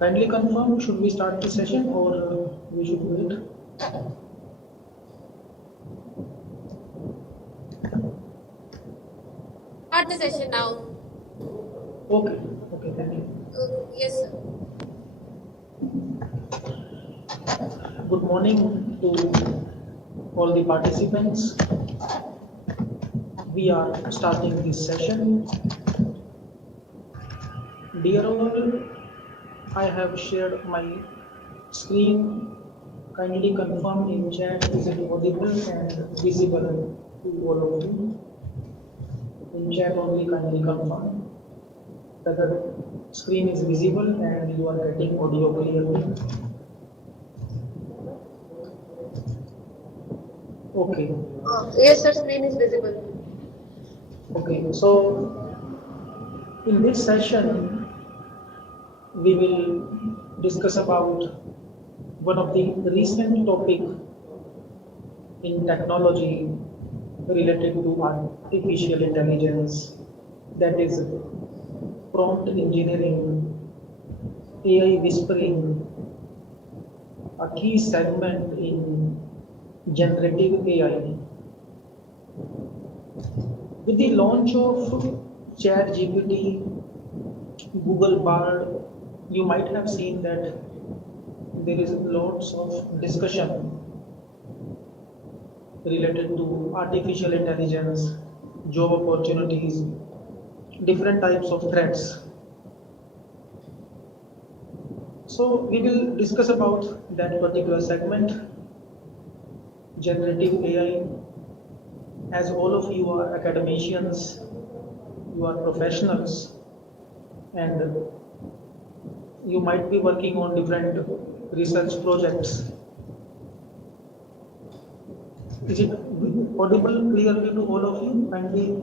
Kindly confirm, should we start the session or we should wait? Start the session now. Okay, thank you. Yes, sir. Good morning to all the participants. We are starting this session. Dear all, I have shared my screen. Kindly confirm in chat is it audible and visible to all of you. In chat only kindly confirm whether screen is visible and you are getting audio clearly. Okay. Yes, sir. Screen is visible. Okay, so in this session, we will discuss about one of the recent topic in technology related to artificial intelligence, that is prompt engineering, AI whispering, a key segment in generative AI. With the launch of ChatGPT, Google Bard, you might have seen that there is lots of discussion related to artificial intelligence, job opportunities, different types of threats. So we will discuss about that particular segment, generative AI. As all of you are academicians, you are professionals, and you might be working on different research projects. Is it audible clearly to all of you? Kindly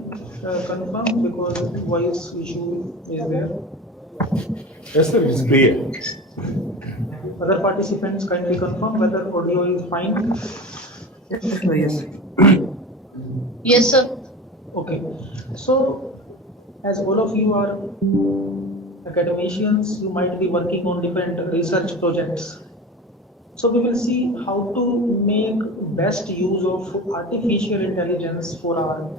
confirm, because voice issue is there. Yes, sir, it's clear. Other participants kindly confirm whether audio is fine. Yes. Yes, sir. Okay. So, as all of you are academicians, you might be working on different research projects. So we will see how to make best use of artificial intelligence for our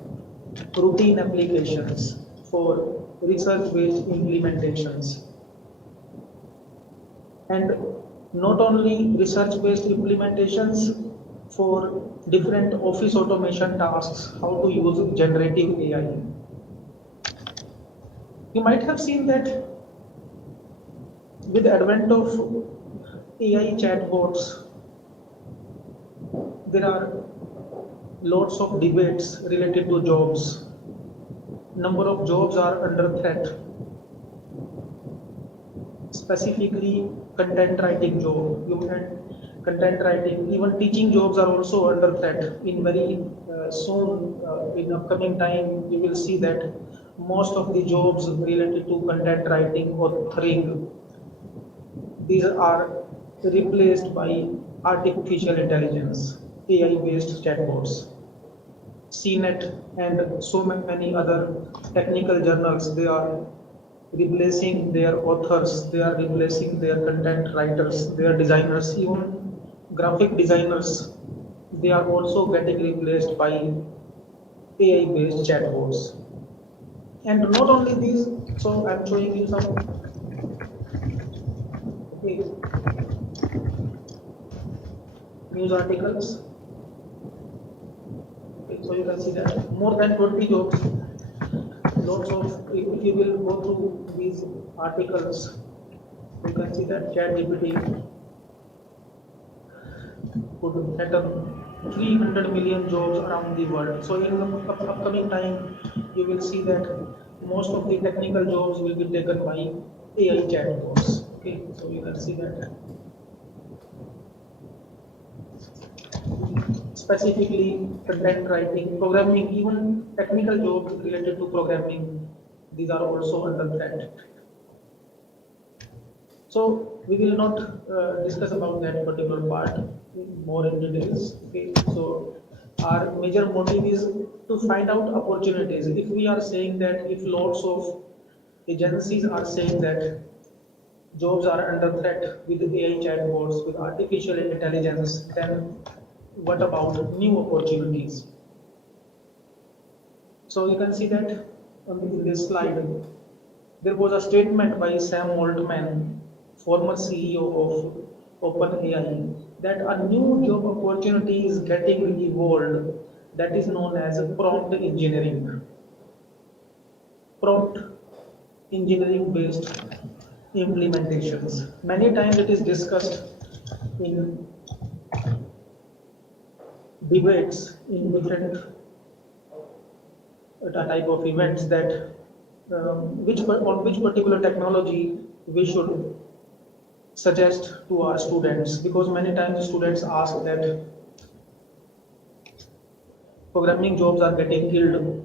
routine applications, for research-based implementations. And not only research-based implementations, for different office automation tasks, how to use generative AI. You might have seen that with the advent of AI chatbots, there are lots of debates related to jobs. Number of jobs are under threat. Specifically, content writing job, content writing, even teaching jobs are also under threat. In very soon, in upcoming time, you will see that most of the jobs related to content writing, authoring, these are replaced by artificial intelligence, AI-based chatbots. CNET and so many other technical journals, they are replacing their authors, they are replacing their content writers, their designers, even graphic designers, they are also getting replaced by AI-based chatbots. And not only these, so I'm showing you some news articles. Okay, so you can see that more than 20 jobs. Lots of, if you will go through these articles, you can see that ChatGPT could threaten 300 million jobs around the world. So in the upcoming time, you will see that most of the technical jobs will be taken by AI chatbots. Okay, so you can see that. Specifically, content writing, programming, even technical jobs related to programming, these are also under threat. So we will not discuss about that particular part more in details. Okay, so our major motive is to find out opportunities. If we are saying that, if lots of agencies are saying that jobs are under threat with AI chatbots, with artificial intelligence, then what about new opportunities? So you can see that in this slide, there was a statement by Sam Altman, former CEO of OpenAI, that a new job opportunity is getting evolved that is known as prompt engineering. Prompt engineering based implementations. Many times it is discussed in debates in different type of events that on which particular technology we should suggest to our students, because many times students ask that programming jobs are getting killed,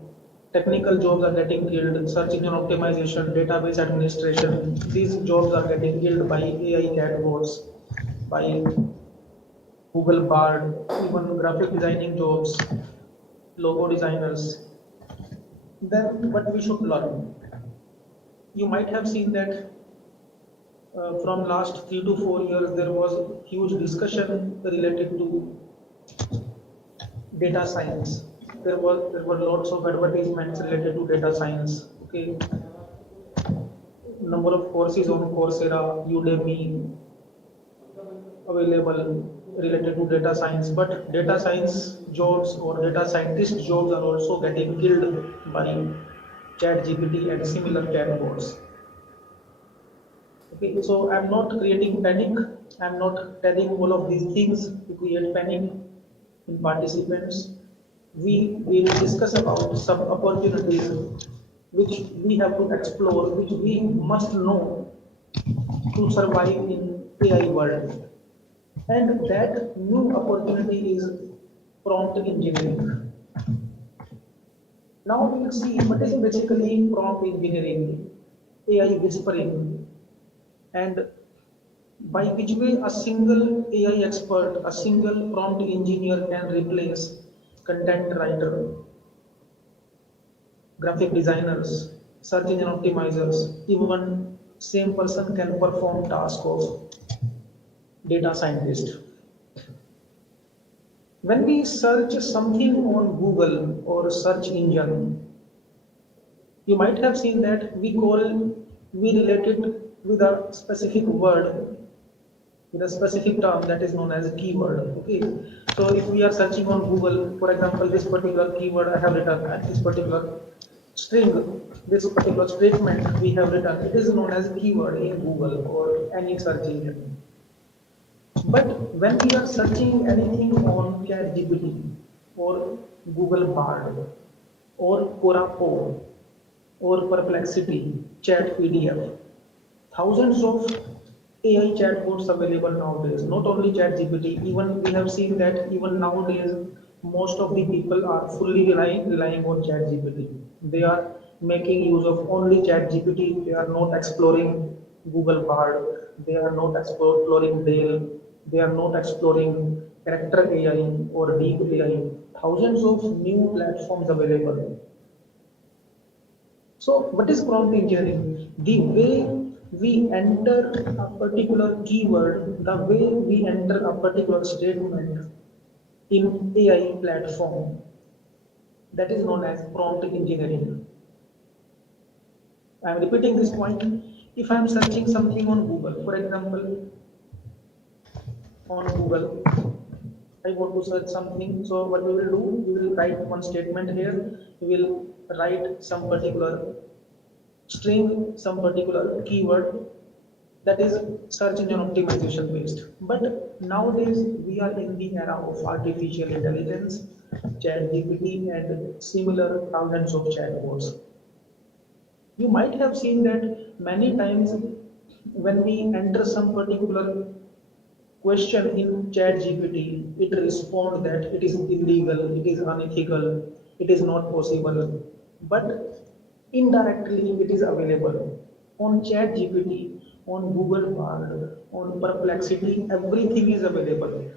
technical jobs are getting killed, search engine optimization, database administration, these jobs are getting killed by AI chatbots, by Google Bard, even graphic designing jobs, logo designers. Then what we should learn? You might have seen that from last 3 to 4 years there was huge discussion related to data science. There were lots of advertisements related to data science. Okay, number of courses on Coursera, Udemy available related to data science, but data science jobs or data scientist jobs are also getting killed by ChatGPT and similar chatbots. Okay, so I'm not creating panic. I'm not telling all of these things to create panic in participants. We will discuss about some opportunities which we have to explore, which we must know to survive in AI world. And that new opportunity is prompt engineering. Now we will see what is basically prompt engineering, AI whispering, and by which way a single AI expert, a single prompt engineer can replace content writer, graphic designers, search engine optimizers, even same person can perform task of data scientist. When we search something on Google or search engine, you might have seen that we relate it with a specific word, with a specific term that is known as a keyword. Okay, so if we are searching on Google, for example, this particular keyword I have written at this particular string, this particular statement we have written, it is known as a keyword in Google or any search engine. But when we are searching anything on ChatGPT or Google Bard or Corapo or Perplexity, Chat PDF, thousands of AI chatbots available nowadays. Not only ChatGPT, even we have seen that even nowadays most of the people are fully relying on ChatGPT. They are making use of only ChatGPT. They are not exploring Google Bard. They are not exploring Dale. They are not exploring Character AI or Deep AI. Thousands of new platforms available. So, what is prompt engineering? The way we enter a particular keyword, the way we enter a particular statement in AI platform, that is known as prompt engineering. I am repeating this point. If I am searching something on Google, for example, on Google, I want to search something. So what we will do, we will write one statement here. We will write some particular string, some particular keyword that is search engine optimization based. But nowadays we are in the era of artificial intelligence, ChatGPT, and similar thousands of chatbots. You might have seen that many times when we enter some particular question in ChatGPT, it responds that it is illegal, it is unethical, it is not possible. But indirectly, it is available on ChatGPT, on Google Bard, on Perplexity. Everything is available.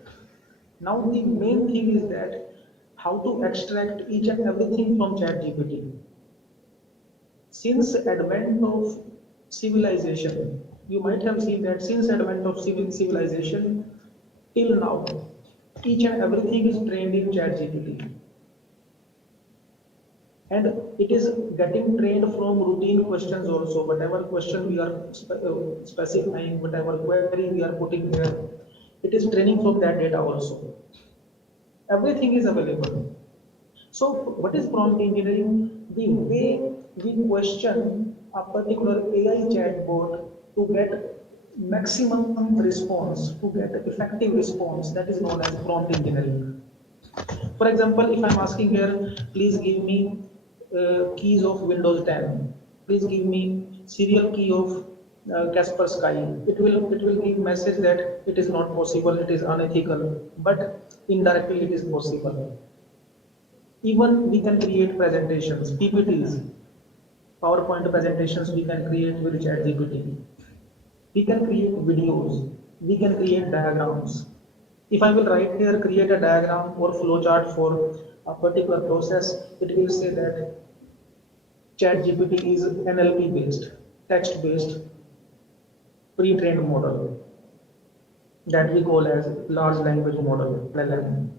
Now the main thing is that how to extract each and everything from ChatGPT. Since advent of civilization, you might have seen that since advent of civilization till now, each and everything is trained in ChatGPT. And it is getting trained from routine questions also. Whatever question we are specifying, whatever query we are putting there, it is training from that data also. Everything is available. So what is prompt engineering? The way we question a particular AI chatbot to get maximum response, to get effective response, that is known as prompt engineering. For example, if I'm asking here, please give me keys of Windows 10. Please give me serial key of Kaspersky. It will give message that it is not possible, it is unethical, but indirectly it is possible. Even we can create presentations, PPTs, PowerPoint presentations we can create with ChatGPT. We can create videos, we can create diagrams. If I will write here, create a diagram or flowchart for a particular process, it will say that ChatGPT is NLP based, text based, pre-trained model that we call as large language model, LLM.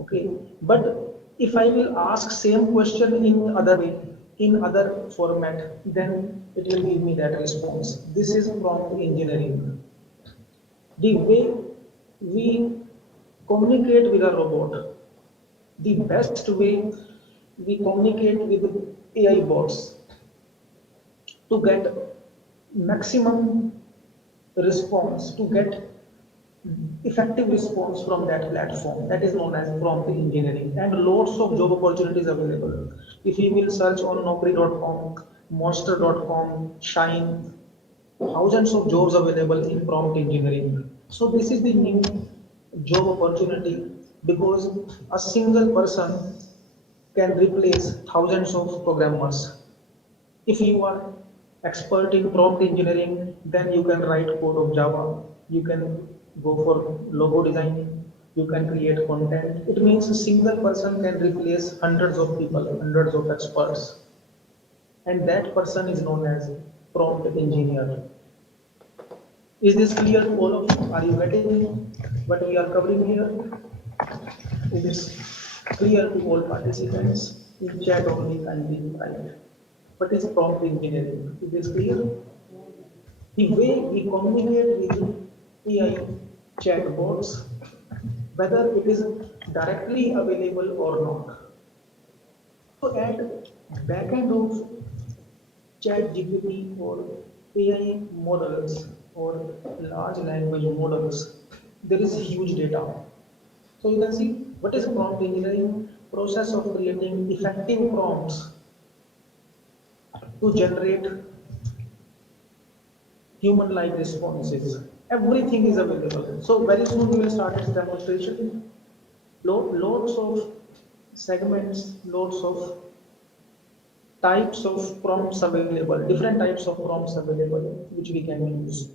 Okay, but if I will ask same question in other way, in other format, then it will give me that response. This is prompt engineering. The way we communicate with a robot, the best way we communicate with AI bots to get maximum response, to get effective response from that platform, that is known as prompt engineering, and lots of job opportunities available. If you will search on naukri.com, monster.com, Shine, thousands of jobs available in prompt engineering. So this is the new job opportunity, because a single person can replace thousands of programmers. If you are expert in prompt engineering, then you can write code of Java, you can go for logo designing, you can create content. It means a single person can replace hundreds of people, hundreds of experts. And that person is known as prompt engineer. Is this clear to all of you? Are you getting what we are covering here? It is clear to all participants. In chat only can be right. What is prompt engineering? It is clear. The way we communicate with AI chatbots, whether it is directly available or not. So at backend of ChatGPT or AI models or large language models, there is huge data. So you can see what is prompt engineering? Process of creating effective prompts to generate human-like responses. Everything is available. So very soon we will start this demonstration. Lots of segments, lots of types of prompts available, different types of prompts available, which we can use.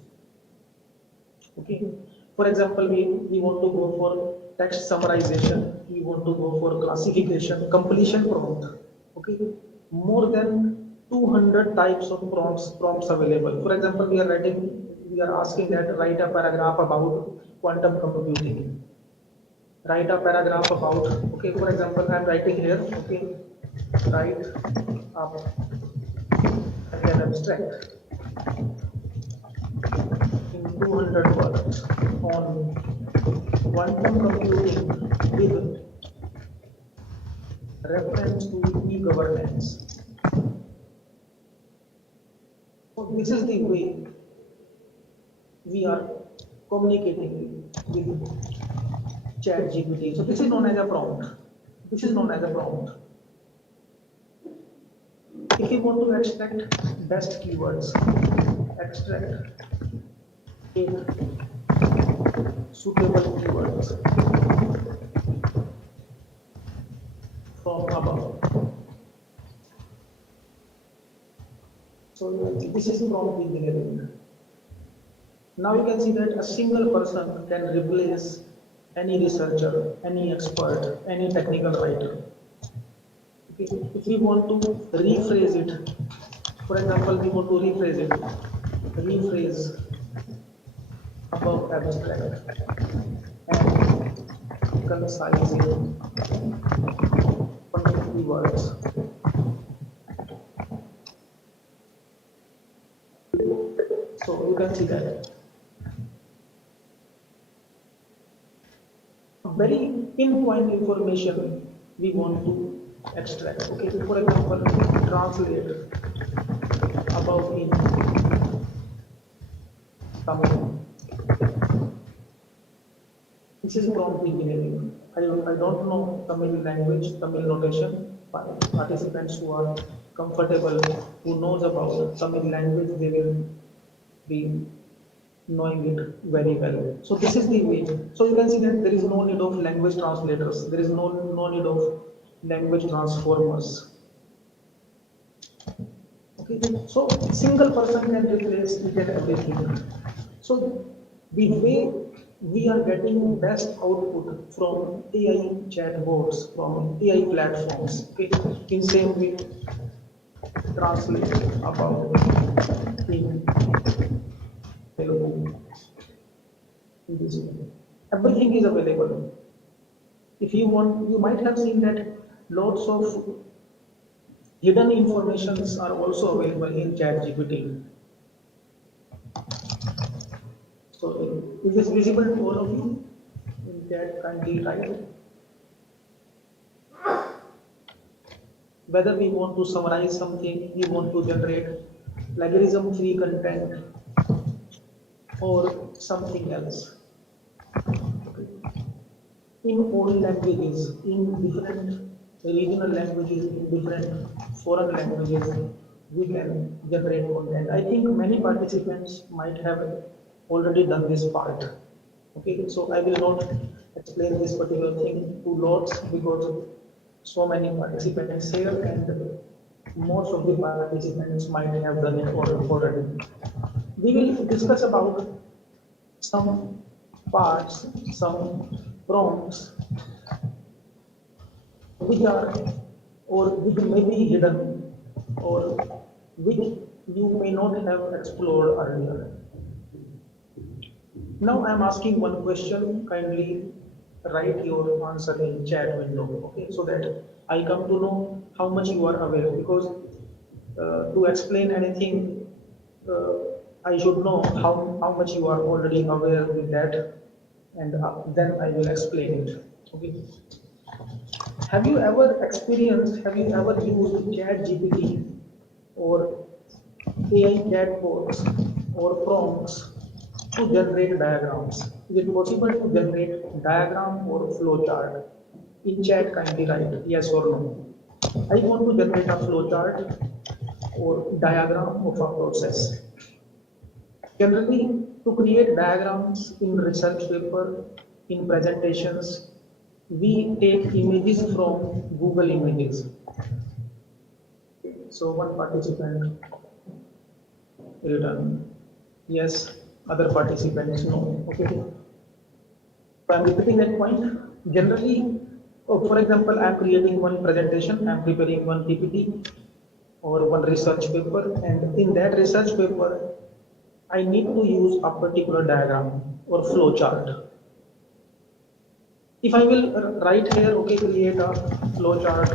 Okay. For example, we want to go for text summarization, we want to go for classification, completion prompt. Okay. More than 200 types of prompts available. For example, we are asking that write a paragraph about quantum computing. Write a paragraph about, okay, for example, I am writing here, okay, write up an abstract in 200 words on quantum computing with reference to e-governance. So this is the way we are communicating with ChatGPT. So this is known as a prompt. This is known as a prompt. If you want to extract best keywords, extract 8 suitable keywords from above. So this is prompt engineering. Now you can see that a single person can replace any researcher, any expert, any technical writer. Okay. If we want to rephrase it, for example, we want to rephrase it. rephrase above abstract and concise in 20 words. So you can see that very pinpoint information we want to extract. Okay, for example, translate above in Tamil. This is prompt engineering. I don't know Tamil language, Tamil notation. Participants who are comfortable, who knows about Tamil language, they will be knowing it very well. So this is the way. So you can see that there is no need of language translators. There is no need of language transformers. Okay. So single person can replace each and everything. So the way we are getting best output from AI chatbots, from AI platforms. Okay. In same way, translate about in Telugu. In this way. Everything is available. If you want, you might have seen that lots of hidden informations are also available in ChatGPT. So is this visible to all of you? In chat, kindly write. Whether we want to summarize something, we want to generate plagiarism-free content, or something else. In all languages, in different regional languages, in different foreign languages, we can generate content. I think many participants might have already done this part. Okay, so I will not explain this particular thing to lots because so many participants here and most of the participants might have done it already. We will discuss about some parts, some prompts which are or which may be hidden or which you may not have explored earlier. Now I am asking one question, kindly write your answer in chat window, okay, so that I come to know how much you are aware, because to explain anything, I should know how much you are already aware with that, and then I will explain it, okay. Have you ever experienced, have you ever used ChatGPT or AI chatbots or prompts to generate diagrams? Is it possible to generate diagram or flowchart? In chat, kindly write yes or no. I want to generate a flowchart or diagram of a process. Generally, to create diagrams in research paper, in presentations, we take images from Google Images. So one participant written yes, other participants no. Okay. So I'm repeating that point. Generally, for example, I'm creating one presentation, I'm preparing one PPT or one research paper, and in that research paper, I need to use a particular diagram or flow chart. If I will write here, okay, create a flow chart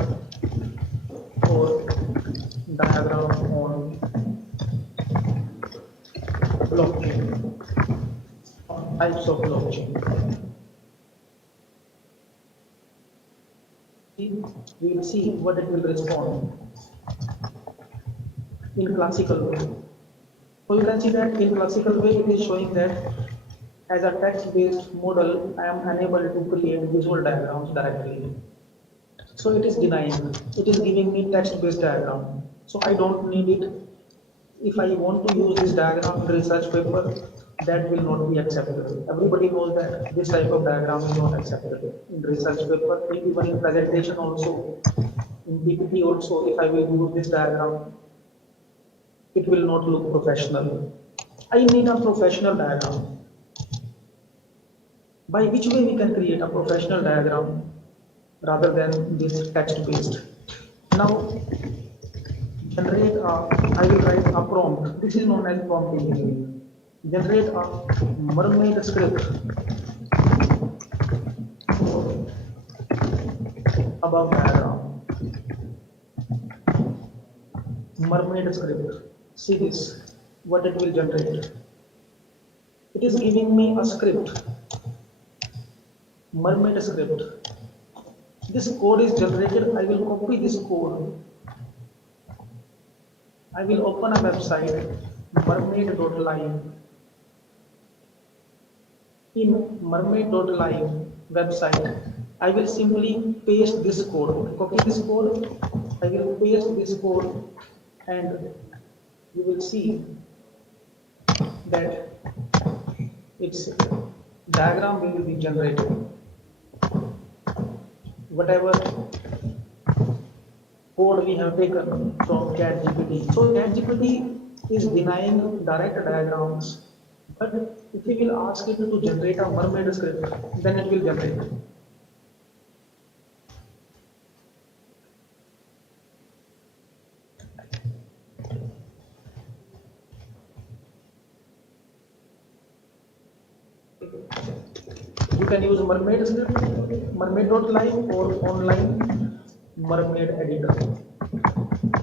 or diagram on blockchain, on types of blockchain. We will see what it will respond in classical way. So you can see that in classical way it is showing that as a text-based model, I am unable to create visual diagrams directly. So it is denying. It is giving me text-based diagram. So I don't need it. If I want to use this diagram in research paper, that will not be acceptable. Everybody knows that this type of diagram is not acceptable in research paper. Even in presentation also, in PPT also, if I will use this diagram, it will not look professional. I need a professional diagram. By which way we can create a professional diagram rather than this text-based? Now, generate a, I will write a prompt. This is known as prompt engineering. Generate a mermaid script above diagram. Mermaid script. See this, what it will generate. It is giving me a script, mermaid script. This code is generated. I will copy this code. I will open a website, mermaid.live. In mermaid.live website, I will simply paste this code. Copy this code. I will paste this code, and you will see that its diagram will be generated. Whatever code we have taken from ChatGPT. So ChatGPT is denying direct diagrams, but if we will ask it to generate a mermaid script, then it will generate. You can use mermaid script, mermaid.live, or online mermaid editor.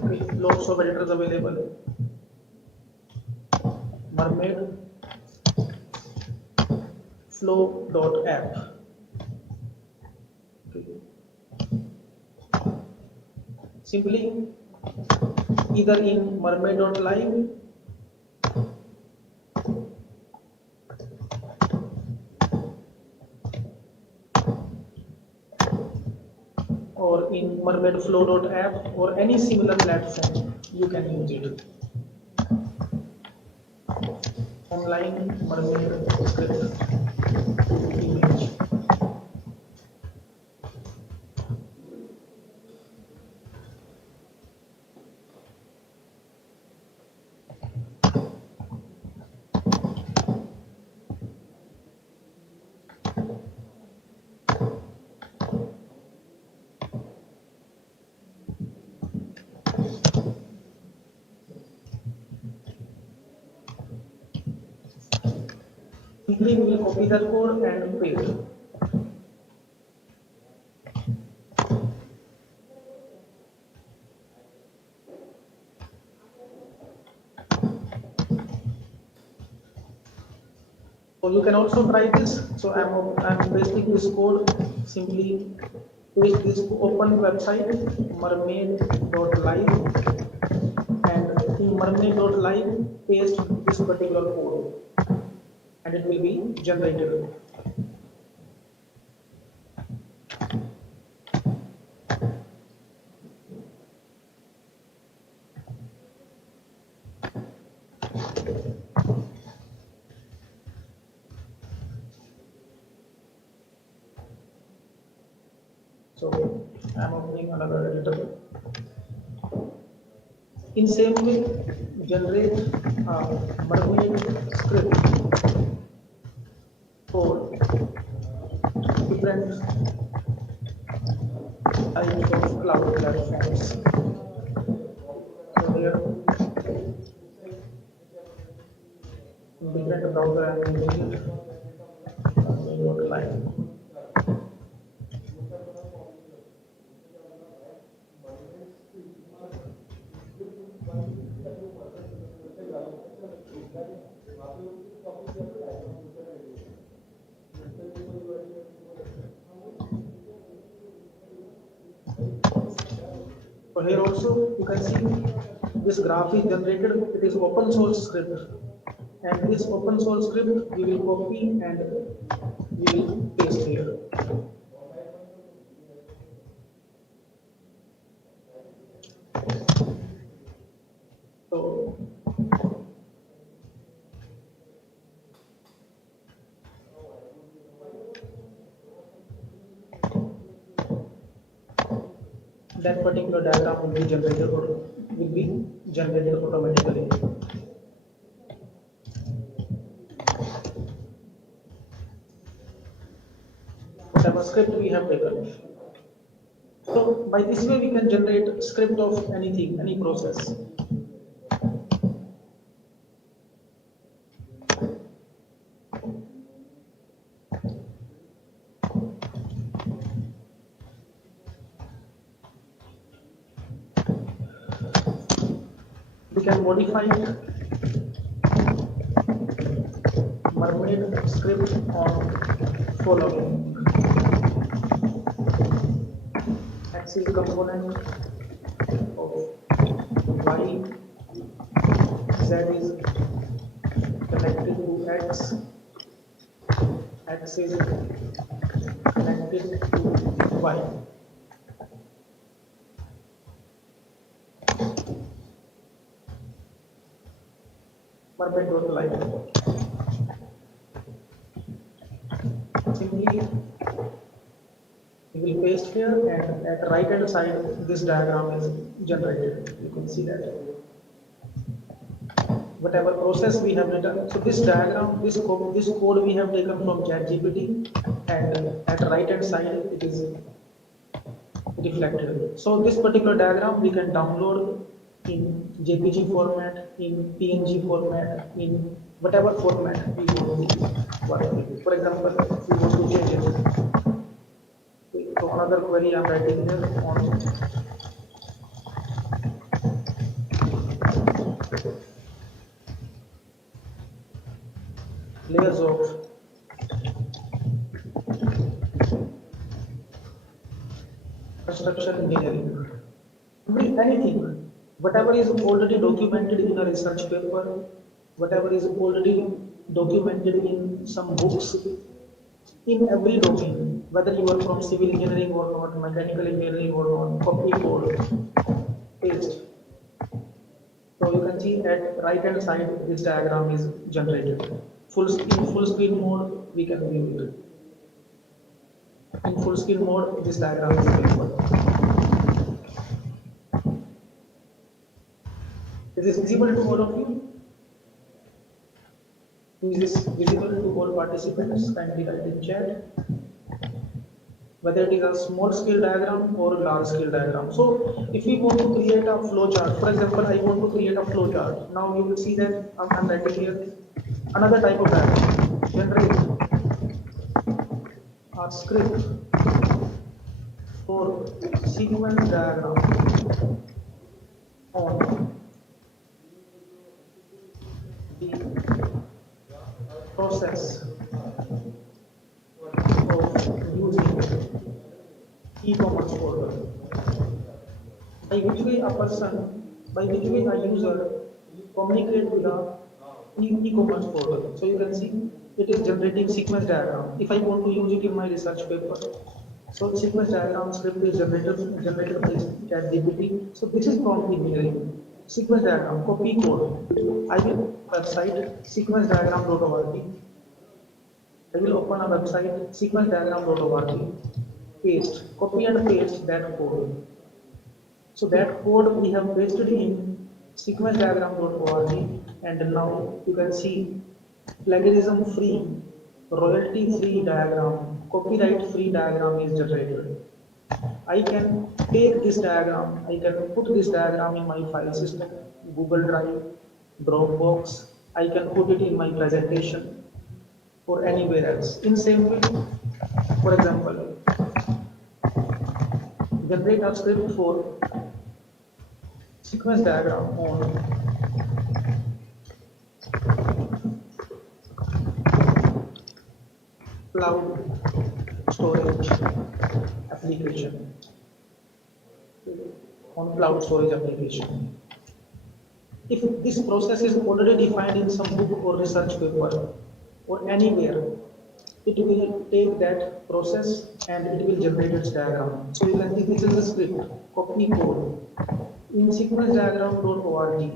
Okay, lots of editors available. Mermaid flow.app. Okay. Simply either in mermaid.live or in mermaidflow.app or any similar platform, you can use it. Online mermaid script image. Simply we will copy that code and paste. So you can also try this. So I'm pasting this code. Simply paste this open website mermaid.live, and in mermaid.live paste this particular code, and it will be generated. So I'm opening another editor. In same way, generate a mermaid script for different types of cloud platforms. So here, different browser I'm using it. Line. So here also you can see this graph is generated. It is open source script, and this open source script we will copy and we will paste here. So that particular diagram will be generated automatically. Whatever script we have taken. So by this way, we can generate script of anything, any process. We can modify Mermaid script on following axis component of y, z is connected to x, x is connected to y. Mermaid.line. Simply we will paste here, and at right hand side this diagram is generated. You can see that whatever process we have written. So this diagram, this code we have taken from ChatGPT, and at right hand side it is reflected. So this particular diagram we can download in JPG format, in PNG format, in whatever format we want to work with. For example, if we want to change it. So another query I'm writing here on layers of construction engineering. Anything, whatever is already documented in a research paper, whatever is already documented in some books, in every domain, whether you are from civil engineering or not, mechanical engineering or not, copy code, paste. So you can see at right hand side this diagram is generated. Full screen mode we can view it. In full screen mode this diagram is available. Is this visible to all of you? Is this visible to all participants? Kindly write in chat. Whether it is a small scale diagram or a large scale diagram. So if we want to create a flow chart, for example, I want to create a flow chart. Now you will see that I'm writing here another type of diagram. Generate a script for sequence diagram on the process of using e-commerce portal. By which way a user communicate with a e-commerce portal. So you can see it is generating sequence diagram. If I want to use it in my research paper, so sequence diagram script is generated by ChatGPT. So this is prompt engineering. Sequence diagram, copy code. I will website sequencediagram.org. I will open a website sequencediagram.org. Paste, copy and paste that code. So that code we have pasted in sequencediagram.org, and now you can see plagiarism free, royalty free diagram, copyright free diagram is generated. I can take this diagram, I can put this diagram in my file system, Google Drive, Dropbox, I can put it in my presentation or anywhere else. In same way, for example, generate a script for sequence diagram on cloud storage application. On cloud storage application. If this process is already defined in some book or research paper or anywhere, it will take that process and it will generate its diagram. So you can see this is the script, copy code. In sequencediagram.org,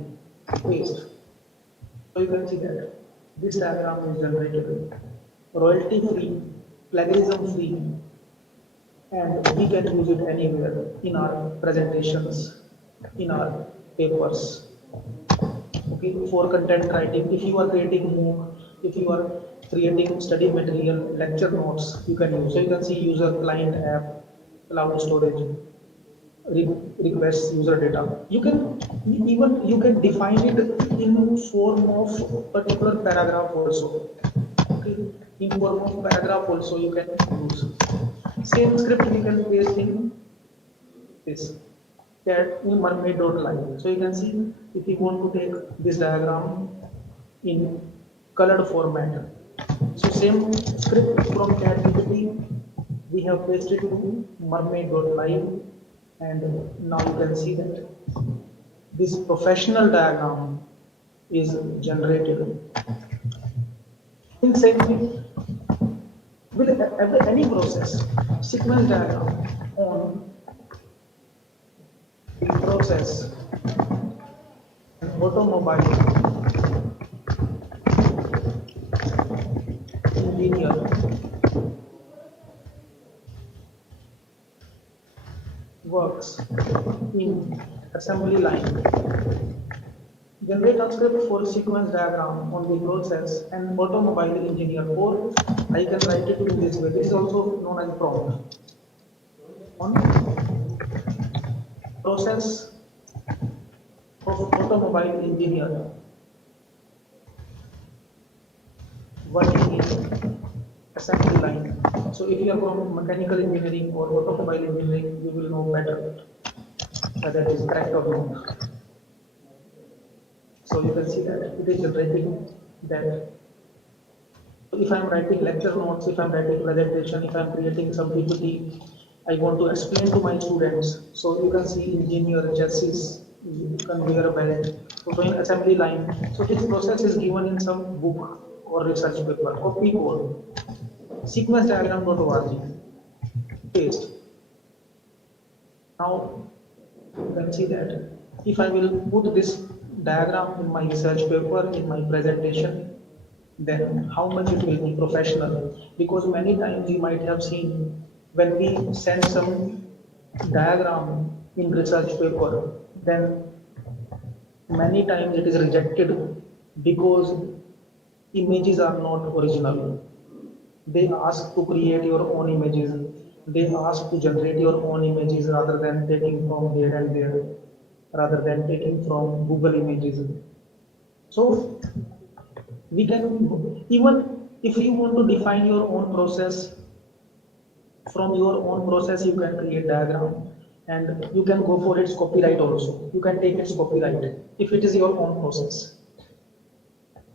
paste. So you can see that this diagram is generated royalty free, plagiarism free, and we can use it anywhere in our presentations, in our papers. Okay, for content writing, if you are creating MOOC, if you are creating study material, lecture notes, you can use. So you can see user, client, app, cloud storage. requests user data. You can you can define it in form of particular paragraph also. Okay, in form of paragraph also you can use. Same script we can paste in this cat in mermaid.live. So you can see if you want to take this diagram in colored format. So same script from ChatGPT we have pasted to mermaid.live, and now you can see that this professional diagram is generated. In same way, with any process, sequence diagram on process automobile engineer works in assembly line. Generate a script for sequence diagram on the process and automobile engineer, or I can write it in this way. This is also known as prompt. On process of automobile engineer working in assembly line. So if you are from mechanical engineering or automobile engineering, you will know better whether it is correct or not. So you can see that it is generating that. If I am writing lecture notes, if I am writing presentation, if I am creating some PPT, I want to explain to my students. So you can see engineer, chassis, conveyor belt, so in assembly line. So this process is given in some book or research paper, copy code, sequence diagram.org, paste. Now you can see that if I will put this diagram in my research paper, in my presentation, then how much it will be professional. Because many times you might have seen when we send some diagram in research paper, then many times it is rejected because images are not original. They ask to create your own images. They ask to generate your own images rather than taking from here and there, rather than taking from Google Images. So we can, even if you want to define your own process, from your own process you can create diagram, and you can go for its copyright also. You can take its copyright if it is your own process.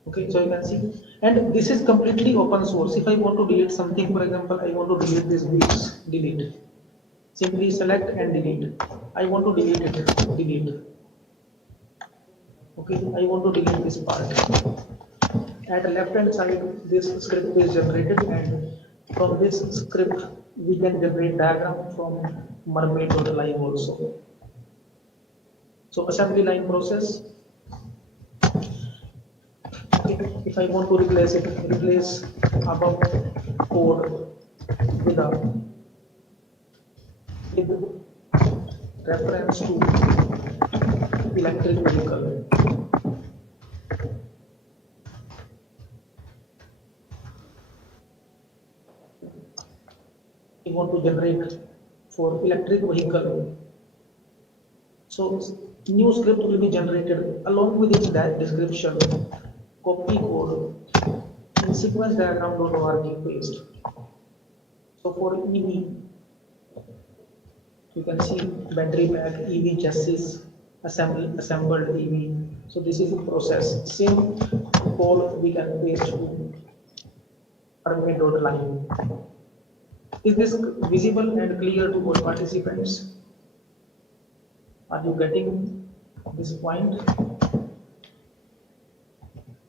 Okay, so you can see, and this is completely open source. If I want to delete something, for example, I want to delete this weeks, delete. Simply select and delete. I want to delete it, delete. Okay, I want to delete this part. At the left hand side, this script is generated, and from this script, we can generate diagram from mermaid.live also. So assembly line process. If I want to replace it, replace above code with reference to electric vehicle. We want to generate for electric vehicle. So new script will be generated along with its description. Copy code in sequence diagram.org paste. So for EV, you can see battery pack, EV chassis, assembled EV. So this is the process. Same code we can paste to mermaid.live. Is this visible and clear to all participants? Are you getting this point?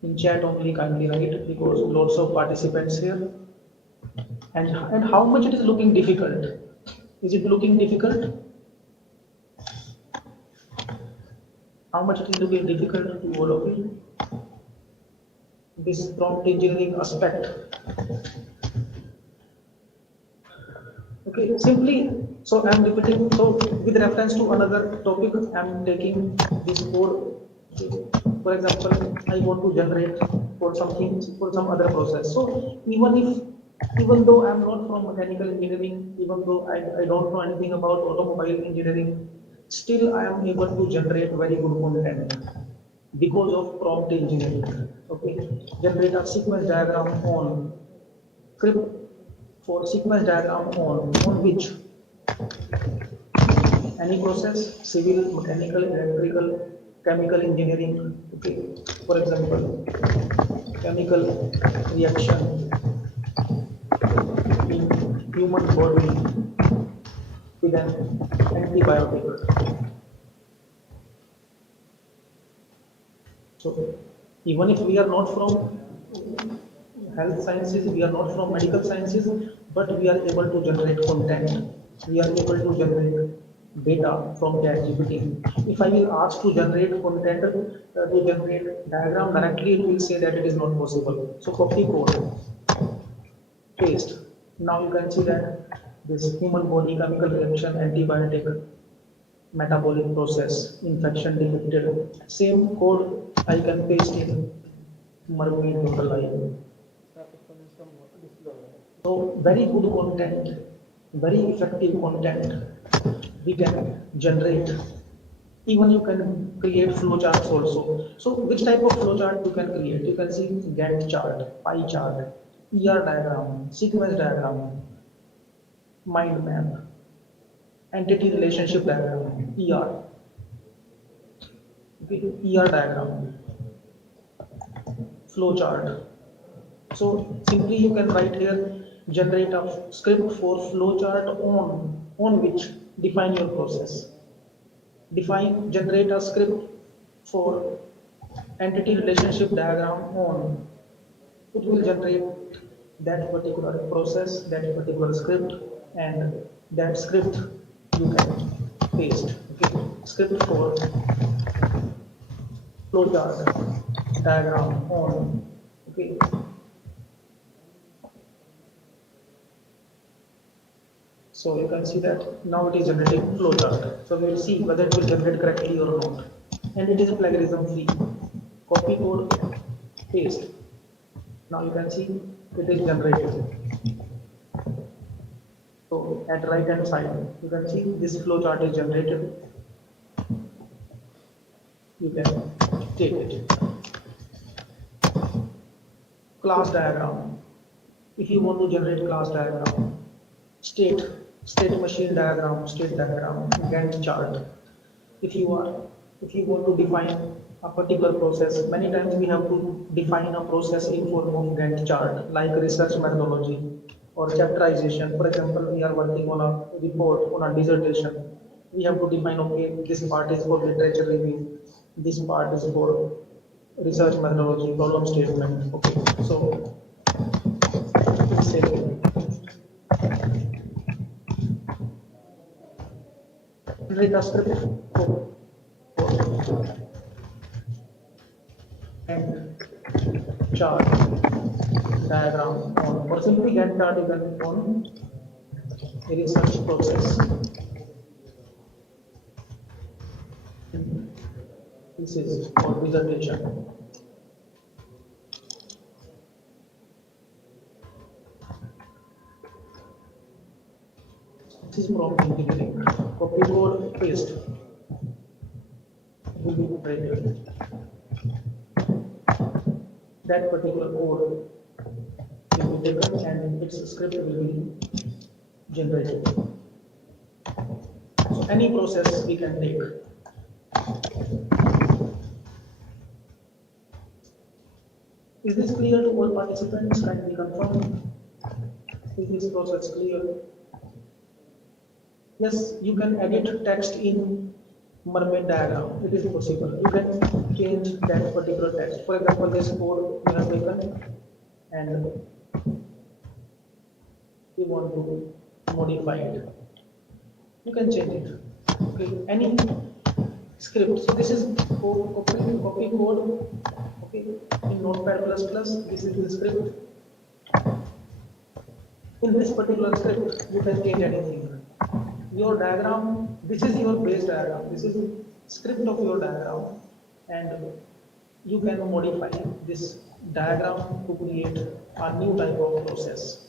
In chat only kindly write, because lots of participants here. And how much it is looking difficult? Is it looking difficult? How much it is looking difficult to all of you? This prompt engineering aspect. Okay, simply, so I am repeating, so with reference to another topic, I am taking this code. For example, I want to generate for something, for some other process. So even if Even though I'm not from mechanical engineering, even though I don't know anything about automobile engineering, still I am able to generate very good content because of prompt engineering. Okay, generate a sequence diagram on script for sequence diagram on which any process, civil, mechanical, electrical, chemical engineering. Okay, for example, chemical reaction in human body with an antibiotic. So even if we are not from health sciences, we are not from medical sciences, but we are able to generate content. We are able to generate data from ChatGPT. If I will ask to generate content, to generate diagram directly, it will say that it is not possible. So copy code, paste. Now you can see that this human body chemical reaction, antibiotic, metabolic process, infection detected. Same code I can paste in Mermaid Total Eye. So very good content, very effective content we can generate. Even you can create flowcharts also. So which type of flowchart you can create? You can see Gantt chart, pie chart, ER diagram, sequence diagram, mind map, entity relationship diagram, ER, okay, ER diagram, flowchart. So simply you can write here, generate a script for flowchart on which define your process. Define, generate a script for entity relationship diagram on. It will generate that particular process, that particular script, and that script you can paste. Okay, script for flowchart diagram on. Okay, so you can see that now it is generating flowchart. So we will see whether it will generate correctly or not. And it is plagiarism free. Copy code, paste. Now you can see it is generated. So at right hand side, you can see this flowchart is generated. You can take it. Class diagram. If you want to generate class diagram, state, state machine diagram, state diagram, Gantt chart. If you are, if you want to define a particular process, many times we have to define a process in form of Gantt chart, like research methodology or chapterization. For example, we are working on a report, on a dissertation. We have to define, okay, this part is for literature review, this part is for research methodology, problem statement. Okay, so say generate a script and chart diagram on, or simply get chart you can on a research process. This is for presentation. This is prompt engineering. Copy code, paste. Will be generated. That particular code will be taken and its script will be generated. So any process we can take. Is this clear to all participants? Can we confirm? Is this process clear? Yes, you can edit text in Mermaid diagram. It is possible. You can change that particular text. For example, this code we have taken and we want to modify it. You can change it. Okay, any script. So this is copy code. Okay, in Notepad++. This is the script. In this particular script, you can change anything. Your diagram, this is your base diagram, this is script of your diagram, and you can modify this diagram to create a new type of process.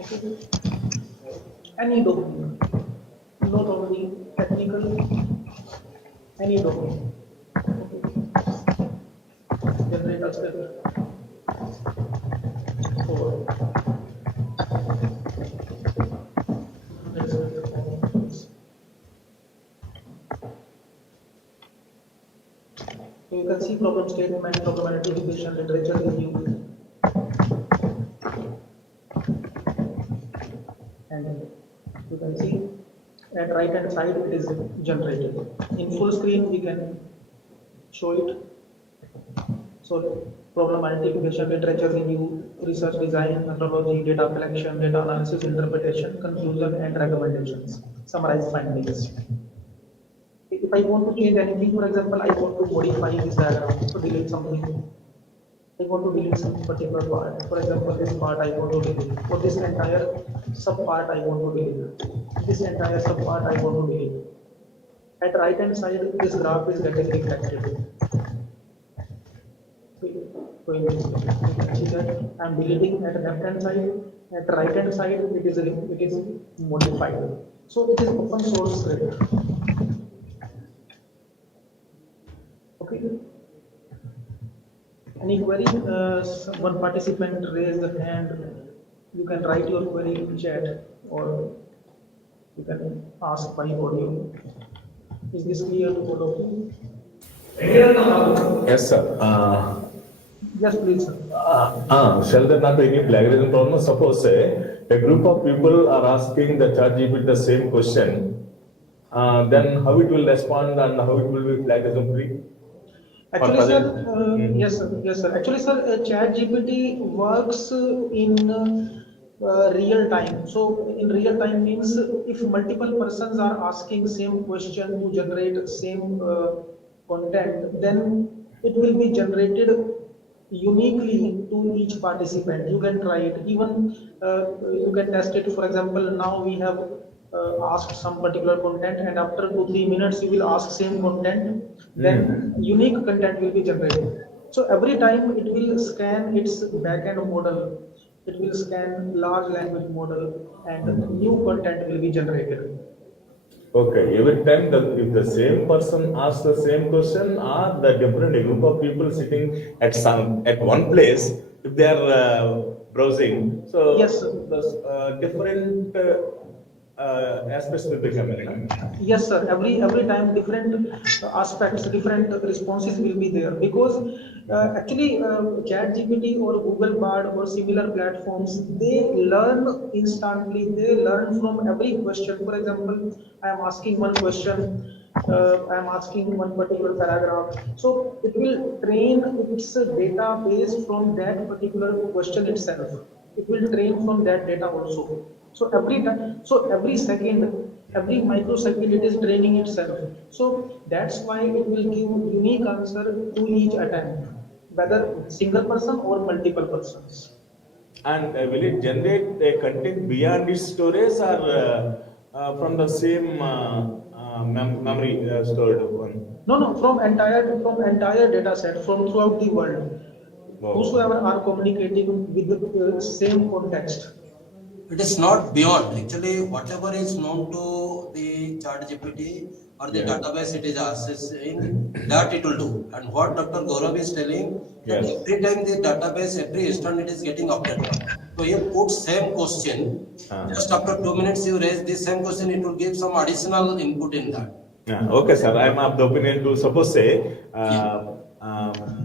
Okay, any domain, not only technical, any domain. Okay, generate a script for so you can see problem statement, problem identification, literature review, and you can see at right hand side it is generated. In full screen we can show it. So problem identification, literature review, research design, methodology, data collection, data analysis, interpretation, conclusion and recommendations, summarize findings. If I want to change anything, for example, I want to modify this diagram to delete something. I want to delete some particular part. For example, this part I want to delete. For this entire sub part I want to delete. This entire sub part I want to delete. At right hand side, this graph is getting reflected. So you can see that I'm deleting at left hand side. At right hand side, it is modified. So it is open source script. Okay. Any query? One participant raised the hand. You can write your query in chat or you can ask by audio. Is this clear to all of you? Yes, sir. Yes, please, sir. Shall there not be any plagiarism problem? Suppose a group of people are asking the ChatGPT the same question, then how it will respond and how it will be plagiarism free? Actually, sir, yes, sir. Yes, sir. Actually, sir, ChatGPT works in real time. So, in real time means if multiple persons are asking same question to generate same content, then it will be generated uniquely to each participant. You can try it. Even you can test it. For example, now we have asked some particular content, and after 2-3 minutes, you will ask same content. Then unique content will be generated. So every time it will scan its backend model. It will scan large language model, and new content will be generated. Okay, every time if the same person asks the same question, or the different group of people sitting at one place, if they are browsing, so Yes, sir. the different aspects will be coming. Yes, sir. Every time different aspects, different responses will be there because actually ChatGPT or Google Bard or similar platforms, they learn instantly. They learn from every question. For example, I am asking one question. I am asking one particular paragraph. So it will train its database from that particular question itself. It will train from that data also. So every time, so every second, every microsecond, it is training itself. So that's why it will give unique answer to each attempt, whether single person or multiple persons. And will it generate a content beyond its storage or from the same memory stored one? No, from entire data set from throughout the world. Wow. Whosoever are communicating with the same context. It is not beyond. Actually, whatever is known to the ChatGPT or the database it is accessing, that it will do. And what Dr. Gaurav is telling, that every time the database, every instant it is getting updated. So you put same question, just after 2 minutes you raise the same question, it will give some additional input in that. Okay, sir. I am of the opinion to suppose say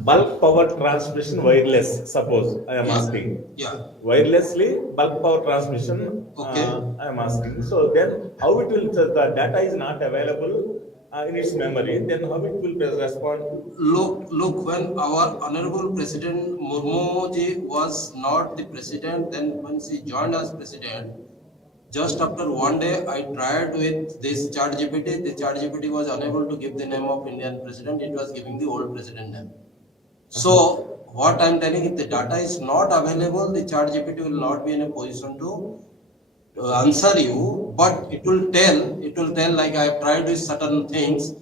bulk power transmission wireless. Suppose I am asking. Yeah. Wirelessly bulk power transmission. Okay. I am asking. So then, how it will? The data is not available in its memory. Then how it will respond? Look. When our honorable President Murmu ji was not the president, then when she joined as president, just after 1 day, I tried with this ChatGPT. The ChatGPT was unable to give the name of Indian president. It was giving the old president name. So what I am telling, if the data is not available, the ChatGPT will not be in a position to answer you. But it will tell like I have tried with certain things.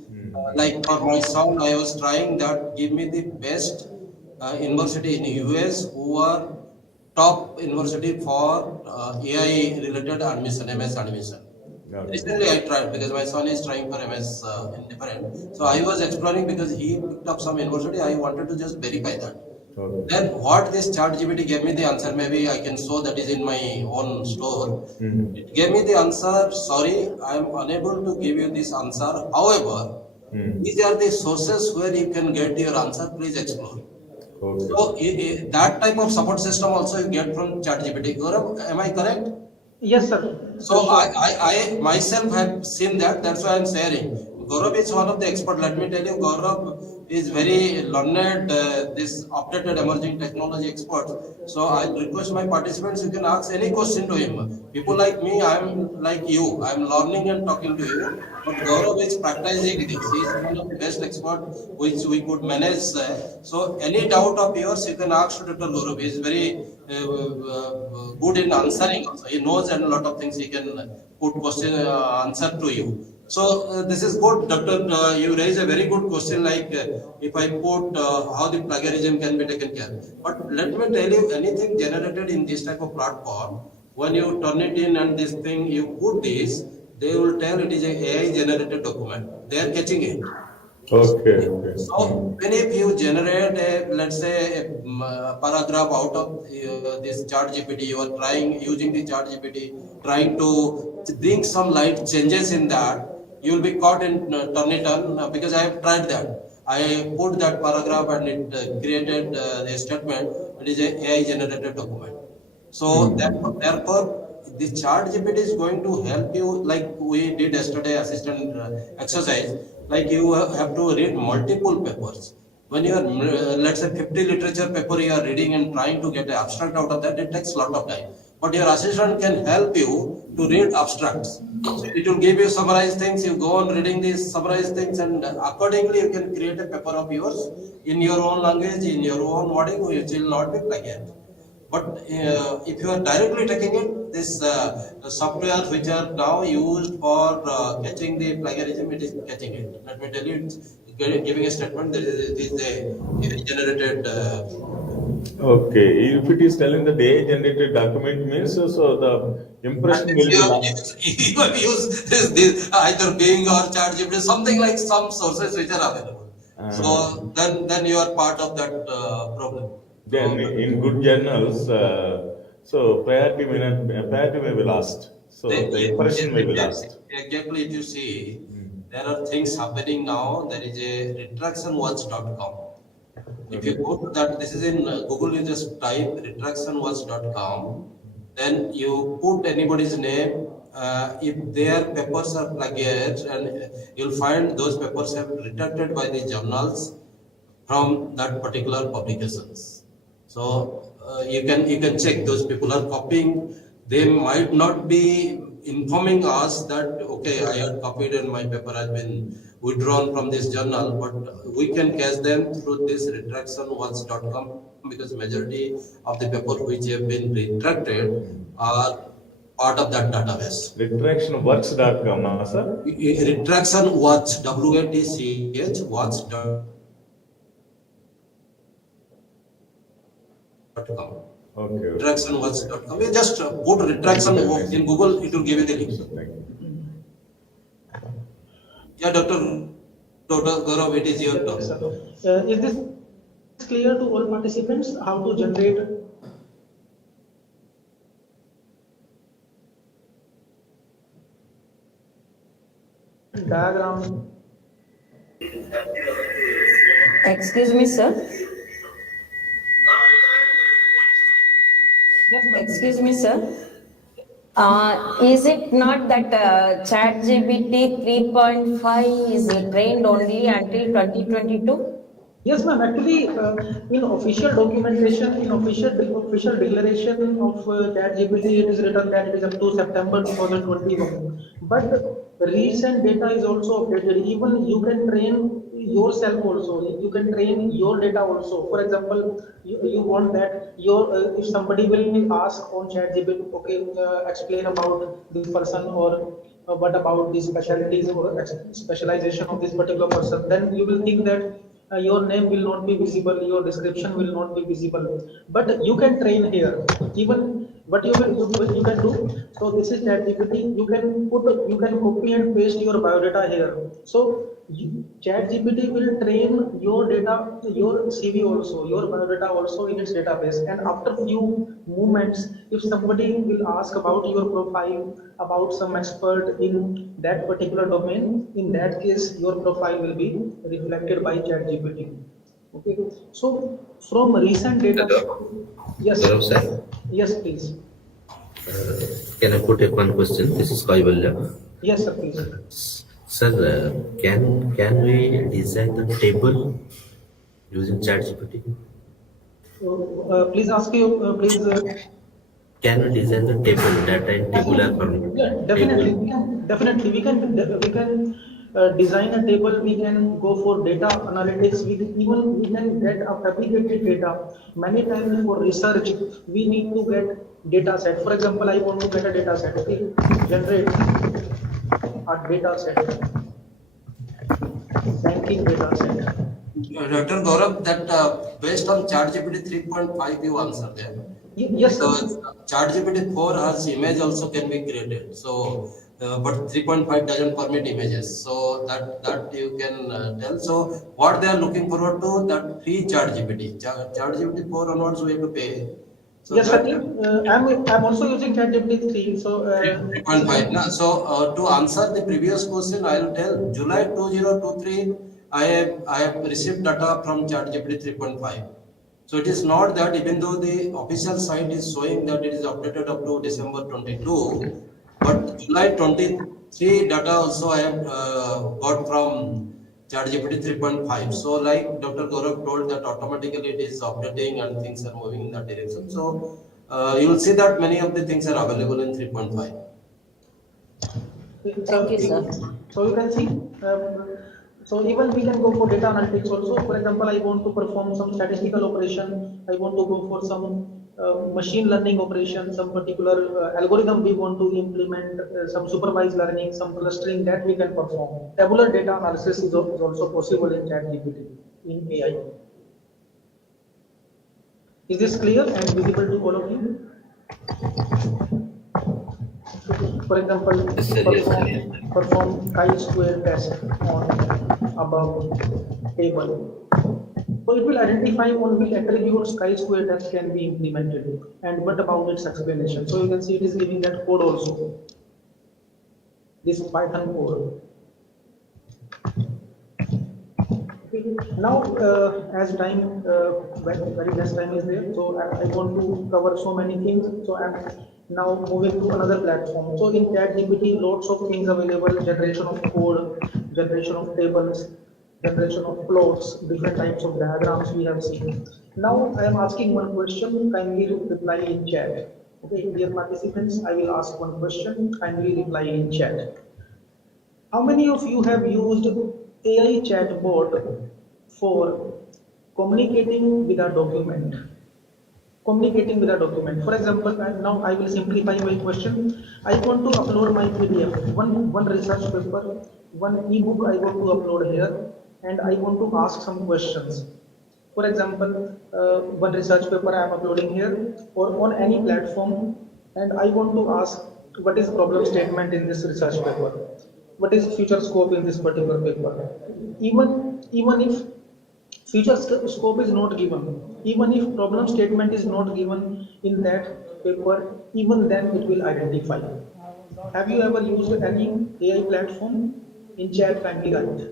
Like for my son, I was trying that give me the best university in US who are top university for AI related admission, MS admission. Okay. Recently, I tried because my son is trying for MS in different. So I was exploring because he picked up some university. I wanted to just verify that. Okay. Then what this ChatGPT gave me the answer, maybe I can show that is in my own store. Mhm. It gave me the answer, sorry, I am unable to give you this answer. However, Mhm. these are the sources where you can get your answer, please explore. Okay. So that type of support system also you get from ChatGPT. Gaurav, am I correct? Yes, sir. So For sure. I myself have seen that. That's why I'm sharing. Gaurav is one of the expert. Let me tell you, Gaurav is very learned. This updated emerging technology expert. So I request my participants. You can ask any question to him. People like me, I'm like you. I'm learning and talking to you. But Gaurav is practicing this. He is one of the best expert which we could manage. So any doubt of yours, you can ask to Dr. Gaurav. He is very good in answering also. He knows and a lot of things he can put question answer to you. So this is good, Doctor. You raise a very good question. Like if I put how the plagiarism can be taken care. But let me tell you, anything generated in this type of platform, when you turn it in and this thing you put this, they will tell it is a AI generated document. They are catching it. Okay. Okay. So when if you generate a, let's say, paragraph out of this chat GPT, you are trying using the chat GPT, trying to bring some light changes in that, you will be caught in turn it on because I have tried that. I put that paragraph and it created a statement. It is a AI generated document. So therefore, the chat GPT is going to help you, like we did yesterday, assistant exercise. Like you have to read multiple papers. When you are, let's say, 50 literature paper you are reading and trying to get an abstract out of that, it takes a lot of time. But your assistant can help you to read abstracts. So it will give you summarized things. You go on reading these summarized things, and accordingly you can create a paper of yours in your own language, in your own wording, which will not be plagiarized. But if you are directly taking it, this software which are now used for catching the plagiarism, it is catching it. Let me tell you, it's giving a statement that it is a generated. Okay. If it is telling the AI generated document means so the impression will be lost. You have used this either Bing or ChatGPT, something like some sources which are available. So then you are part of that problem. Then in good journals, so priority may be lost. So the impression may be lost. Exactly, if you see, there are things happening now. There is a retractionwatch.com. If you go to that, this is in Google, you just type retractionwatch.com, then you put anybody's name. If their papers are plagiarized, and you'll find those papers have retracted by the journals from that particular publications. So you can check those people are copying. They might not be informing us that okay, I had copied and my paper has been withdrawn from this journal, but we can catch them through this retractionwatch.com because majority of the papers which have been retracted are part of that database. Retractionworks.com, sir. Retraction watch, WATCH watch.com. Okay. Retractionworks.com. You just put retraction in Google, it will give you the link. Thank you. Yeah, Dr. Gaurav, it is your Yes, turn. sir. Is this clear to all participants how to generate diagram? Excuse me, sir. Yes, ma'am. Excuse me, sir. Is it not that ChatGPT 3.5 is trained only until 2022? Yes, ma'am. Actually, in official documentation, in official declaration of ChatGPT, it is written that it is up to September 2021. But recent data is also updated. Even you can train yourself also. You can train your data also. For example, you want that your if somebody will ask on ChatGPT, okay, explain about this person or what about the specialties or specialization of this particular person, then you will think that your name will not be visible, your description will not be visible, but you can train here. Even what you can do. So this is ChatGPT. You can copy and paste your biodata here. So ChatGPT will train your data, your CV also, your biodata also in its database. And after few moments, if somebody will ask about your profile, about some expert in that particular domain, in that case, your profile will be reflected by ChatGPT. Okay. So from recent data, yes, Gaurav sir, yes, please. can I put up one question? This is Kaivalya. Yes, sir, please. Sir, can we design the table using ChatGPT? Please ask you, please. Can we design the table, data in tabular format? Yeah, definitely, Table. definitely, we can design a table. We can go for data analytics. We can get a fabricated data. Many times for research, we need to get data set. For example, I want to get a data set. Okay, generate a data set, banking data set. Dr. Gaurav, that based on ChatGPT 3.5 you answer there. Yes, sir. So ChatGPT 4 has image also can be created. So, but 3.5 doesn't permit images. So that you can tell. So what they are looking forward to, that free ChatGPT. ChatGPT 4 onwards we have to pay. So Yes, that, sir. I'm also using ChatGPT 3. So 3.5. Now, so to answer the previous question, I will tell July 2023. I have received data from ChatGPT 3.5. So it is not that, even though the official site is showing that it is updated up to December 22, but July 23 data also I have got from ChatGPT 3.5. So like Dr. Gaurav told, that automatically it is updating and things are moving in that direction. So you will see that many of the things are available in 3.5. Thank you, sir. So you can see, so even we can go for data analytics also. For example, I want to perform some statistical operation. I want to go for some machine learning operation, some particular algorithm we want to implement, some supervised learning, some clustering that we can perform. Tabular data analysis is also possible in ChatGPT, in AI. Is this clear and visible to all of you? For example, Yes, sir, yes, perform chi-square test on above table. So it will identify on which attributes chi-square test can be implemented and what about its explanation. So you can see it is giving that code also, this Python code. Now, as time, very less time is there, so I want to cover so many things. So I'm now moving to another platform. So in ChatGPT, lots of things available: generation of code, generation of tables, generation of plots, different types of diagrams we have seen. Now I am asking one question. Kindly reply in chat. Okay, dear participants, I will ask one question. Kindly reply in chat. How many of you have used AI chatbot for communicating with a document? Communicating with a document. For example, now I will simplify my question. I want to upload my PDF, one research paper, one ebook I want to upload here, and I want to ask some questions. For example, one research paper I am uploading here or on any platform, and I want to ask what is problem statement in this research paper, what is future scope in this particular paper. Even if future scope is not given, even if problem statement is not given in that paper, even then it will identify. Have you ever used any AI platform? In chat, kindly write.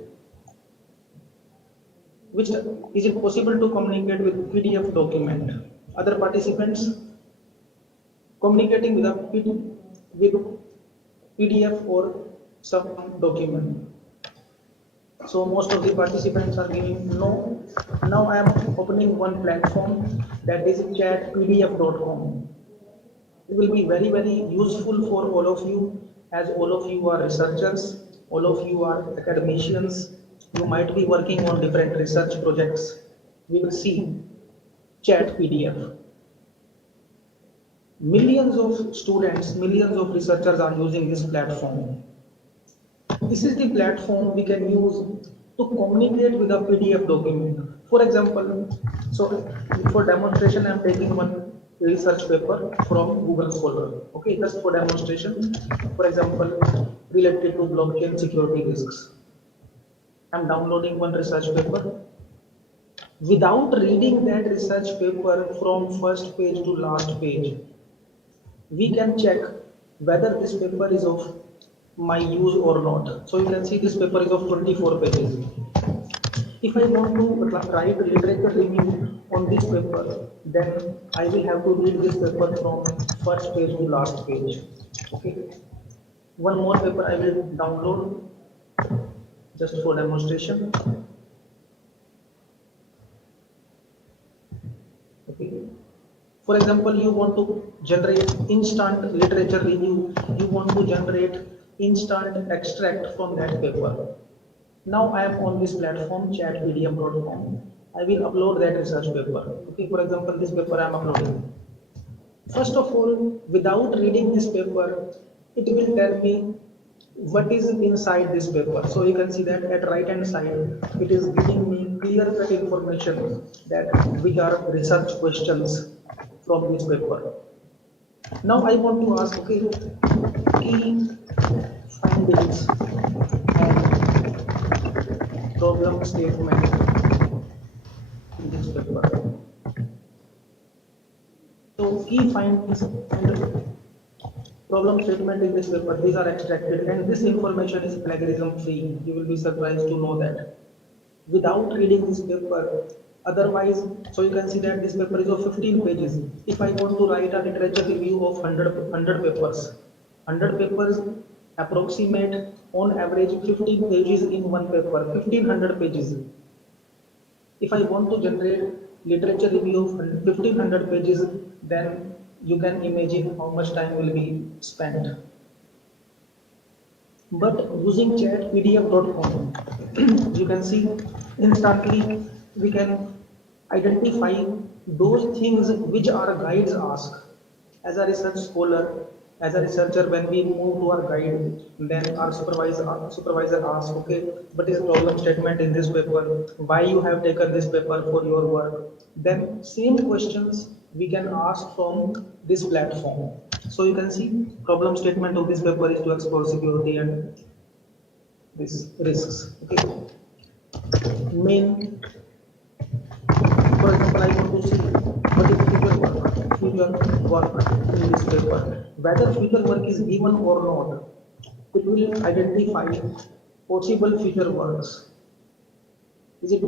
Which is it possible to communicate with PDF document? Other participants communicating with PDF or some document. So most of the participants are giving no. Now I am opening one platform, that is chatpdf.com. It will be very useful for all of you, as all of you are researchers, all of you are academicians. You might be working on different research projects. We will see chat PDF. Millions of students, millions of researchers are using this platform. This is the platform we can use to communicate with a PDF document. For example, so for demonstration, I'm taking one research paper from Google Scholar. Okay, just for demonstration. For example, related to blockchain security risks. I'm downloading one research paper. Without reading that research paper from first page to last page, we can check whether this paper is of my use or not. So you can see this paper is of 24 pages. If I want to write literature review on this paper, then I will have to read this paper from first page to last page. Okay. One more paper I will download just for demonstration. Okay. For example, you want to generate instant literature review, you want to generate instant extract from that paper. Now I am on this platform, chatpdf.com. I will upload that research paper. Okay, for example, this paper I am uploading. First of all, without reading this paper, it will tell me what is inside this paper. So you can see that at right hand side, it is giving me clear cut information that which are research questions from this paper. Now I want to ask, okay, key findings and problem statement in this paper. So key findings and problem statement in this paper, these are extracted, and this information is plagiarism free. You will be surprised to know that. Without reading this paper, otherwise, so you can see that this paper is of 15 pages. If I want to write a literature review of 100 papers, 100 papers approximate on average 15 pages in one paper, 1500 pages. If I want to generate literature review of 1500 pages, then you can imagine how much time will be spent. But using chatpdf.com, you can see instantly we can identify those things which our guides ask. As a research scholar, as a researcher, when we move to our guide, then our supervisor asks, okay, what is problem statement in this paper? Why you have taken this paper for your work? Then same questions we can ask from this platform. So you can see problem statement of this paper is to explore security and these risks. Okay. Main, for example, I want to see what is future work in this paper. Whether future work is given or not, it will identify possible future works. Is it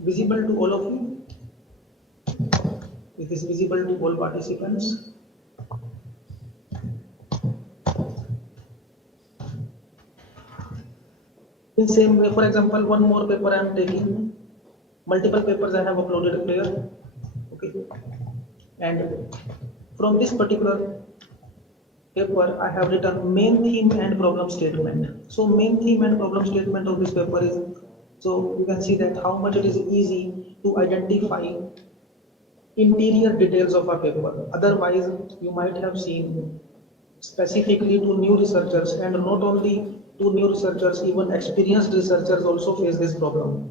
visible to all of you? Is this visible to all participants? In same way, for example, one more paper I am taking. Multiple papers I have uploaded here. Okay. And from this particular paper, I have written main theme and problem statement. So main theme and problem statement of this paper is, so you can see that how much it is easy to identify interior details of a paper. Otherwise, you might have seen specifically to new researchers, and not only to new researchers, even experienced researchers also face this problem.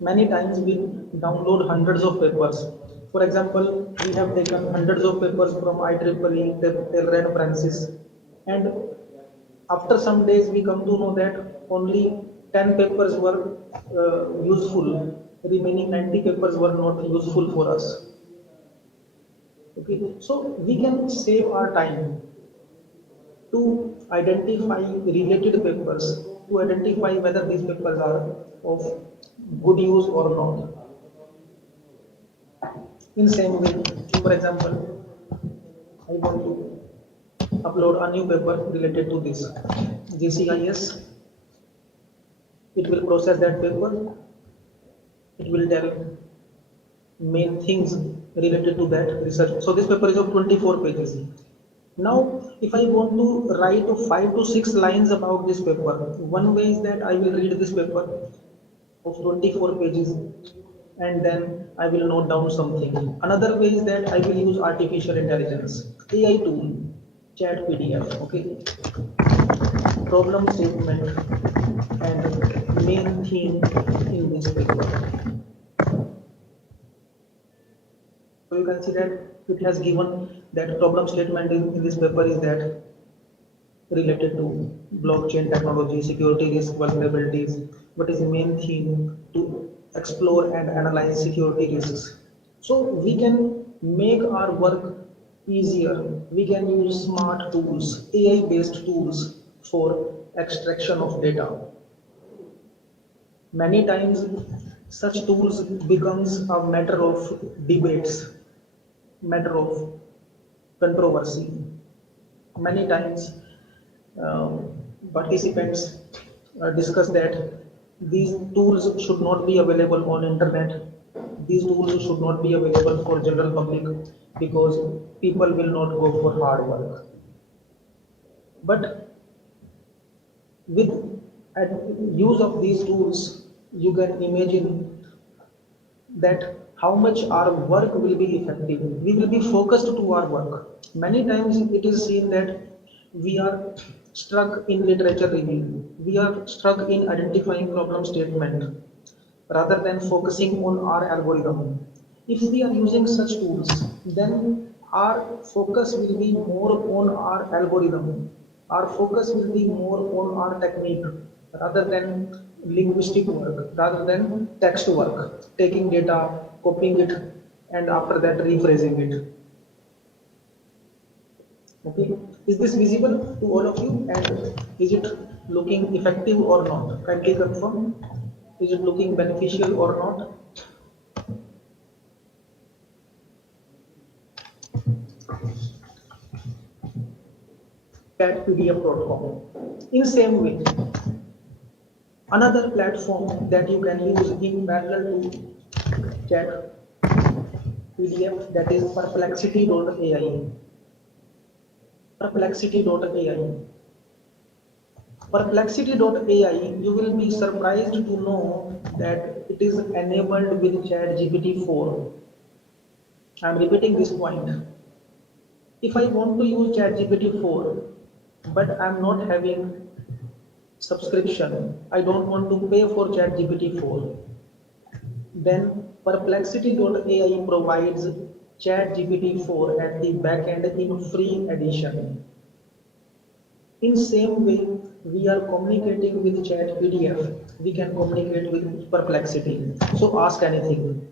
Many times we download hundreds of papers. For example, we have taken hundreds of papers from IEEE, Taylor and Francis, and after some days we come to know that only 10 papers were useful, remaining 90 papers were not useful for us. Okay, so we can save our time to identify related papers, to identify whether these papers are of good use or not. In same way, for example, I want to upload a new paper related to this GCIS. It will process that paper. It will tell main things related to that research. So this paper is of 24 pages. Now, if I want to write 5 to 6 lines about this paper, one way is that I will read this paper of 24 pages and then I will note down something. Another way is that I will use artificial intelligence, AI tool, chat PDF, okay. Problem statement, and main theme in this paper. So you can see that it has given that problem statement in this paper is that related to blockchain technology, security risk, vulnerabilities. What is the main theme? To explore and analyze security risks. So we can make our work easier. We can use smart tools, AI-based tools for extraction of data. Many times such tools becomes a matter of debates, matter of controversy. Many times participants discuss that these tools should not be available on internet. These tools should not be available for general public because people will not go for hard work. But with use of these tools, you can imagine that how much our work will be effective. We will be focused to our work. Many times it is seen that we are stuck in literature review. We are stuck in identifying problem statement rather than focusing on our algorithm. If we are using such tools, then our focus will be more on our algorithm. Our focus will be more on our technique rather than linguistic work, rather than text work, taking data, copying it, and after that rephrasing it. Okay, is this visible to all of you, and is it looking effective or not? Kindly confirm. Is it looking beneficial or not? ChatPDF.com. In same way, another platform that you can use in parallel to ChatPDF, that is Perplexity.ai. Perplexity.ai. Perplexity.ai, you will be surprised to know that it is enabled with ChatGPT 4. I am repeating this point. If I want to use ChatGPT 4, but I am not having subscription, I don't want to pay for ChatGPT 4, then Perplexity.ai provides ChatGPT 4 at the backend in free edition. In same way, we are communicating with ChatPDF, we can communicate with Perplexity. So ask anything.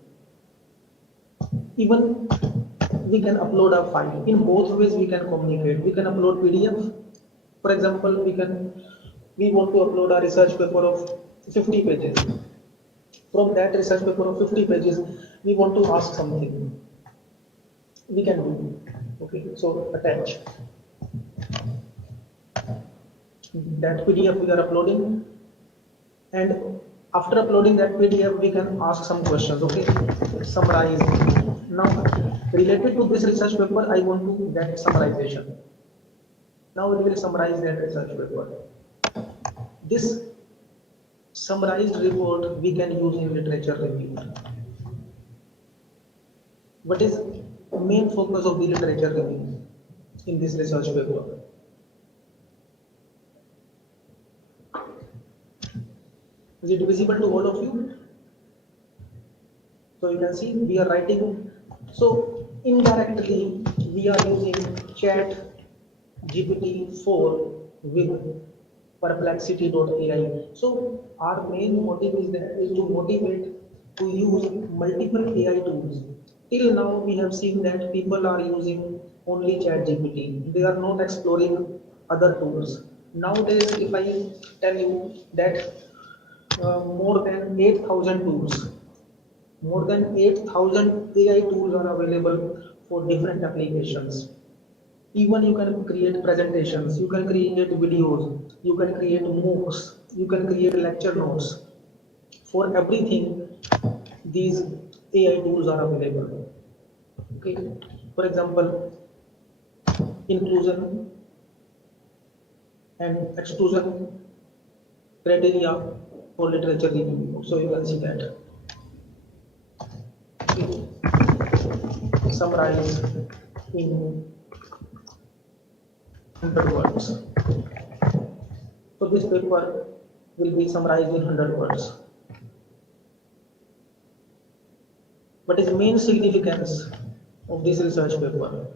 Even we can upload a file. In both ways we can communicate. We can upload PDF. For example, we want to upload a research paper of 50 pages. From that research paper of 50 pages, we want to ask something. We can do. Okay, so attach that PDF we are uploading, and after uploading that PDF we can ask some questions. Okay, summarize. Now related to this research paper, I want to get summarization. Now we will summarize that research paper. This summarized report we can use in literature review. What is the main focus of the literature review in this research paper? Is it visible to all of you? So you can see we are writing. So indirectly we are using ChatGPT-4 with Perplexity.ai. So our main motive is to motivate to use multiple AI tools. Till now we have seen that people are using only ChatGPT. They are not exploring other tools. Nowadays, if I tell you that more than 8,000 tools, more than 8,000 AI tools are available for different applications. Even you can create presentations, you can create videos, you can create MOOCs, you can create lecture notes. For everything, these AI tools are available. Okay. For example, inclusion and exclusion criteria for literature review. So you can see that. Okay. Summarize in 100 words. So this paper will be summarized in 100 words. What is the main significance of this research paper?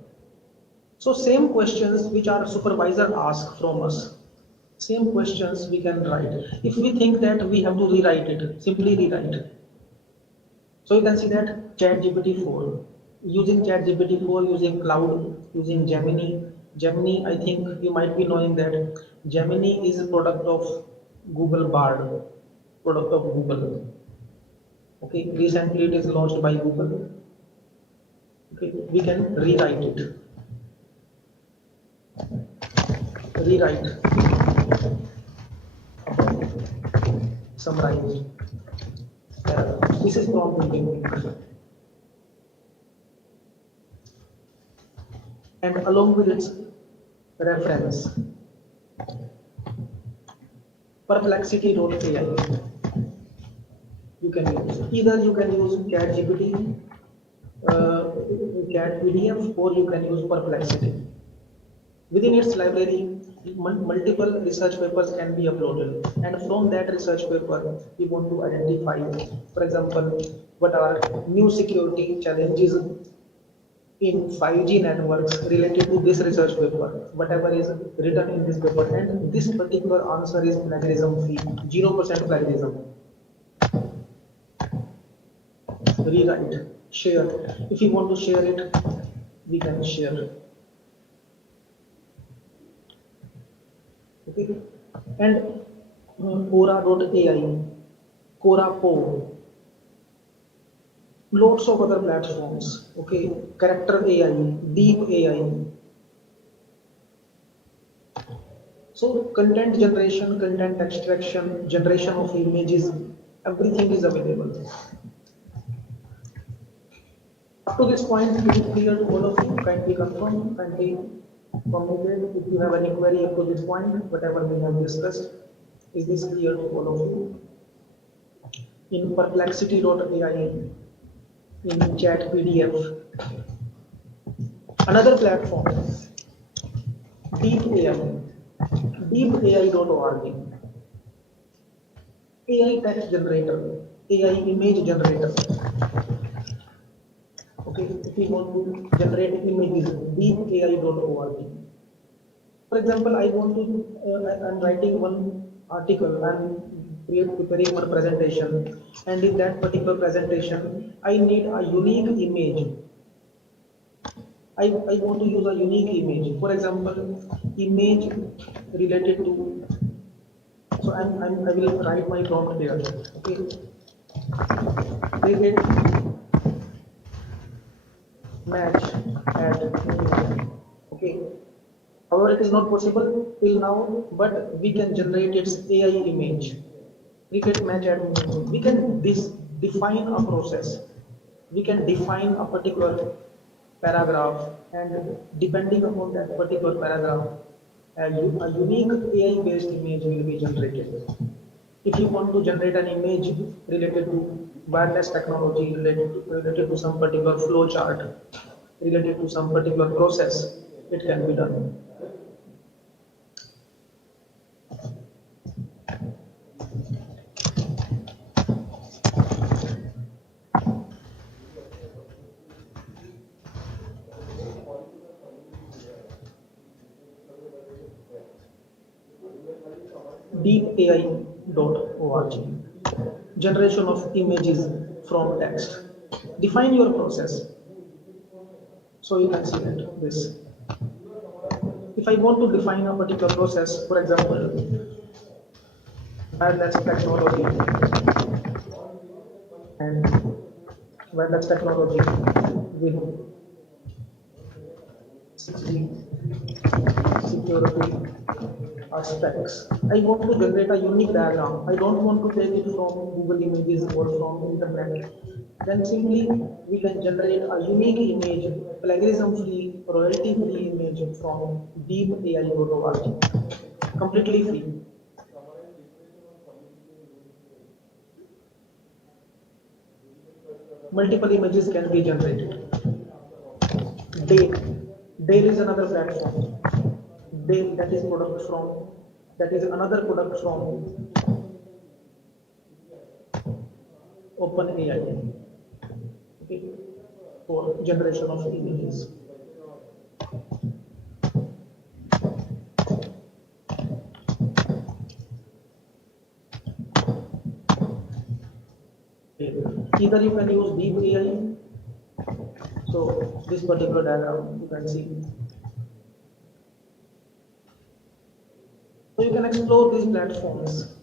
So same questions which our supervisor asks from us, same questions we can write. If we think that we have to rewrite it, simply rewrite. So you can see that ChatGPT 4, using ChatGPT 4, using cloud, using Gemini. Gemini, I think you might be knowing that Gemini is a product of Google Bard, product of Google. Okay, recently it is launched by Google. Okay, we can rewrite it. Rewrite. Summarize. This is prompt engineering. And along with its reference, perplexity.ai. You can use either you can use ChatGPT, Cat PDF, or you can use Perplexity. Within its library, multiple research papers can be uploaded, and from that research paper, we want to identify, for example, what are new security challenges in 5G networks related to this research paper, whatever is written in this paper, and this particular answer is plagiarism free, 0% plagiarism. Rewrite, share. If you want to share it, we can share it. Okay, and Quora.ai, Quora.po, lots of other platforms. Okay, Character AI, Deep AI. So content generation, content extraction, generation of images, everything is available. Up to this point, is it clear to all of you? Kindly confirm, kindly communicate if you have any query up to this point, whatever we have discussed. Is this clear to all of you? In Perplexity.ai, in Chat PDF. Another platform, Deep AI, deepai.org, AI text generator, AI image generator. Okay, if you want to generate images, deepai.org. For example, I want to, I'm writing one article and preparing one presentation, and in that particular presentation, I need a unique image. I want to use a unique image. For example, image related to. So I will write my prompt here. Okay. Create match add. Okay. However, it is not possible till now, but we can generate its AI image. Create match add. We can define a process. We can define a particular paragraph, and depending upon that particular paragraph, a unique AI-based image will be generated. If you want to generate an image related to wireless technology, related to some particular flow chart, related to some particular process, it can be done. deepai.org, generation of images from text. Define your process. So you can see that this. If I want to define a particular process, for example, wireless technology and wireless technology with 6G security aspects. I want to generate a unique diagram. I don't want to take it from Google Images or from internet. Then simply we can generate a unique image, plagiarism-free, royalty-free image from deepai.org, completely free. Multiple images can be generated. Dale is another platform. Dale, that is another product from OpenAI, okay, for generation of images. Okay. Either you can use Deep AI. So this particular diagram you can see. So you can explore these platforms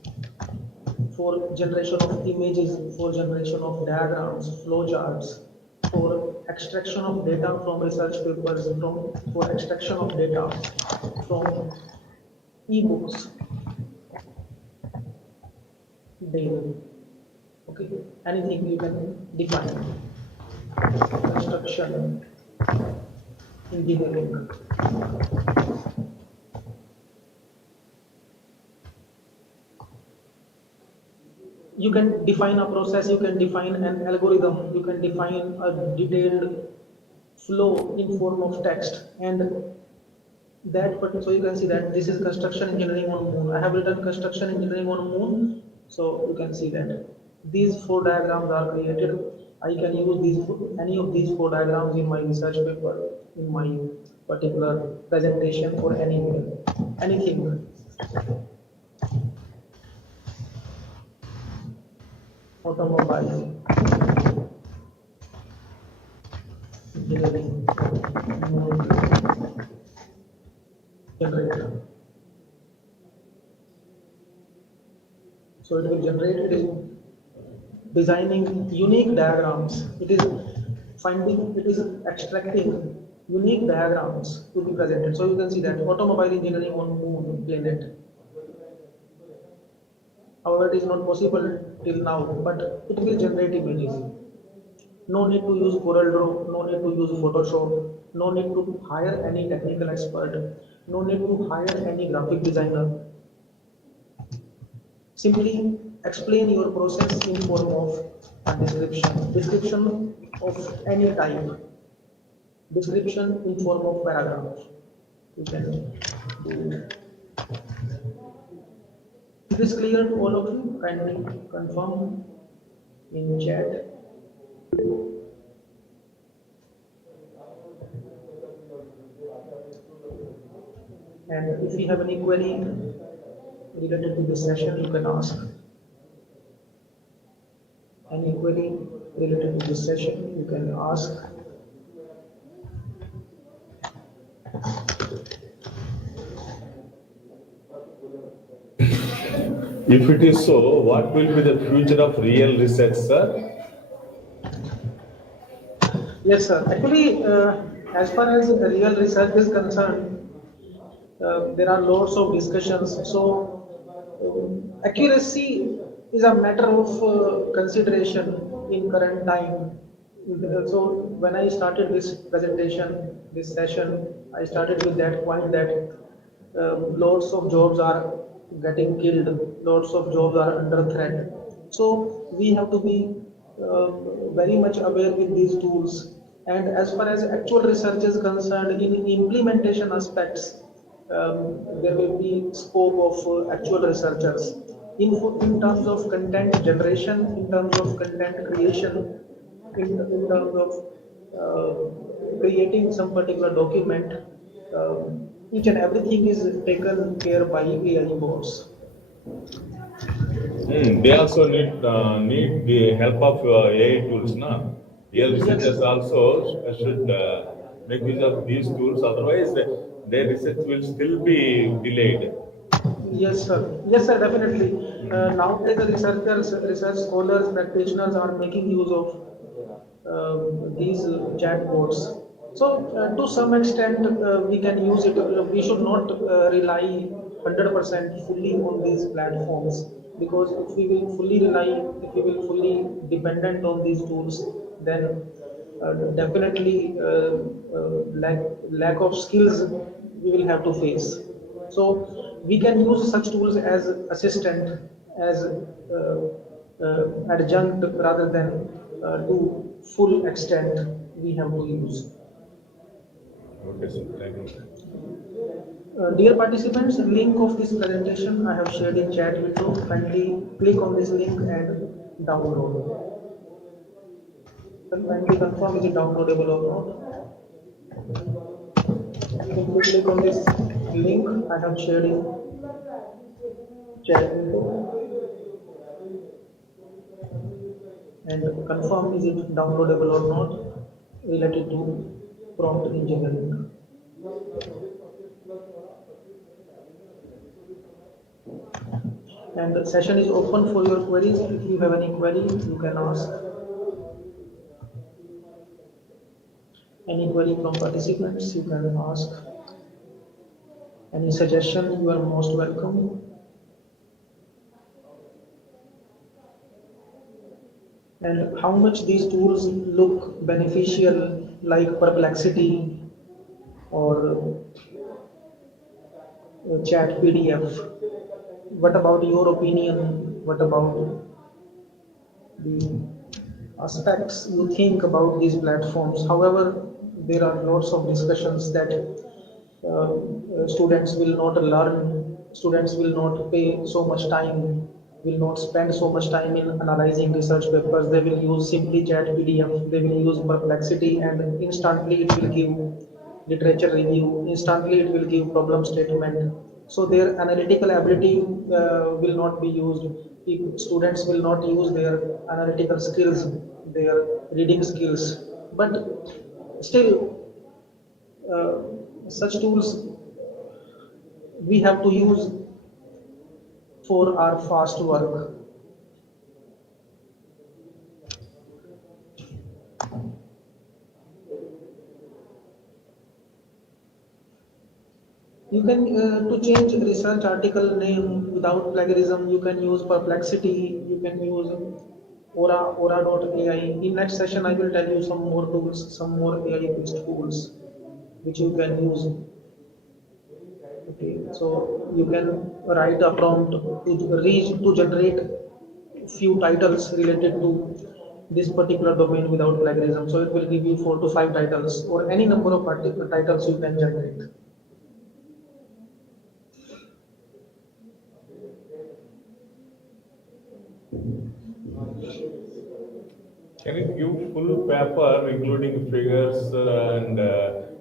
for generation of images, for generation of diagrams, flowcharts, for extraction of data from research papers, for extraction of data from ebooks, data. Okay, anything you can define. Construction, engineering. You can define a process, you can define an algorithm, you can define a detailed flow in form of text, and that, but so you can see that this is construction engineering on moon. I have written construction engineering on moon, so you can see that these 4 diagrams are created. I can use any of these 4 diagrams in my research paper, in my particular presentation, or anything. Automobile, engineering, generator. So it will generate, it is designing unique diagrams, it is extracting unique diagrams to be presented. So you can see that automobile engineering on moon planet. However, it is not possible till now, but it will generate images. No need to use CorelDRAW, no need to use Photoshop, no need to hire any technical expert, no need to hire any graphic designer. Simply explain your process in form of a description of any type, description in form of paragraph. You can do. Is this clear to all of you? Kindly confirm in chat. And if you have any query related to this session, you can ask. Any query related to this session, you can ask. If it is so, what will be the future of real research, sir? Yes, sir. Actually, as far as the real research is concerned, there are lots of discussions. So, accuracy is a matter of consideration in current time. So, when I started this presentation, this session, I started with that point that lots of jobs are getting killed, lots of jobs are under threat. So, we have to be very much aware with these tools. And as far as actual research is concerned, in implementation aspects, there will be scope of actual researchers. In terms of content generation, in terms of content creation, in terms of creating some particular document, each and everything is taken care by AI bots. They also need the help of AI tools, na? Real researchers also should make use of these tools. Otherwise, their research will still be delayed. Yes, sir. Yes, sir. Definitely. Nowadays, the researchers, research scholars, practitioners are making use of these chatbots. So, to some extent, we can use it. We should not rely 100% fully on these platforms, because if we will fully rely, if we will fully dependent on these tools, then definitely lack of skills we will have to face. So we can use such tools as assistant, as adjunct, rather than to full extent we have to use. Okay, sir. Thank you. Dear participants, link of this presentation I have shared in chat window. Kindly click on this link and download. Kindly confirm is it downloadable or not. You can click on this link I have shared in chat window and confirm is it downloadable or not related to prompt engineering. And the session is open for your queries. If you have any query, you can ask. Any query from participants, you can ask. Any suggestion, you are most welcome. And how much these tools look beneficial, like Perplexity or Chat PDF. What about your opinion? What about the aspects you think about these platforms? However, there are lots of discussions that students will not learn, students will not pay so much time, will not spend so much time in analyzing research papers. They will use simply Chat PDF, they will use Perplexity, and instantly it will give literature review, instantly it will give problem statement. So their analytical ability will not be used. Students will not use their analytical skills, their reading skills. But still, such tools we have to use for our fast work. You can to change research article name without plagiarism. You can use Perplexity. You can use Aura.ai. In next session, I will tell you some more tools, some more AI-based tools which you can use. Okay, so you can write a prompt to generate few titles related to this particular domain without plagiarism. So it will give you 4 to 5 titles or any number of titles you can generate. Can you give full paper including figures and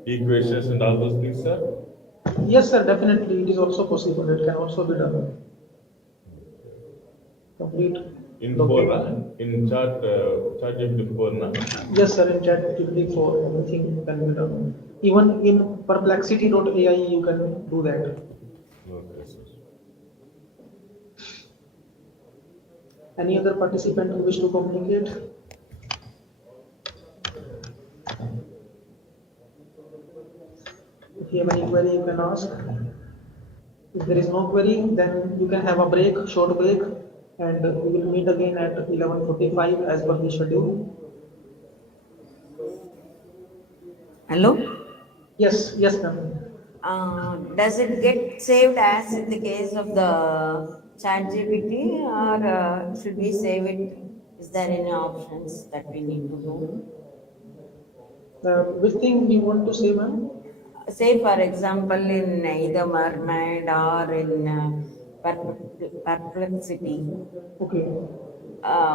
equations and all those things, sir? Yes, sir, definitely. It is also possible. It can also be done. Complete. In Forna, in ChatGPT Forna. Yes, sir, in ChatGPT 4, everything can be done. Even in Perplexity.ai, you can do that. Okay, sir. Any other participant who wish to communicate? If you have any query, you can ask. If there is no query, then you can have a break, short break, and we will meet again at 11:45 as per the schedule. Hello? Yes, yes, ma'am. Does it get saved as in the case of the ChatGPT, or should we save it? Is there any options that we need to do? Which thing you want to say, ma'am? Say, for example, in either Mermaid or in Perplexity, Okay.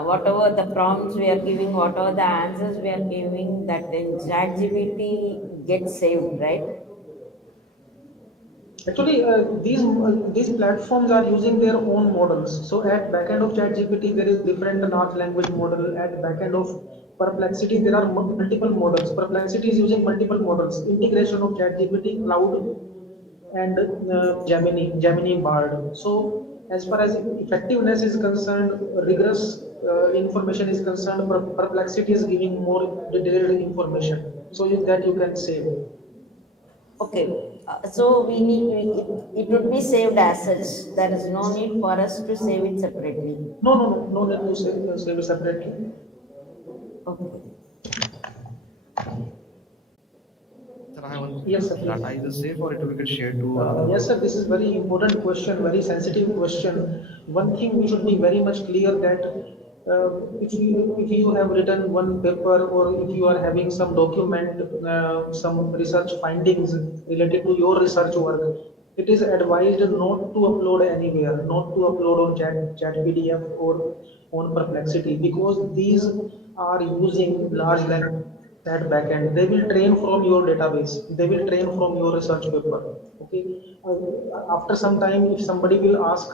whatever the prompts we are giving, whatever the answers we are giving, that in ChatGPT gets saved, right? Actually, these platforms are using their own models. So at backend of ChatGPT, there is different large language model. At backend of Perplexity, there are multiple models. Perplexity is using multiple models. Integration of ChatGPT, Cloud, and Gemini Bard. So as far as effectiveness is concerned, rigorous information is concerned, Perplexity is giving more detailed information. So that you can save. Okay, so it would be saved as such. There is no need for us to save it separately. No need to save it separately. Okay. Sir, I have one Yes, sir. data is safe or it will get shared to Yes, sir, this is very important question, very sensitive question. One thing we should be very much clear that if you have written one paper or if you are having some document, some research findings related to your research work, it is advised not to upload anywhere, not to upload on chat PDF or on Perplexity, because these are using large language that backend. They will train from your database. They will train from your research paper. Okay. After some time, if somebody will ask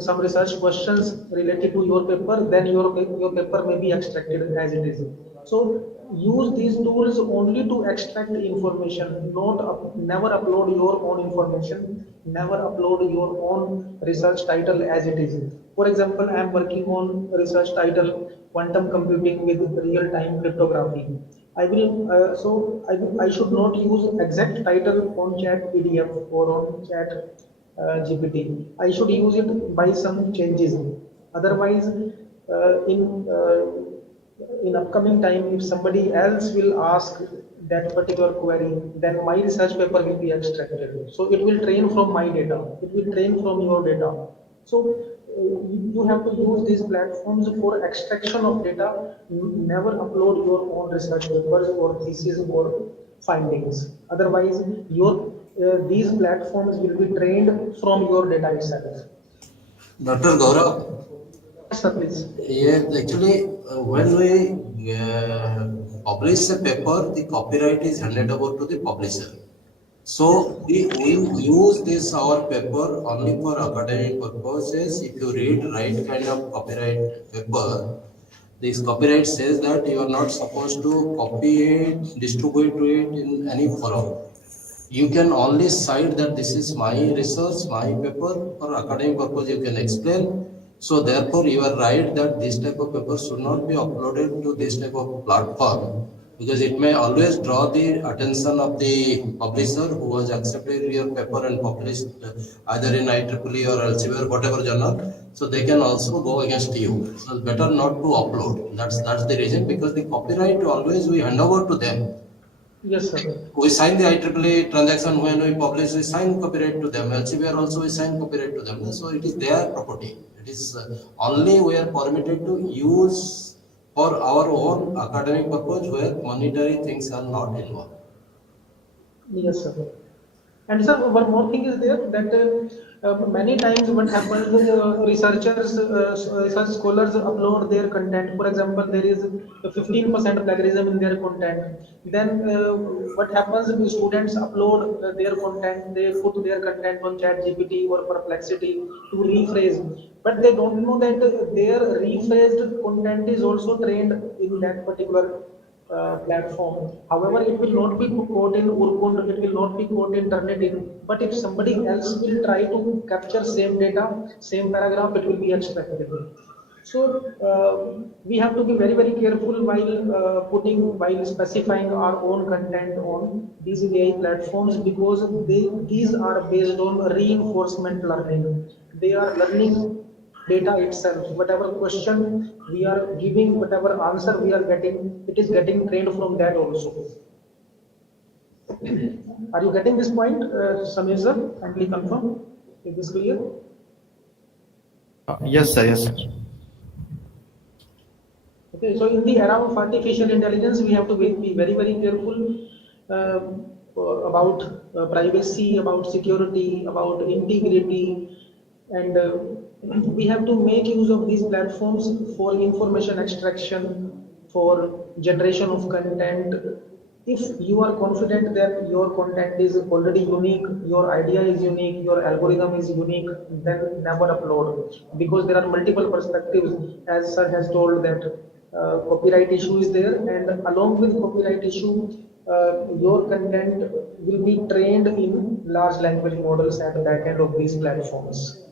some research questions related to your paper, then your paper may be extracted as it is. So use these tools only to extract information, never upload your own information, never upload your own research title as it is. For example, I am working on research title quantum computing with real-time cryptography. I should not use exact title on chat PDF or on chat GPT. I should use it by some changes. Otherwise, in upcoming time, if somebody else will ask that particular query, then my research paper will be extracted. So it will train from my data. It will train from your data. So you have to use these platforms for extraction of data. Never upload your own research papers or thesis or findings. Otherwise, these platforms will be trained from your data itself. Dr. Gaurav, Yes, sir, please. yes, actually, when we publish a paper, the copyright is handed over to the publisher. So we use this our paper only for academic purposes. If you read right kind of copyright paper, this copyright says that you are not supposed to copy it, distribute it in any forum. You can only cite that this is my research, my paper. For academic purpose, you can explain. So therefore, you are right that this type of paper should not be uploaded to this type of platform, because it may always draw the attention of the publisher who has accepted your paper and published either in IEEE or Elsevier, whatever journal. So they can also go against you. So better not to upload. That's the reason, because the copyright always we hand over to them. Yes, sir. We sign the IEEE transaction when we publish, we sign copyright to them. Elsevier also we sign copyright to them. So it is their property. It is only we are permitted to use for our own academic purpose where monetary things are not involved. Yes, sir. And sir, one more thing is there that many times what happens, research scholars upload their content. For example, there is 15% plagiarism in their content. Then what happens is students upload their content, they put their content on ChatGPT or Perplexity to rephrase, but they don't know that their rephrased content is also trained in that particular platform. However, it will not be caught in Urkund, it will not be caught in Turnitin, but if somebody else will try to capture same data, same paragraph, it will be extracted. So we have to be very, very careful while specifying our own content on these AI platforms, because these are based on reinforcement learning. They are learning data itself. Whatever question we are giving, whatever answer we are getting, it is getting trained from that also. Are you getting this point, Samir sir? Kindly confirm. Is this clear? Yes, sir. Yes, sir. Okay, so in the era of artificial intelligence, we have to be very, very careful about privacy, about security, about integrity, and we have to make use of these platforms for information extraction, for generation of content. If you are confident that your content is already unique, your idea is unique, your algorithm is unique, then never upload, because there are multiple perspectives, as sir has told that copyright issue is there, and along with copyright issue, your content will be trained in large language models at the back end of these platforms.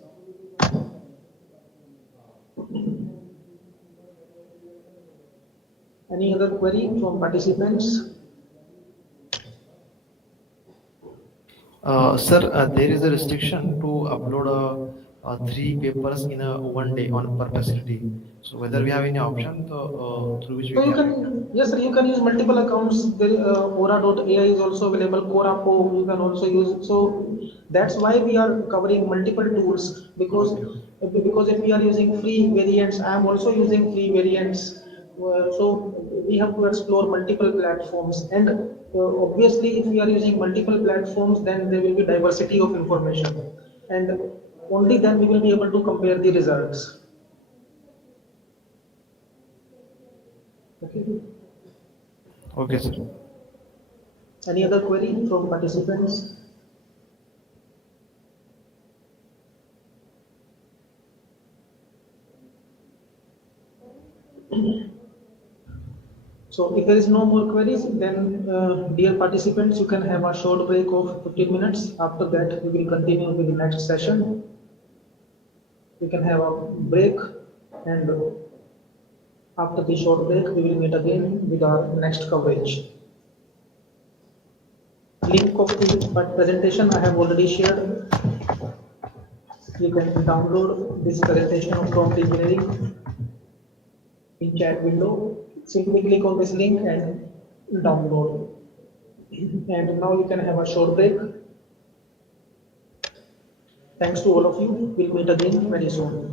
Any other query from participants? Sir, there is a restriction to upload 3 papers in one day on Perplexity. So whether we have any option through which we So you can. can, yes sir, you can use multiple accounts. There, Aura.ai is also available. Corapo you can also use. So that's why we are covering multiple tools, because if we are using free variants, I am also using free variants. So we have to explore multiple platforms, and obviously if we are using multiple platforms, then there will be diversity of information, and only then we will be able to compare the results. Okay. Okay, sir. Any other query from participants? So if there is no more queries, then dear participants, you can have a short break of 15 minutes. After that, we will continue with the next session. We can have a break, and after the short break, we will meet again with our next coverage. Link of the presentation I have already shared. You can download this presentation of prompt engineering in chat window. Simply click on this link and download. And now you can have a short break. Thanks to all of you. We'll meet again very soon.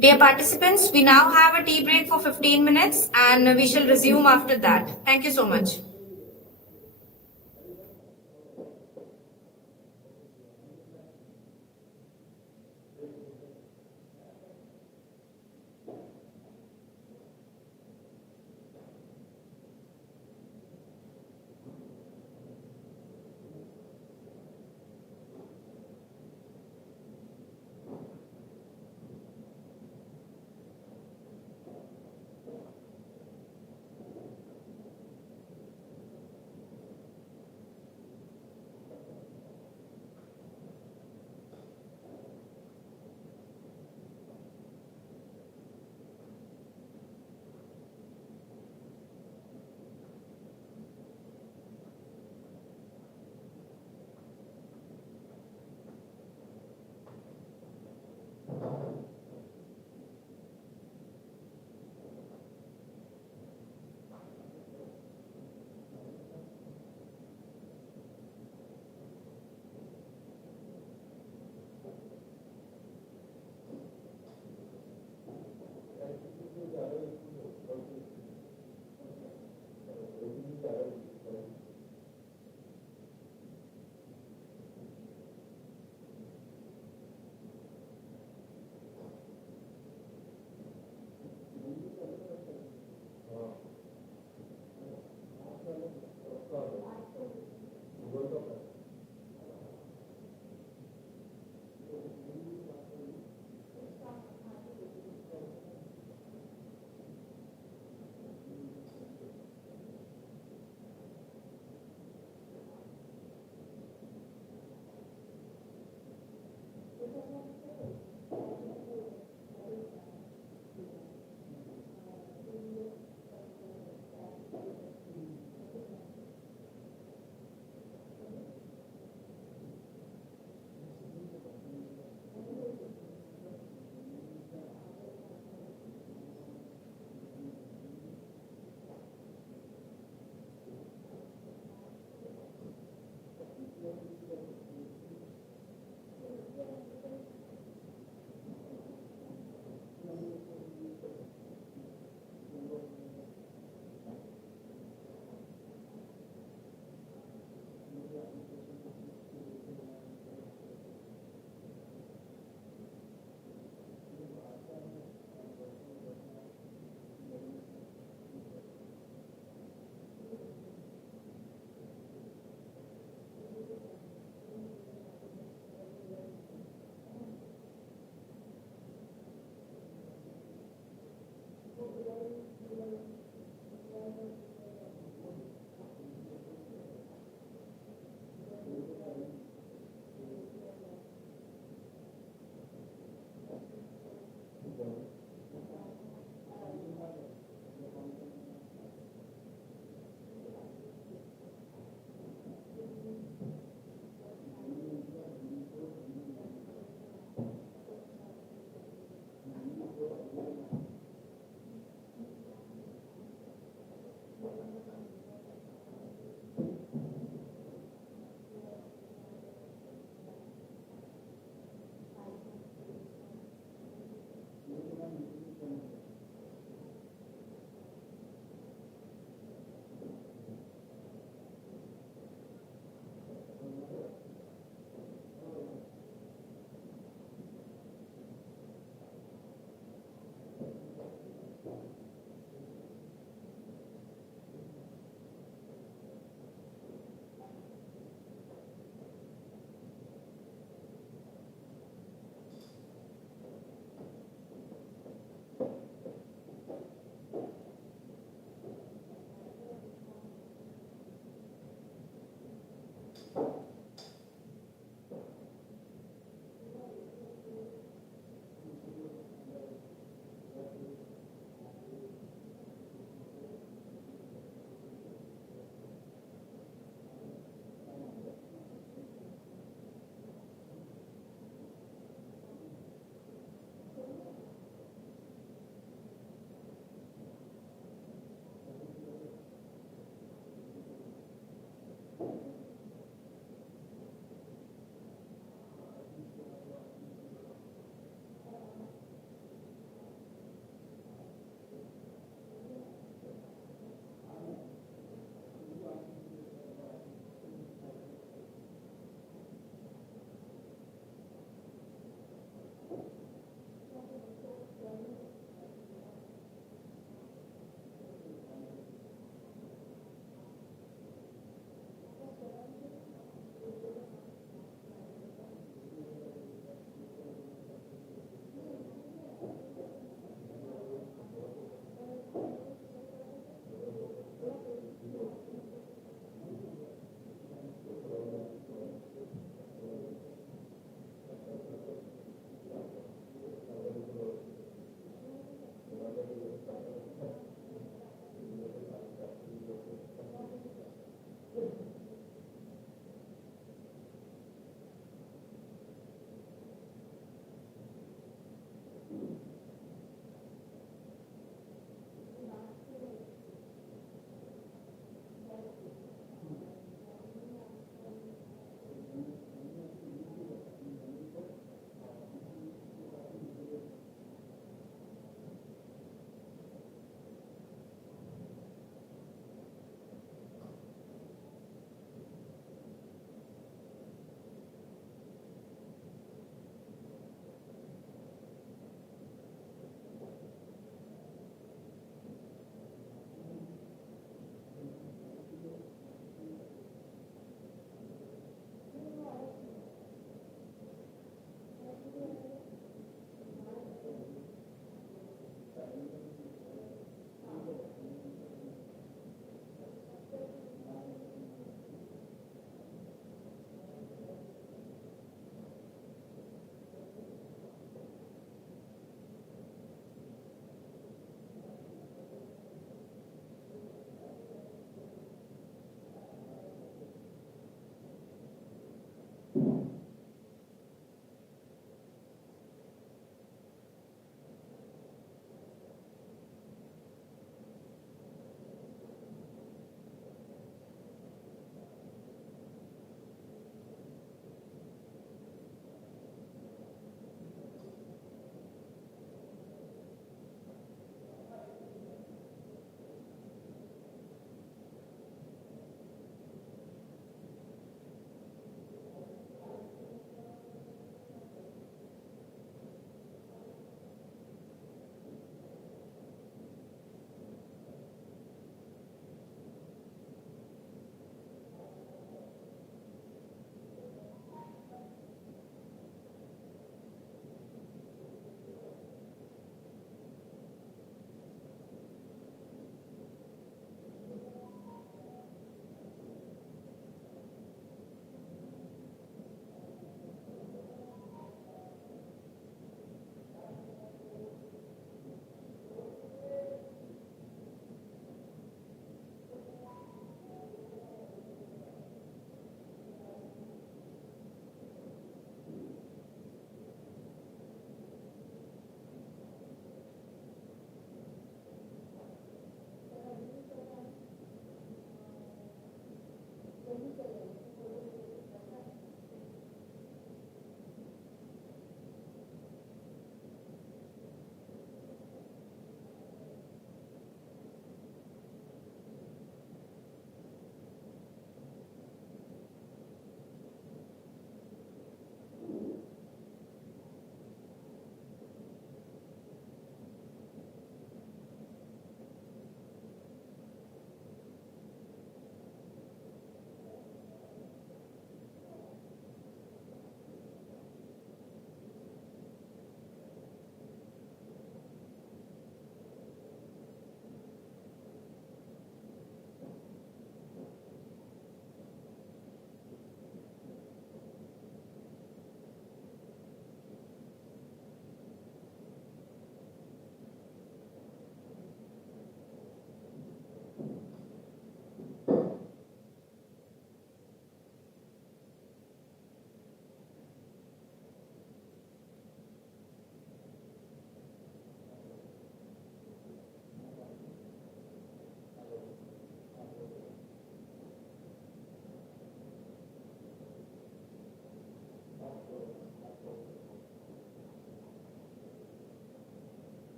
Dear participants, we now have a tea break for 15 minutes and we shall resume after that. Thank you so much.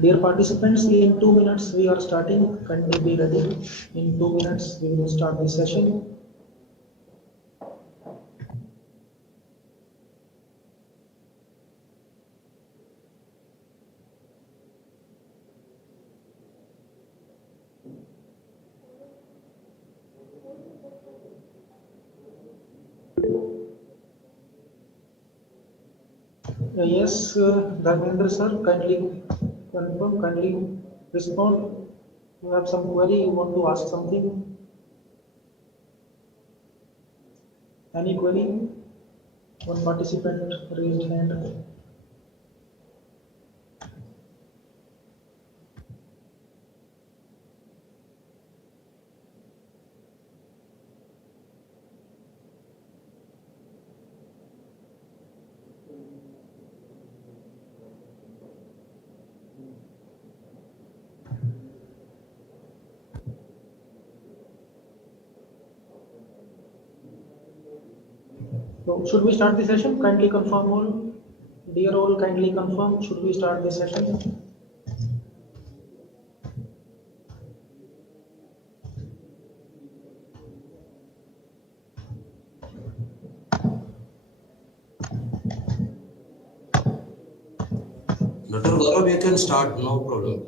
Dear participants, in 2 minutes we are starting. Kindly be ready. In 2 minutes we will start the session. Yes, Dharmendra sir, kindly confirm, kindly respond. You have some query, you want to ask something? Any query? One participant raised hand. So, should we start the session? Kindly confirm all. Dear all, kindly confirm. Should we start the session? Dr. Gaurav, you can start, no problem.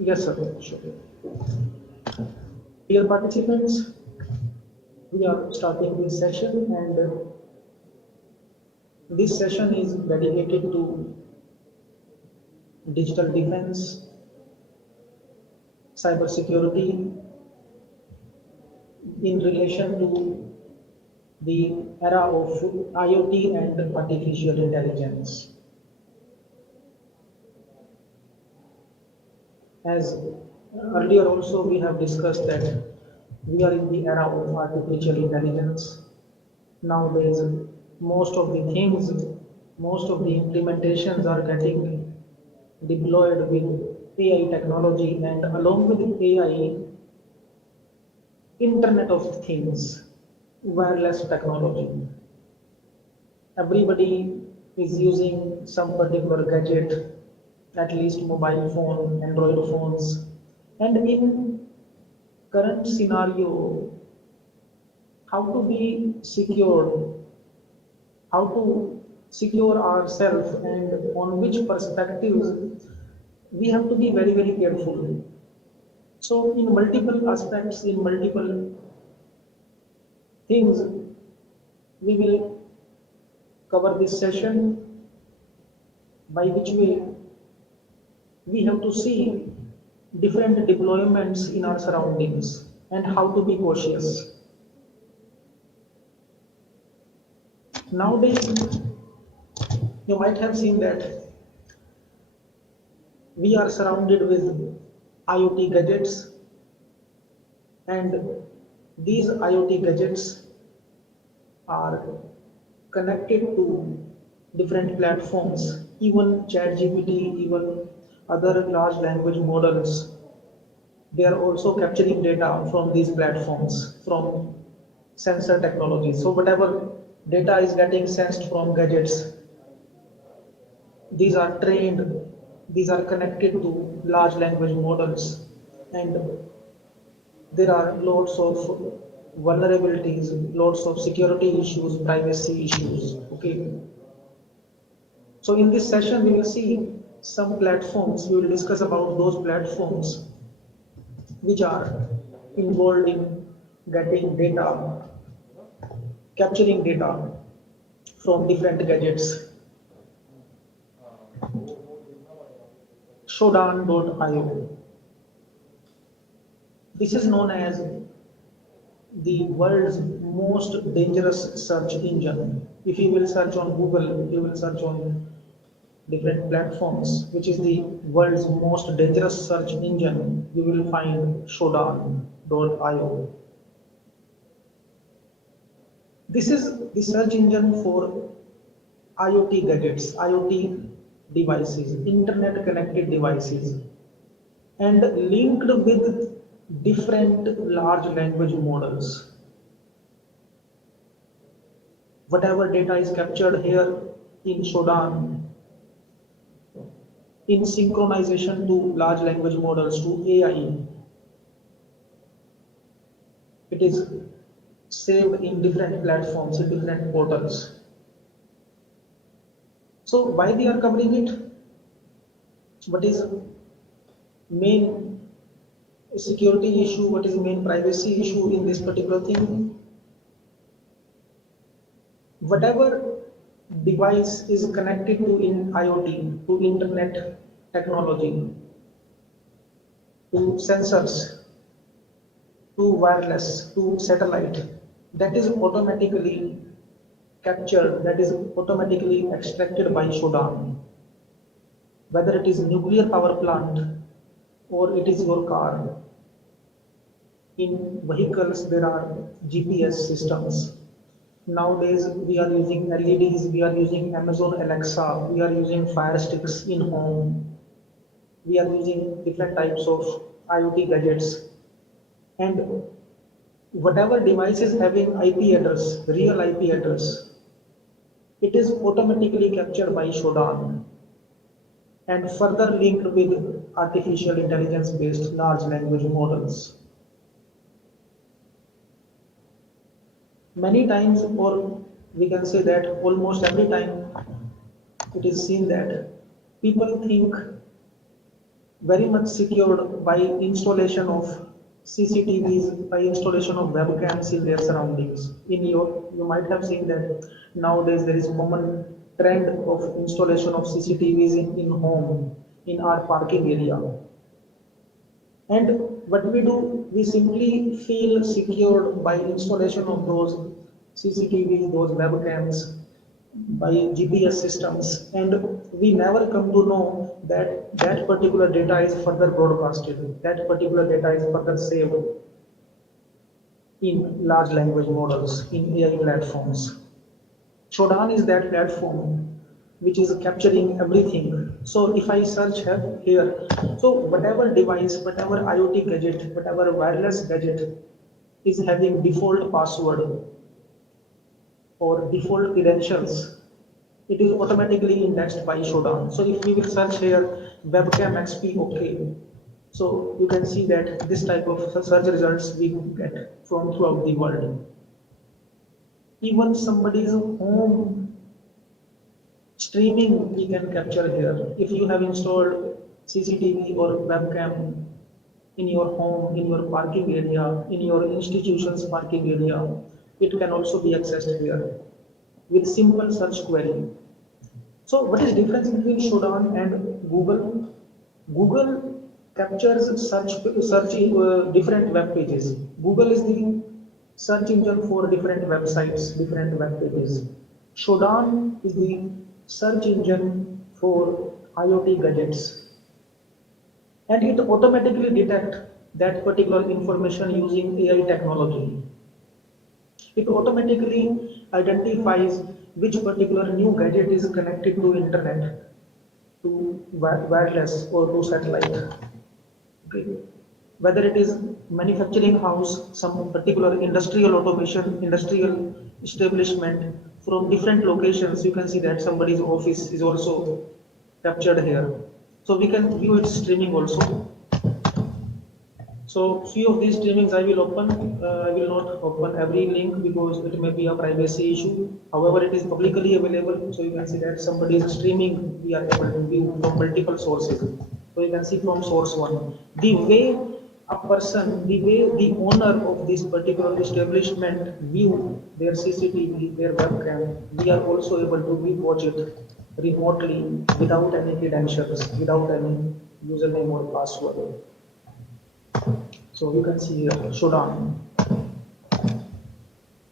Yes, sir. Sure. Dear participants, we are starting this session, and this session is dedicated to digital defense, cyber security in relation to the era of IoT and artificial intelligence. As earlier also we have discussed that we are in the era of artificial intelligence. Nowadays, most of the things, most of the implementations are getting deployed with AI technology, and along with AI, Internet of Things, wireless technology. Everybody is using some particular gadget, at least mobile phone, Android phones, and in current scenario, how to be secured, how to secure ourselves, and on which perspectives we have to be very, very careful. So, in multiple aspects, in multiple things, we will cover this session, by which way we have to see different deployments in our surroundings and how to be cautious. Nowadays, you might have seen that we are surrounded with IoT gadgets, and these IoT gadgets are connected to different platforms, even ChatGPT, even other large language models. They are also capturing data from these platforms, from sensor technology. So whatever data is getting sensed from gadgets, these are trained, these are connected to large language models, and there are lots of vulnerabilities, lots of security issues, privacy issues. Okay. So in this session, we will see some platforms. We will discuss about those platforms which are involved in getting data, capturing data from different gadgets. Shodan.io. This is known as the world's most dangerous search engine. If you will search on Google, you will search on different platforms, which is the world's most dangerous search engine, you will find Shodan.io. This is the search engine for IoT gadgets, IoT devices, internet connected devices, and linked with different large language models. Whatever data is captured here in Shodan in synchronization to large language models, to AI. It is saved in different platforms, in different portals. So why we are covering it? What is main security issue? What is the main privacy issue in this particular thing? Whatever device is connected to in IoT, to internet technology, to sensors, to wireless, to satellite, that is automatically captured, that is automatically extracted by Shodan. Whether it is nuclear power plant or it is your car. In vehicles, there are GPS systems. Nowadays, we are using LEDs, we are using Amazon Alexa, we are using Fire Sticks in home. We are using different types of IoT gadgets. And whatever device is having IP address, real IP address, it is automatically captured by Shodan and further linked with artificial intelligence based large language models. Many times, or we can say that almost every time, it is seen that people think very much secured by installation of CCTVs, by installation of webcams in their surroundings. You might have seen that nowadays there is common trend of installation of CCTVs in home, in our parking area. And what we do, we simply feel secured by installation of those CCTVs, those webcams, by GPS systems, and we never come to know that that particular data is further broadcasted, that particular data is further saved in large language models, in AI platforms. Shodan is that platform which is capturing everything. So if I search here, so whatever device, whatever IoT gadget, whatever wireless gadget is having default password or default credentials, it is automatically indexed by Shodan. So if we will search here webcam XP OK, so you can see that this type of search results we get from throughout the world. Even somebody's home streaming we can capture here. If you have installed CCTV or webcam in your home, in your parking area, in your institution's parking area, it can also be accessed here with simple search query. So what is the difference between Shodan and Google? Google captures different web pages. Google is the search engine for different websites, different web pages. Shodan is the search engine for IoT gadgets. And it automatically detects that particular information using AI technology. It automatically identifies which particular new gadget is connected to internet, to wireless or to satellite. Okay. Whether it is manufacturing house, some particular industrial automation, industrial establishment from different locations, you can see that somebody's office is also captured here. So we can view it streaming also. So few of these streamings I will open. I will not open every link because it may be a privacy issue. However, it is publicly available. So you can see that somebody is streaming. We are able to view from multiple sources. So you can see from source one. The way a person, the way the owner of this particular establishment view their CCTV, their webcam, we are also able to watch it remotely without any credentials, without any username or password. So you can see here, Shodan.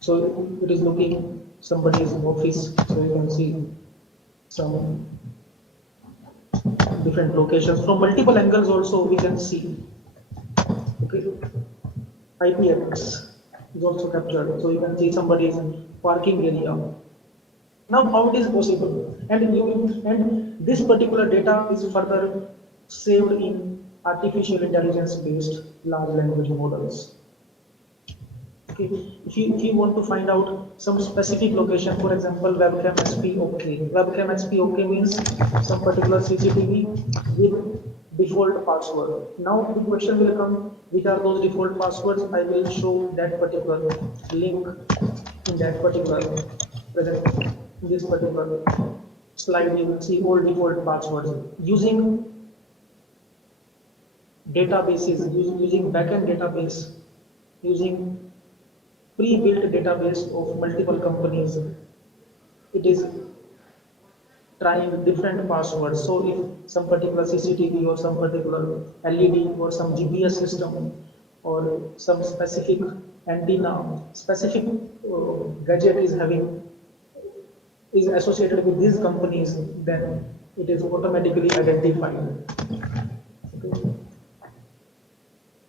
So it is looking somebody's office. So you can see some different locations from multiple angles also we can see. Okay, IP address is also captured. So you can see somebody's parking area. Now how it is possible? And this particular data is further saved in artificial intelligence based large language models. Okay, if you want to find out some specific location, for example, webcam SP OK. Webcam SP OK means some particular CCTV with default password. Now the question will come, which are those default passwords? I will show that particular link in that particular present in this particular slide. You will see all default passwords using databases, using backend database, using pre-built database of multiple companies. It is trying different passwords. So if some particular CCTV or some particular LED or some GPS system or some specific antenna, specific gadget is associated with these companies, then it is automatically identified. Okay.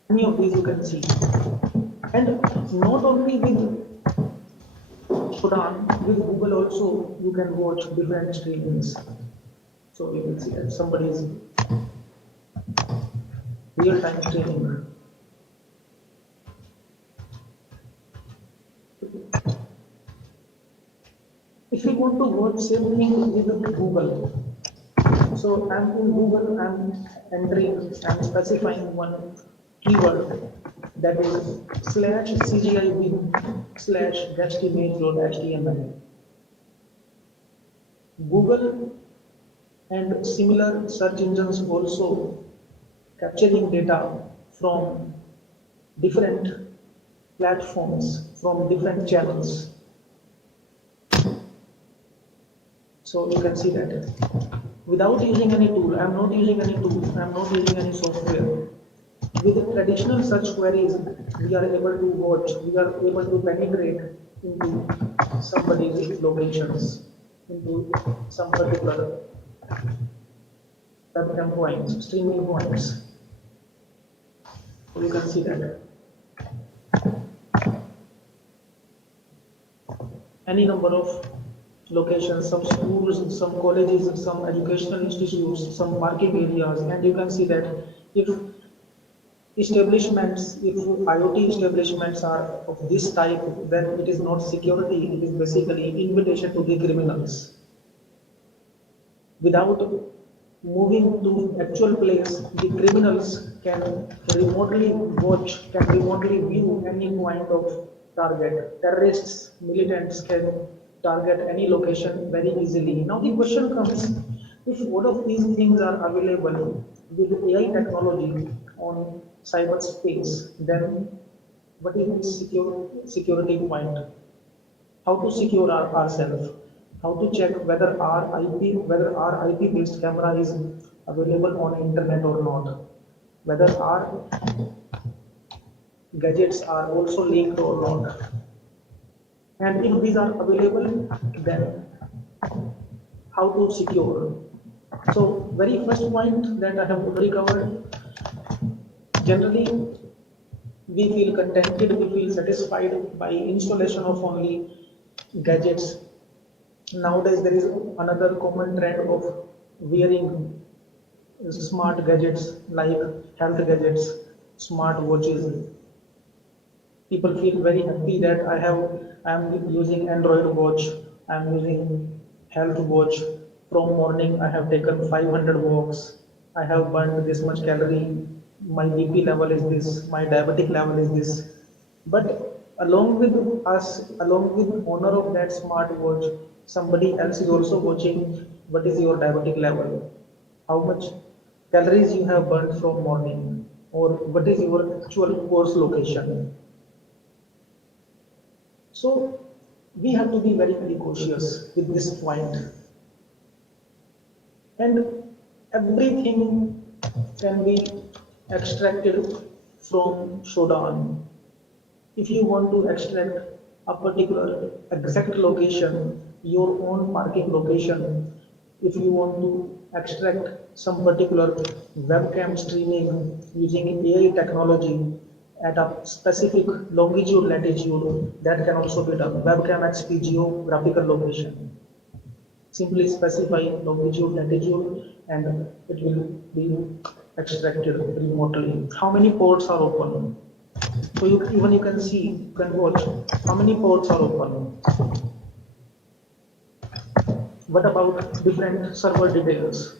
Any of these you can see. And not only with Sudan, with Google also you can watch different streamings. So you will see that somebody is real-time streaming. If you want to watch same thing with Google, so I'm in Google, I'm specifying one keyword, that is /CGIB/guestimage.html. Google and similar search engines also capturing data from different platforms, from different channels. So you can see that without using any tool, I'm not using any tool, I'm not using any software. With traditional search queries, we are able to watch, we are able to penetrate into somebody's locations, into some particular webcam points, streaming points. So you can see that. Any number of locations, some schools, some colleges, some educational institutes, some parking areas, and you can see that if establishments, if IoT establishments are of this type, then it is not security, it is basically invitation to the criminals. Without moving to actual place, the criminals can remotely watch, can remotely view any point of target. Terrorists, militants can target any location very easily. Now the question comes, if all of these things are available with AI technology on cyberspace, then what is the security point? How to secure ourselves? How to check whether our IP based camera is available on internet or not? Whether our gadgets are also linked or not? And if these are available, then how to secure? So very first point that I have already covered, generally we feel contented, we feel satisfied by installation of only gadgets. Nowadays there is another common trend of wearing smart gadgets like health gadgets, smart watches. People feel very happy that I am using Android watch, I am using health watch. From morning I have taken 500 walks, I have burned this much calorie, my BP level is this, my diabetic level is this. But along with us, along with owner of that smart watch, somebody else is also watching what is your diabetic level, how much calories you have burned from morning, or what is your actual course location. So we have to be very, very cautious with this point. And everything can be extracted from Shodan. If you want to extract a particular exact location, your own parking location, if you want to extract some particular webcam streaming using AI technology at a specific longitude, latitude, that can also be done. Webcam XP geographical location. Simply specify longitude, latitude, and it will be extracted remotely. How many ports are open? So you can see, you can watch how many ports are open. What about different server details?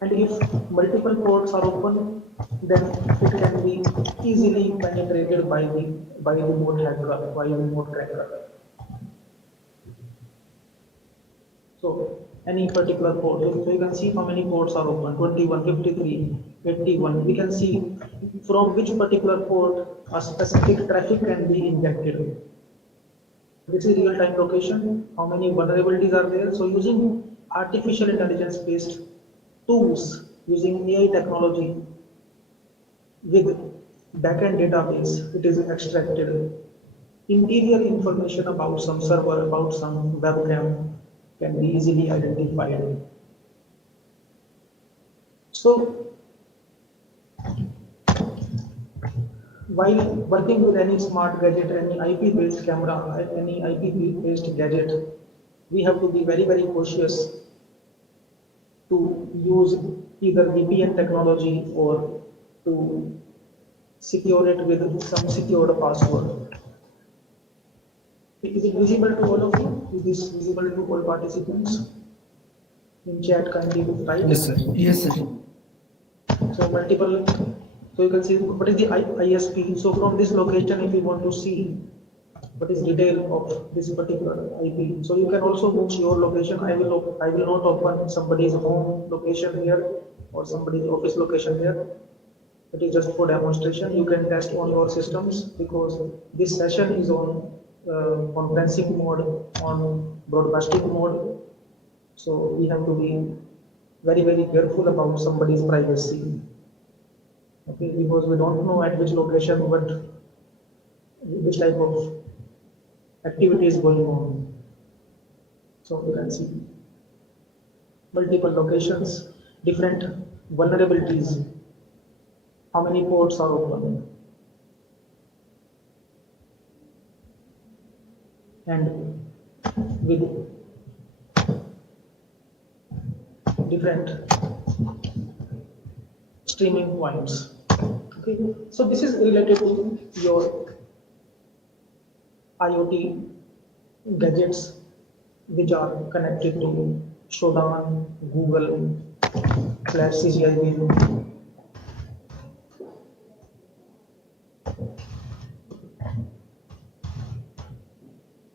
And if multiple ports are open, then it can be easily penetrated by the remote hacker, by the remote cracker. So any particular port, so you can see how many ports are open, 21, 53, 81. We can see from which particular port a specific traffic can be injected. This is real-time location, how many vulnerabilities are there. So using artificial intelligence-based tools, using AI technology with backend database, it is extracted. Interior information about some server, about some webcam can be easily identified. So while working with any smart gadget, any IP-based camera, any IP-based gadget, we have to be very, very cautious to use either VPN technology or to secure it with some secured password. Is it visible to all of you? Is this visible to all participants? In chat, kindly write. Yes, sir. Yes, sir. So multiple, so you can see what is the ISP. So from this location, if you want to see what is detail of this particular IP, so you can also book your location. I will not open somebody's home location here or somebody's office location here. It is just for demonstration. You can test on your systems because this session is on conferencing mode, on broadcasting mode. So we have to be very, very careful about somebody's privacy. Okay, because we don't know at which location which type of activity is going on. So you can see multiple locations, different vulnerabilities, how many ports are open, and with different streaming points. Okay, so this is related to your IoT gadgets which are connected to Shodan, Google, Flash CCIV.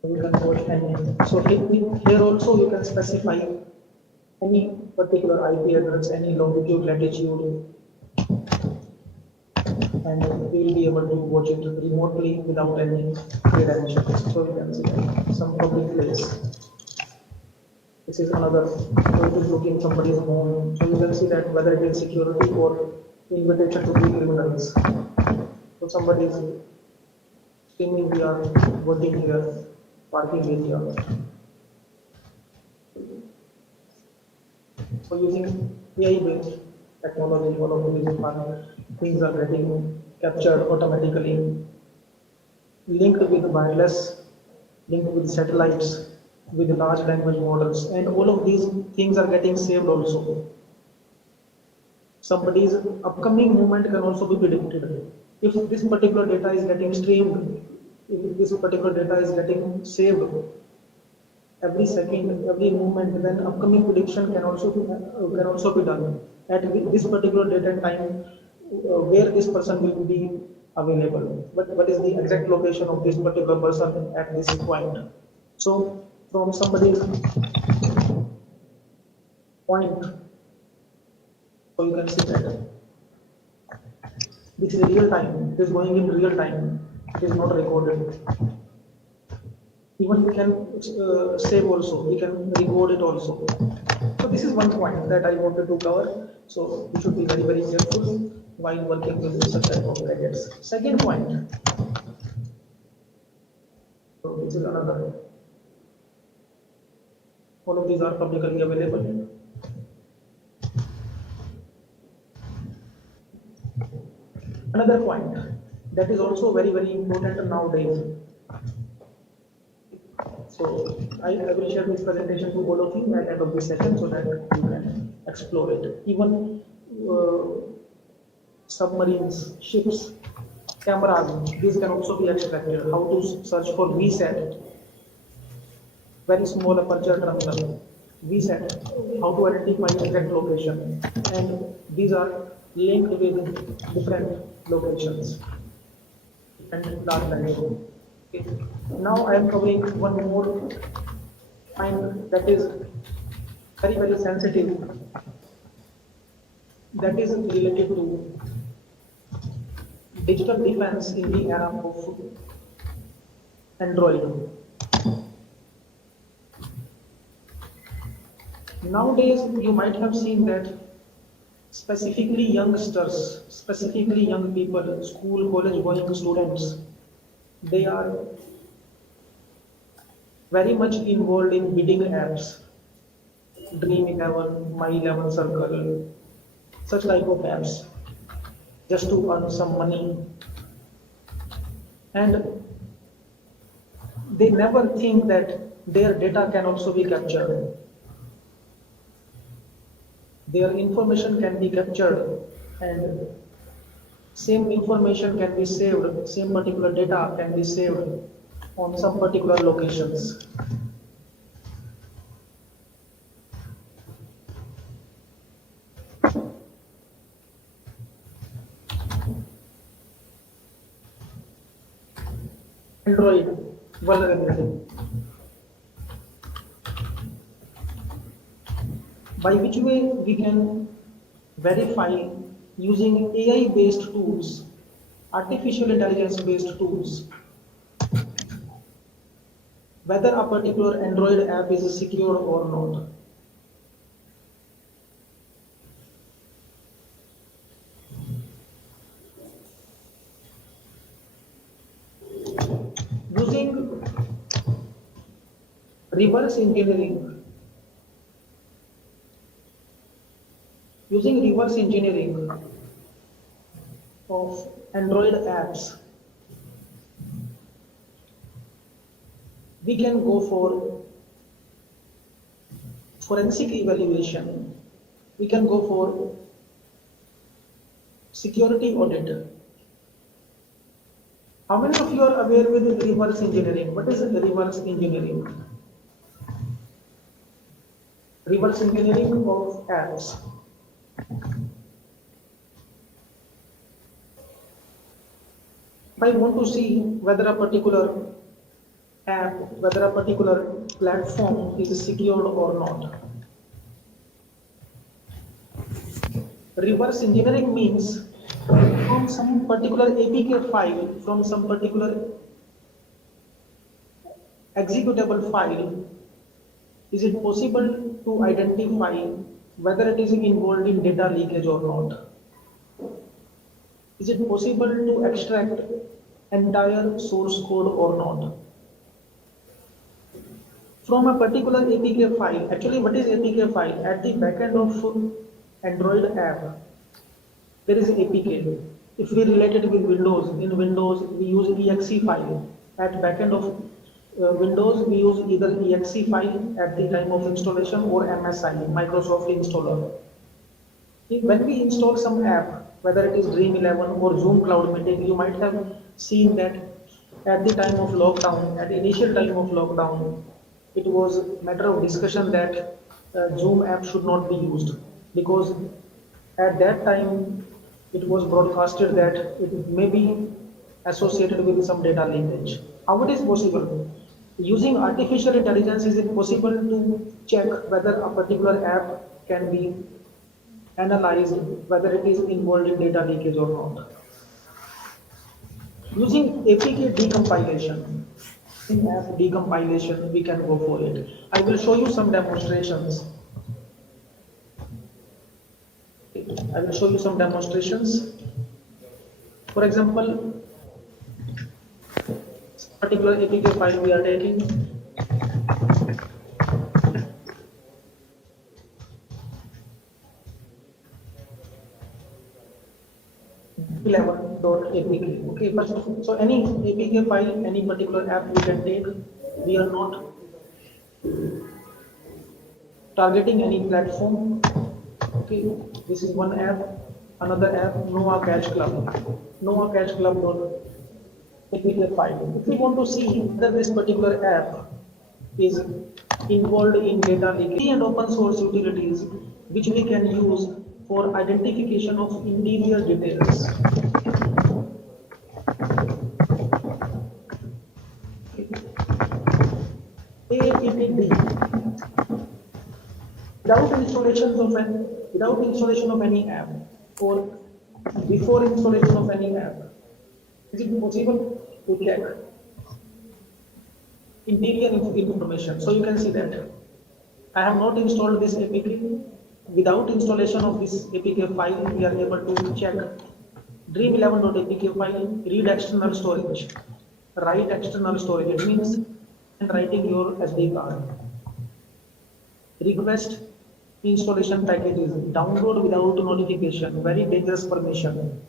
You can watch any. So here also you can specify any particular IP address, any longitude, latitude, and we will be able to watch it remotely without any credentials. So you can see some public place. This is another, so it is looking somebody's home. So you can see that whether it is security or invitation to be criminals. So somebody is streaming here, working here, parking area. So using AI-based technology, all of these things are getting captured automatically, linked with wireless, linked with satellites, with large language models, and all of these things are getting saved also. Somebody's upcoming movement can also be predicted. If this particular data is getting streamed, if this particular data is getting saved, every second, every movement, then upcoming prediction can also be done at this particular date and time where this person will be available. What is the exact location of this particular person at this point? So from somebody's point, so you can see that this is real time. It is going in real time. It is not recorded. Even we can save also, we can record it also. So this is one point that I wanted to cover. So you should be very, very careful while working with such type of gadgets. Second point. So this is another. All of these are publicly available. Another point that is also very, very important nowadays. So I will share this presentation to all of you at the end of this session so that you can explore it. Even submarines, ships, cameras, these can also be extracted. How to search for VSAT, very small aperture terminal, VSAT, how to identify exact location, and these are linked with different locations and large language. Okay. Now I am covering one more point that is very sensitive, that is related to digital defense in the era of Android. Nowadays, you might have seen that specifically youngsters, specifically young people, school, college going students, they are very much involved in bidding apps, Dream 11, My 11 Circle, such type of apps, just to earn some money. And they never think that their data can also be captured. Their information can be captured and same information can be saved, same particular data can be saved on some particular locations. Android vulnerability, by which way we can verify using AI based tools, artificial intelligence based tools, whether a particular Android app is secure or not. Using reverse engineering, of Android apps, we can go for forensic evaluation, we can go for security audit. How many of you are aware with reverse engineering? What is reverse engineering? Reverse engineering of apps. If I want to see whether a particular app, whether a particular platform is secured or not, reverse engineering means from some particular APK file, from some particular executable file, is it possible to identify whether it is involved in data leakage or not? Is it possible to extract entire source code or not? From a particular APK file, actually what is APK file? At the backend of Android app, there is APK. If we relate it with Windows, in Windows we use exe file. At backend of Windows we use either exe file at the time of installation or MSI, Microsoft Installer. When we install some app, whether it is Dream 11 or Zoom Cloud Meeting, you might have seen that at the time of lockdown, at the initial time of lockdown, it was a matter of discussion that Zoom app should not be used, because at that time it was broadcasted that it may be associated with some data leakage. How it is possible? Using artificial intelligence, is it possible to check whether a particular app can be analyzed, whether it is involved in data leakage or not? Using APK decompilation, in app decompilation, we can go for it. I will show you some demonstrations. I will show you some demonstrations. For example, particular APK file we are taking. 11.apk. Okay, so any APK file, any particular app we can take. We are not targeting any platform. Okay, this is one app. another app, Noah Catch Club. Noah Catch Club APK file. If we want to see whether this particular app is involved in data leakage and open source utilities which we can use for identification of interior details. AAPD. Without installation of any app or before installation of any app, is it possible to check interior information? So you can see that I have not installed this APK. Without installation of this APK file, we are able to check dream11.apk file, read external storage, write external storage. It means and writing your SD card. Request installation packages, download without notification, very dangerous permission.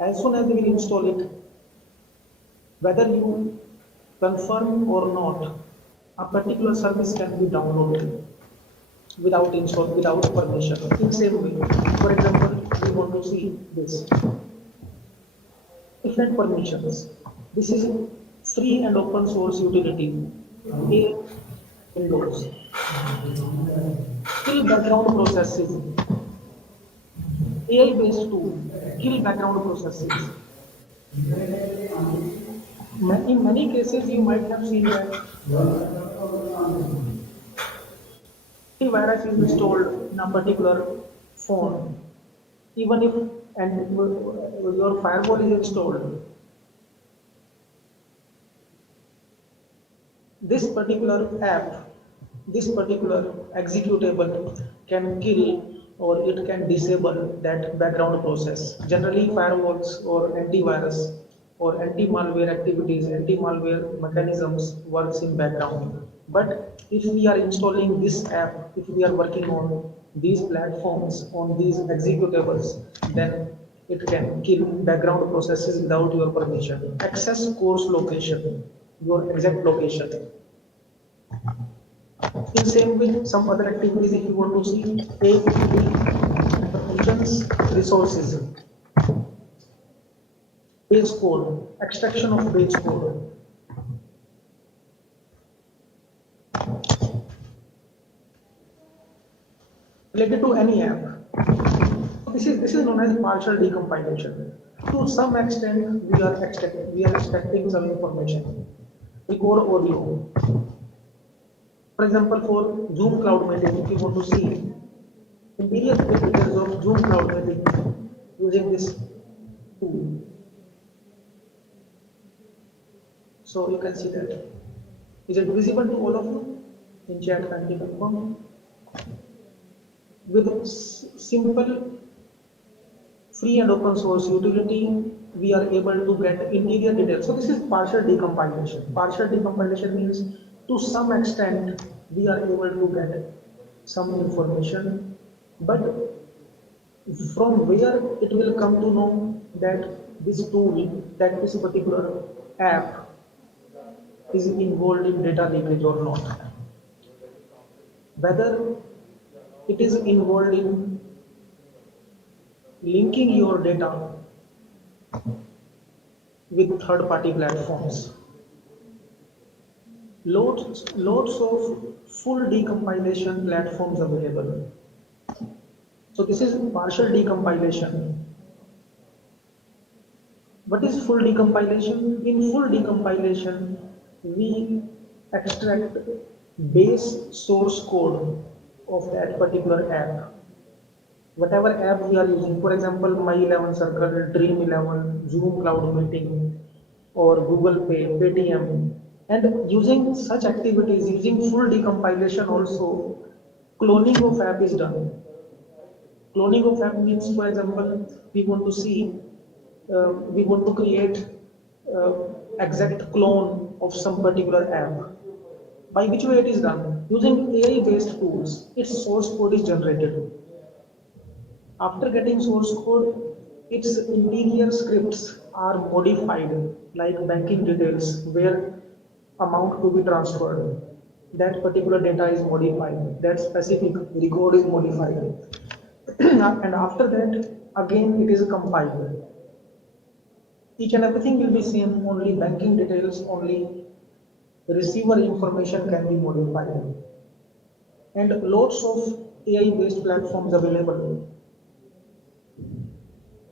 As soon as we will install it, whether you confirm or not, a particular service can be downloaded without permission. In same way, for example, we want to see this. Different permissions. This is free and open source utility. A Windows. Kill background processes. AI based tool. Kill background processes. In many cases, you might have seen that antivirus is installed in a particular phone, even if your firewall is installed. This particular app, this particular executable can kill or it can disable that background process. Generally, firewalls or antivirus or anti-malware activities, anti-malware mechanisms works in background. But if we are installing this app, if we are working on these platforms, on these executables, then it can kill background processes without your permission. Access course location, your exact location. In same way, some other activities if you want to see, functions, resources, base code, extraction of base code. Related to any app. This is known as partial decompilation. To some extent, we are extracting some information. Record audio. For example, for Zoom Cloud Meeting, if you want to see interior features of Zoom Cloud Meeting using this tool. So you can see that. Is it visible to all of you? In chat, kindly confirm. With simple free and open source utility, we are able to get interior details. So this is partial decompilation. Partial decompilation means to some extent we are able to get some information, but from where it will come to know that this tool, that this particular app is involved in data leakage or not. Whether it is involved in linking your data with third-party platforms. Loads of full decompilation platforms available. So this is partial decompilation. What is full decompilation? In full decompilation, we extract base source code of that particular app. Whatever app we are using, for example, My11 Circle, Dream11, Zoom Cloud Meeting, or Google Pay, Paytm, and using such activities, using full decompilation also, cloning of app is done. Cloning of app means, for example, we want to see, we want to create exact clone of some particular app. By which way it is done? Using AI-based tools, its source code is generated. After getting source code, its interior scripts are modified, like banking details, where amount to be transferred. That particular data is modified. That specific record is modified. And after that, again it is compiled. Each and everything will be same, only banking details, only receiver information can be modified. And lots of AI based platforms available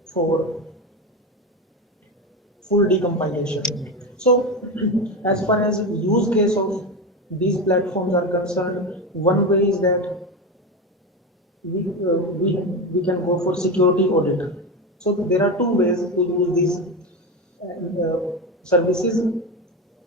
for full decompilation. So, as far as use case of these platforms are concerned, one way is that we can go for security audit. So there are two ways to use these services.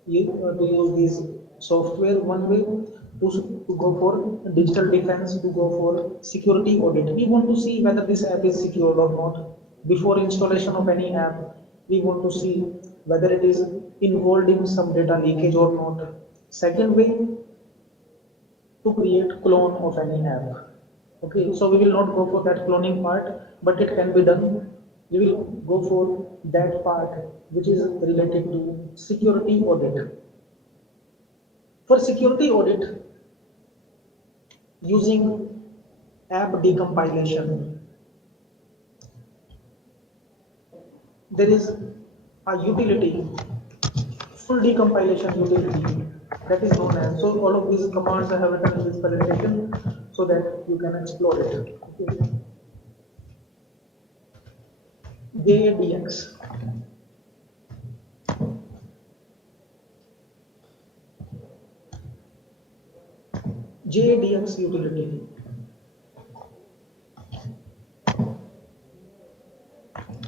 To use this software, one way to go for digital defense, to go for security audit. We want to see whether this app is secure or not. Before installation of any app, we want to see whether it is involved in some data leakage or not. Second way, to create clone of any app. Okay, so we will not go for that cloning part, but it can be done. We will go for that part which is related to security audit. For security audit, using app decompilation, there is a utility, full decompilation utility, that is known as. So all of these commands I have written in this presentation so that you can explore it. Okay. JADX. JADX utility.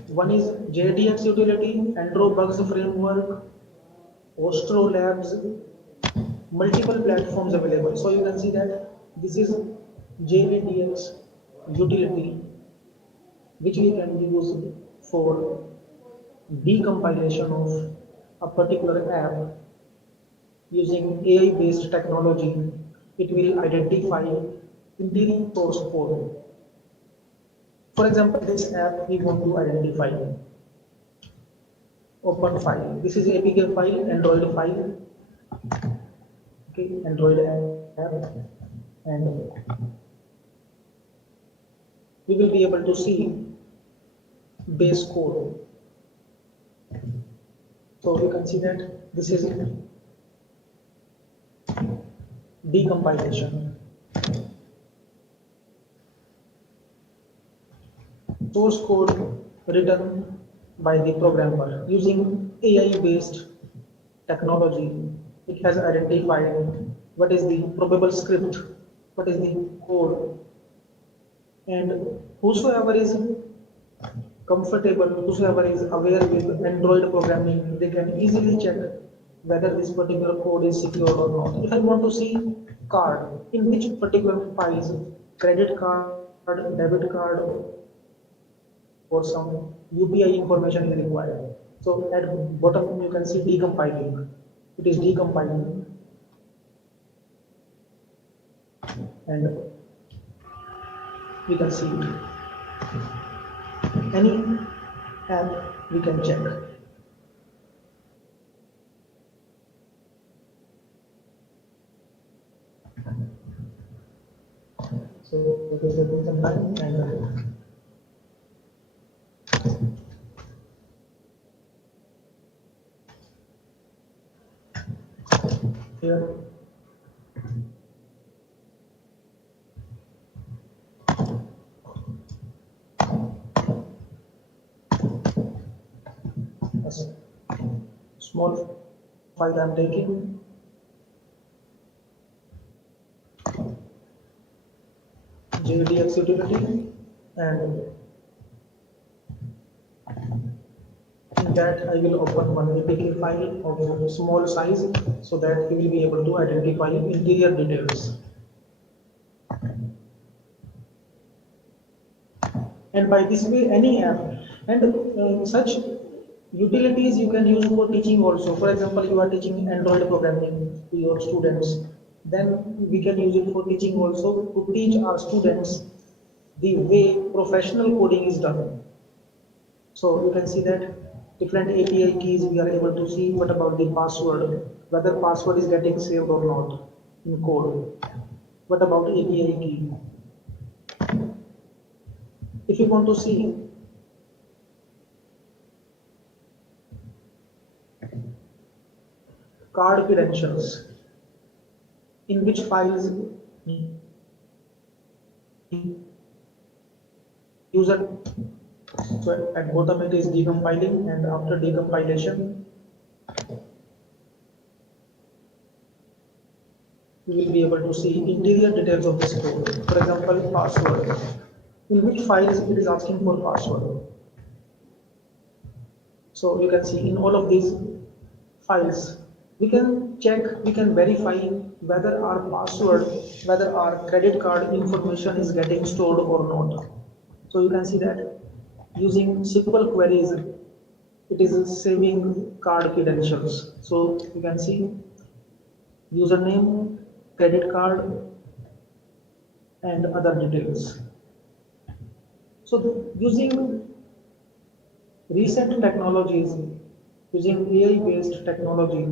One is JDX utility, Androbugs framework, Ostro Labs, multiple platforms available. So you can see that this is JDX utility, which we can use for decompilation of a particular app using AI-based technology. It will identify interior source code. For example, this app we want to identify. Open file. This is APK file, Android file. Okay, Android app, and we will be able to see base code. So you can see that this is decompilation. Source code written by the programmer using AI-based technology. It has identified what is the probable script, what is the code, and whosoever is comfortable, whosoever is aware with Android programming, they can easily check whether this particular code is secure or not. If I want to see card, in which particular files, credit card, debit card, or some UPI information is required. So at bottom you can see decompiling. It is decompiling, and we can see it. Any app we can check. So it is taking some time, and here a small file I am taking. JDX utility, and in that I will open one APK file of small size so that we will be able to identify interior details. And by this way, any app and such utilities you can use for teaching also. For example, you are teaching Android programming to your students, then we can use it for teaching also, to teach our students the way professional coding is done. So you can see that different API keys we are able to see. What about the password, whether password is getting saved or not in code. What about API key? If you want to see card credentials, in which files user. So at bottom it is decompiling, and after decompilation, you will be able to see interior details of this code. For example, password. In which files it is asking for password. So you can see in all of these files, we can check, we can verify whether our password, whether our credit card information is getting stored or not. So you can see that using SQL queries, it is saving card credentials. So you can see username, credit card, and other details. So using recent technologies, using AI-based technology,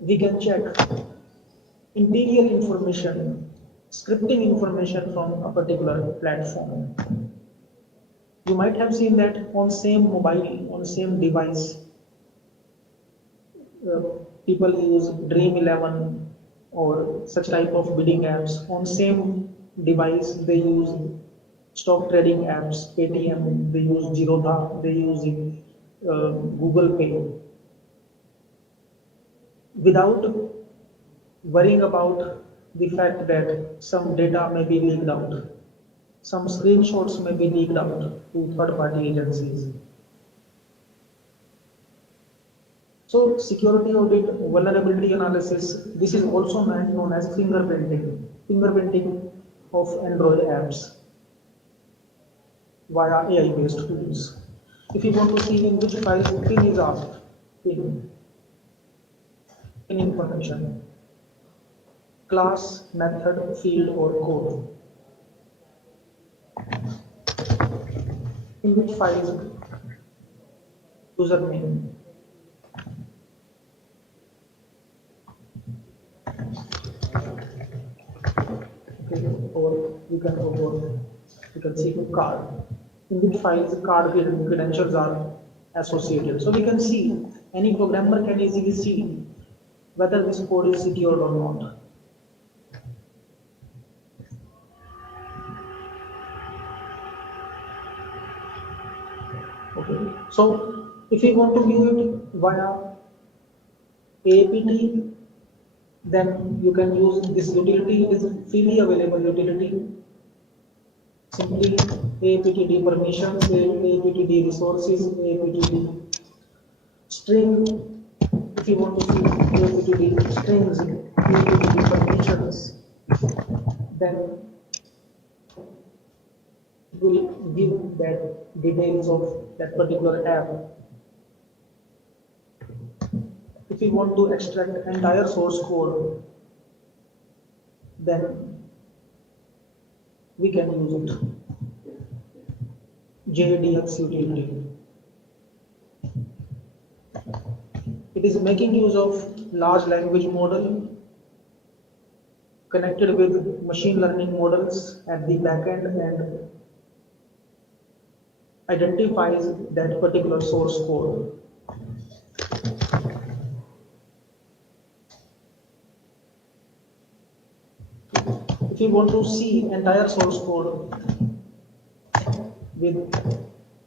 we can check interior information, scripting information from a particular platform. You might have seen that on same mobile, on same device, people use Dream11 or such type of bidding apps. On same device, they use stock trading apps, Paytm, they use Zerodha, they use Google Pay. Without worrying about the fact that some data may be leaked out, some screenshots may be leaked out to third-party agencies. So security audit, vulnerability analysis, this is also known as fingerprinting of Android apps via AI-based tools. If you want to see in which file PIN is asked, PIN information, class, method, field, or code. In which file username, or you can see card, in which files card credentials are associated. So we can see, any programmer can easily see whether this code is secured or not. Okay, so if you want to view it via APT, then you can use this utility. It is freely available utility. Simply APTD permissions, APTD resources, APTD string. If you want to see APTD strings, APTD permissions, then it will give that details of that particular app. If you want to extract entire source code, then we can use it. JDX utility. It is making use of large language model connected with machine learning models at the backend and identifies that particular source code. If you want to see entire source code with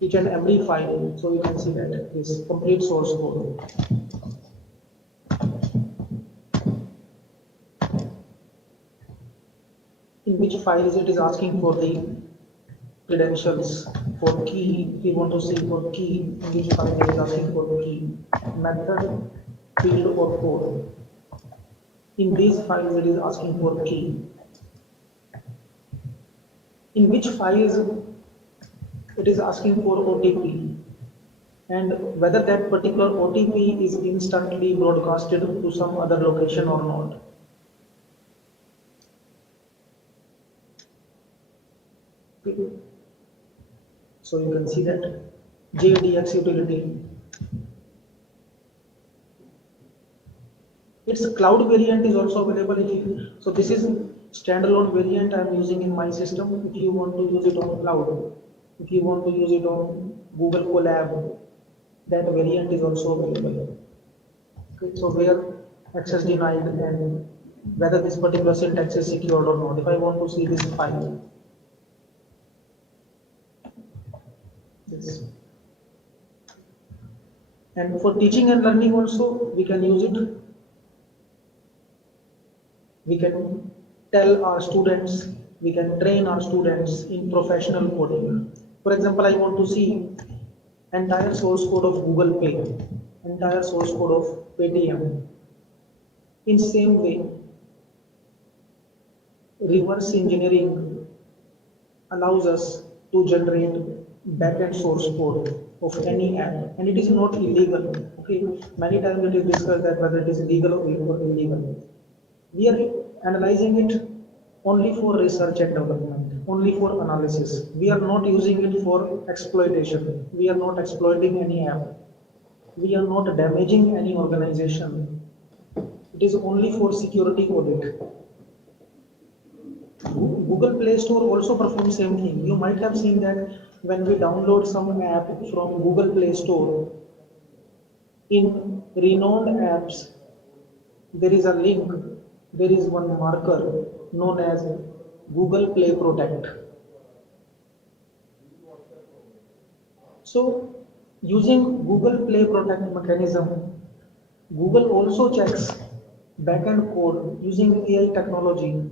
each and every file, so you can see that this complete source code. In which files it is asking for the credentials for key. If you want to see for key, in which file it is asking for the key, method, field, or code. In these files it is asking for key. In which files it is asking for OTP, and whether that particular OTP is instantly broadcasted to some other location or not. So you can see that JDX utility. Its cloud variant is also available. So this is standalone variant I am using in my system. If you want to use it on cloud, if you want to use it on Google Colab, that variant is also available. Okay, so where access denied and whether this particular syntax is secured or not. If I want to see this file, this. And for teaching and learning also, we can use it. We can tell our students, we can train our students in professional coding. For example, I want to see entire source code of Google Pay, entire source code of Paytm. In same way, reverse engineering allows us to generate backend source code of any app, and it is not illegal. Okay, many times it is discussed that whether it is legal or illegal. We are analyzing it only for research and development, only for analysis. We are not using it for exploitation. We are not exploiting any app. We are not damaging any organization. It is only for security audit. Google Play Store also performs same thing. You might have seen that when we download some app from Google Play Store, in renowned apps, there is a link, there is one marker known as Google Play Protect. So, using Google Play Protect mechanism, Google also checks backend code using AI technology.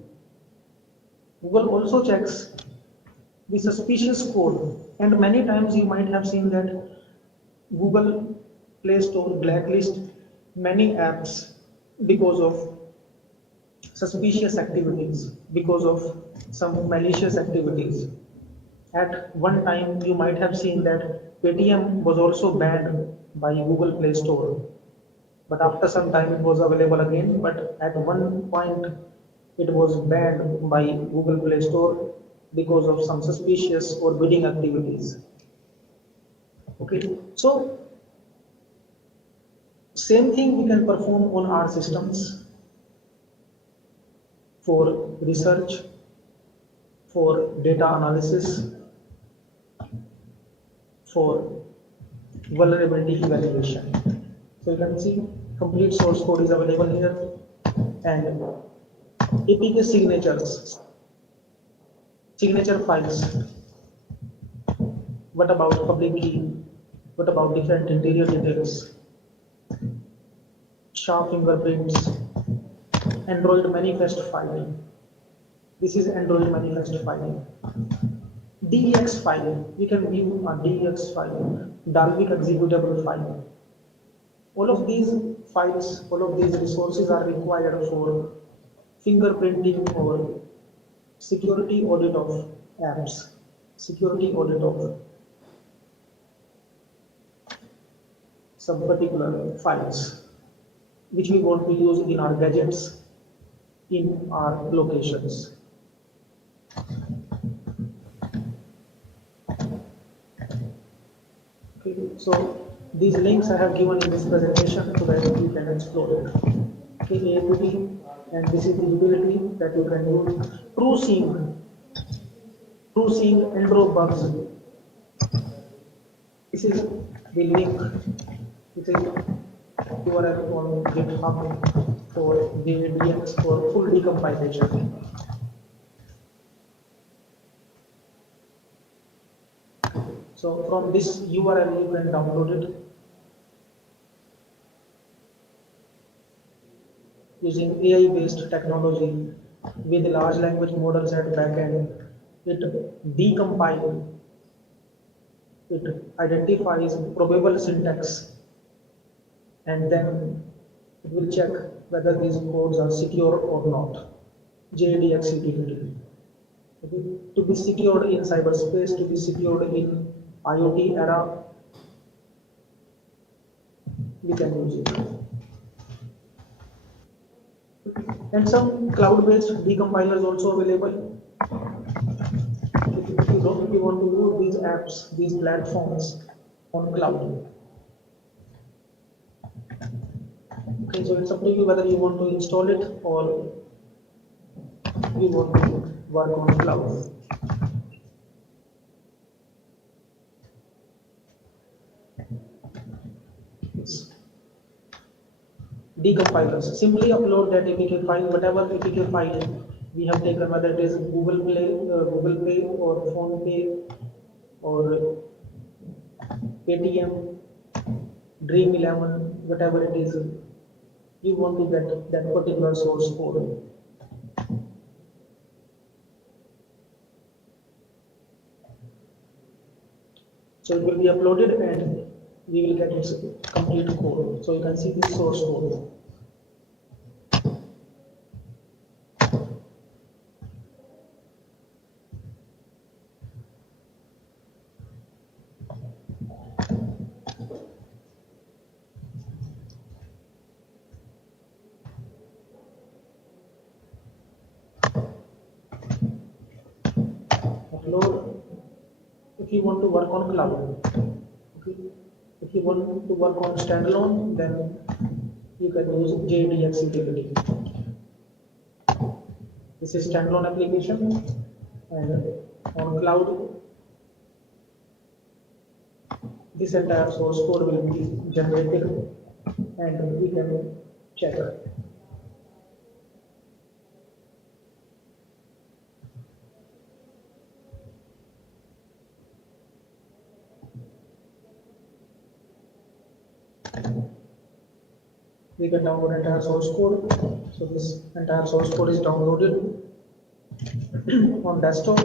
Google also checks the suspicious code, and many times you might have seen that Google Play Store blacklist many apps because of suspicious activities, because of some malicious activities. At one time, you might have seen that Paytm was also banned by Google Play Store, but after some time it was available again. But at one point, it was banned by Google Play Store because of some suspicious or bidding activities. Okay, so same thing we can perform on our systems for research, for data analysis, for vulnerability evaluation. So you can see complete source code is available here, and APK signatures, signature files. What about public key? What about different interior details? SHA fingerprints, Android manifest file. This is Android manifest file. DEX file. We can view a DEX file, Dalvik executable file. All of these files, all of these resources are required for fingerprinting or security audit of apps, security audit of some particular files which we want to use in our gadgets, in our locations. Okay, so these links I have given in this presentation so that you can explore it. Okay, APT, and this is the utility that you can use. TrueSeeing Andro bugs. This is the link. It is URL on GitHub for JDX for full decompilation. So from this URL you can download it using AI-based technology with large language models at backend. It decompiles, it identifies probable syntax, and then it will check whether these codes are secure or not. JDX utility. Okay. To be secured in cyberspace, to be secured in IoT era, we can use it. And some cloud-based decompilers also available. If you want to use these apps, these platforms on cloud. Okay, so it's up to you whether you want to install it or you want to work on cloud. Yes. decompilers. Simply upload that APK file, whatever APK file we have taken, whether it is Google Pay or Phone Pay or Paytm, Dream 11, whatever it is, you want to get that particular source code. So it will be uploaded and we will get its complete code. So you can see this source code. Upload if you want to work on cloud. Okay. If you want to work on standalone, then you can use JDX utility. This is standalone application, and on cloud, this entire source code will be generated, and we can check it. We can download entire source code. So this entire source code is downloaded on desktop,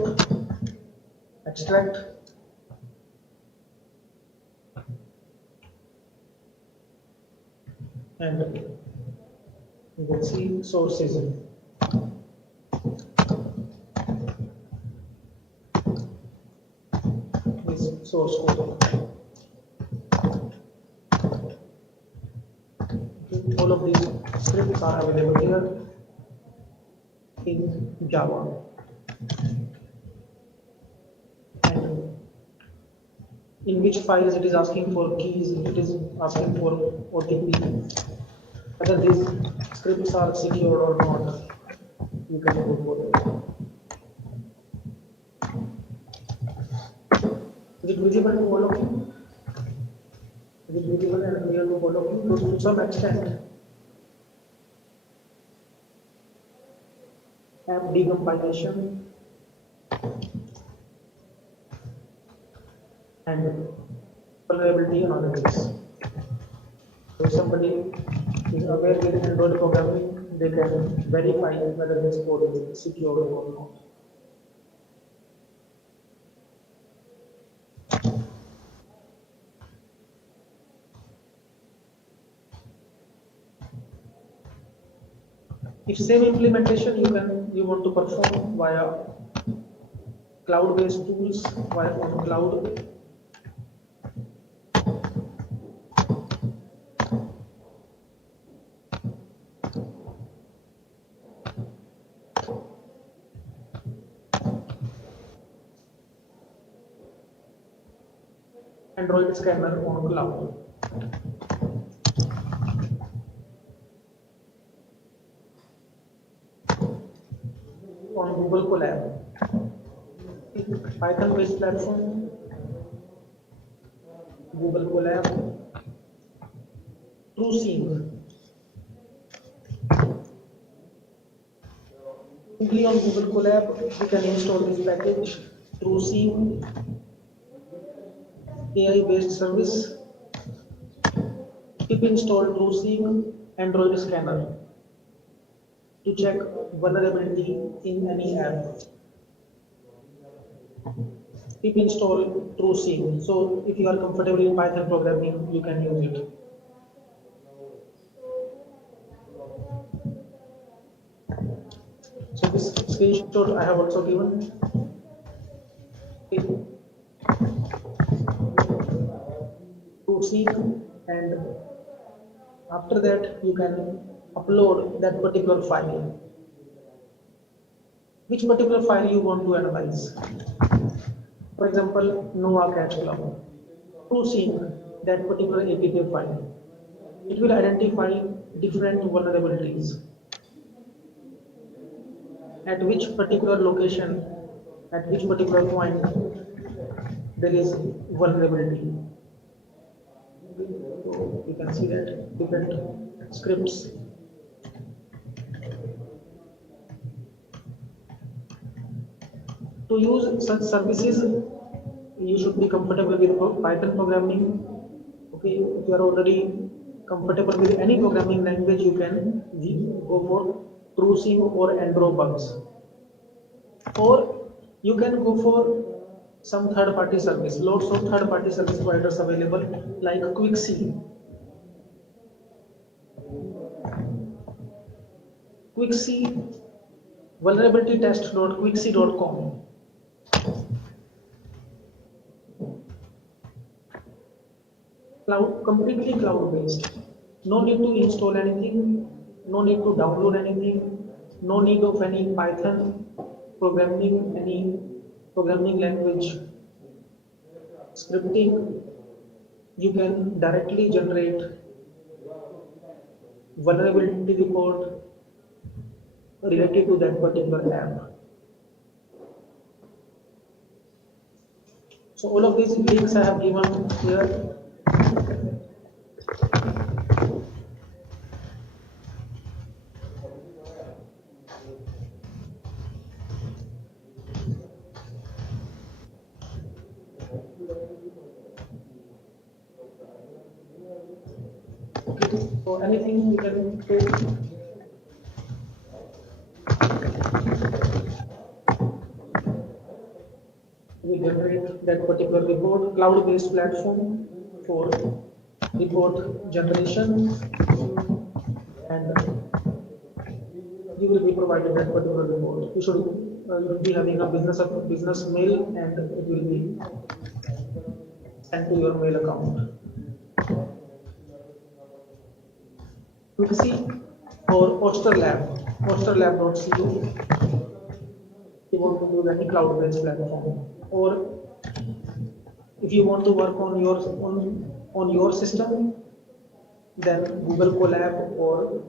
extract, and you will see sources. This source code. All of these scripts are available here in Java. And in which files it is asking for keys, it is asking for OTP. Whether these scripts are secure or not, you can go for it. Is it visible to all of you? Is it visible and clear to all of you? To some extent, app decompilation and vulnerability analytics. So if somebody is aware with Android programming, they can verify whether this code is secure or not. If same implementation you want to perform via cloud-based tools, via on cloud, Android scanner on cloud. On Google Colab, Python-based platform, Google Colab, TrueSync. Simply on Google Colab, you can install this package, TrueSync, AI-based service. Keep install TrueSync Android scanner to check vulnerability in any app. Keep install TrueSync. So if you are comfortable in Python programming, you can use it. So this screenshot I have also given. TrueSync, and after that you can upload that particular file. Which particular file you want to analyze? For example, Nova Cache Club. TrueSync that particular APK file. It will identify different vulnerabilities. At which particular location, at which particular point there is vulnerability. So you can see that different scripts. To use such services, you should be comfortable with Python programming. Okay, if you are already comfortable with any programming language, you can go for TrueSym or Androbugs, or you can go for some third-party service. Lots of third-party service providers available like Quixi. Quixi, vulnerabilitytest.quixi.com. Completely cloud-based. No need to install anything, no need to download anything, no need of any Python programming, any programming language scripting. You can directly generate vulnerability report related to that particular app. So all of these links I have given here. So anything you can take. We generate that particular report, cloud-based platform for report generation, and you will be provided that particular report. You will be having a business mail, and it will be sent to your mail account. Quixi or osterlab.co. You want to use any cloud-based platform, or if you want to work on your system, then Google Colab or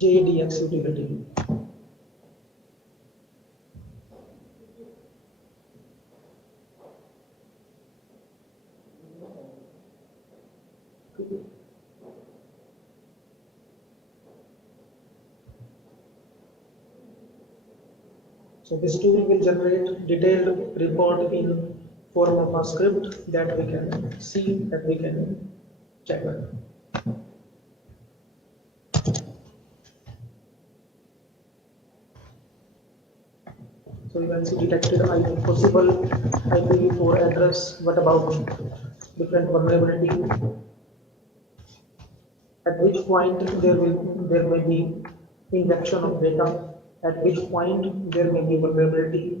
JDX utility. So this tool will generate detailed report in form of a script that we can see, that we can check it. So you can see detected possible IPv4 address. What about different vulnerability? At which point there may be injection of data. At which point there may be vulnerability,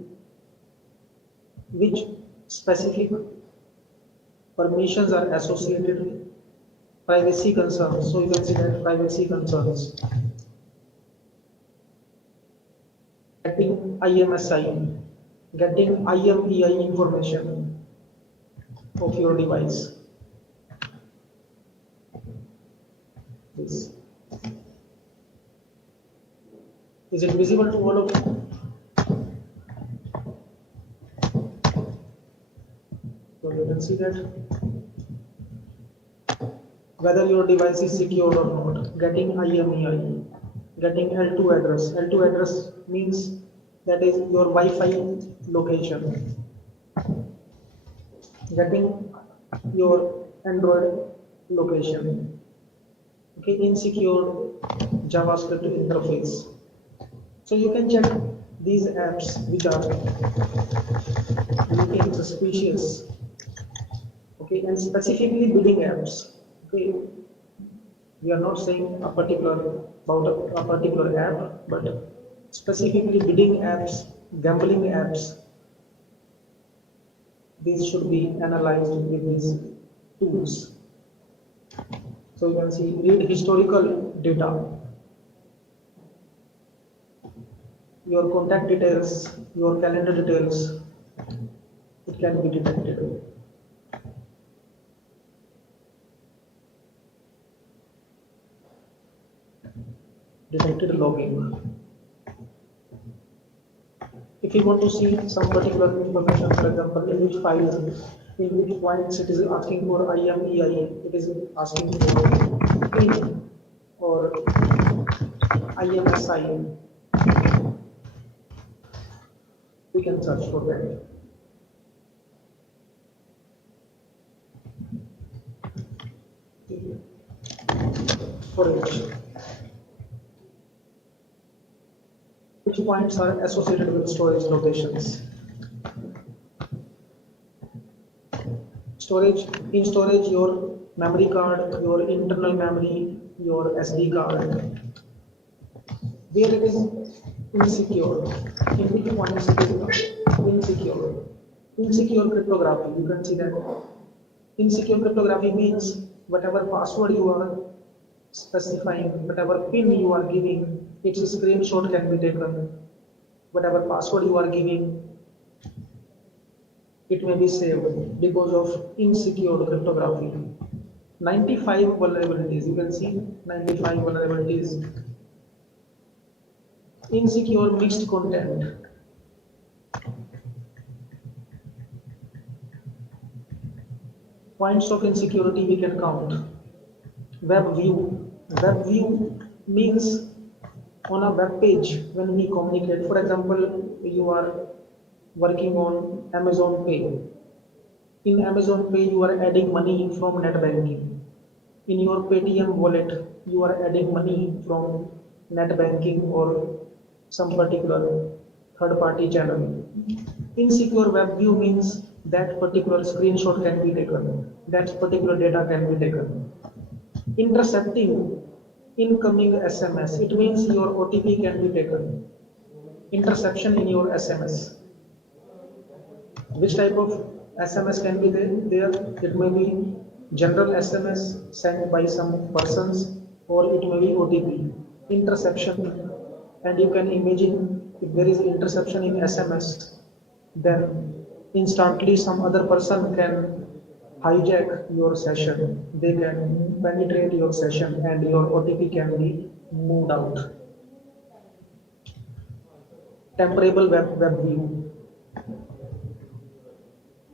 which specific permissions are associated with privacy concerns. So you can see that privacy concerns. Getting IMSI, getting IMEI information of your device. This. Is it visible to all of you? So you can see that whether your device is secured or not, getting IMEI, getting L2 address. L2 address means that is your Wi-Fi location. Getting your Android location. Okay, insecure JavaScript interface. So you can check these apps which are looking suspicious. Okay, and specifically bidding apps. Okay, we are not saying about a particular app, but specifically bidding apps, gambling apps. These should be analyzed with these tools. So you can see, read historical data. Your contact details, your calendar details, it can be detected. Detected logging. If you want to see some particular information, for example, in which files, in which points it is asking for IMEI, it is asking for PIN or IMSI, we can search for that. Storage. Which points are associated with storage locations? Storage, in storage, your memory card, your internal memory, your SD card, where it is insecure, in which points it is insecure. Insecure cryptography, you can see that. Insecure cryptography means whatever password you are specifying, whatever PIN you are giving, its screenshot can be taken. Whatever password you are giving, it may be saved because of insecure cryptography. 95 vulnerabilities, you can see 95 vulnerabilities. Insecure mixed content. Points of insecurity we can count. Web view. Web view means on a web page when we communicate. For example, you are working on Amazon Pay. In Amazon Pay, you are adding money from net banking. In your Paytm wallet, you are adding money from net banking or some particular third-party channel. Insecure web view means that particular screenshot can be taken, that particular data can be taken. Intercepting incoming SMS, it means your OTP can be taken. Interception in your SMS. Which type of SMS can be there? It may be general SMS sent by some persons, or it may be OTP. Interception, and you can imagine if there is interception in SMS, then instantly some other person can hijack your session. They can penetrate your session and your OTP can be moved out. Temporable web view.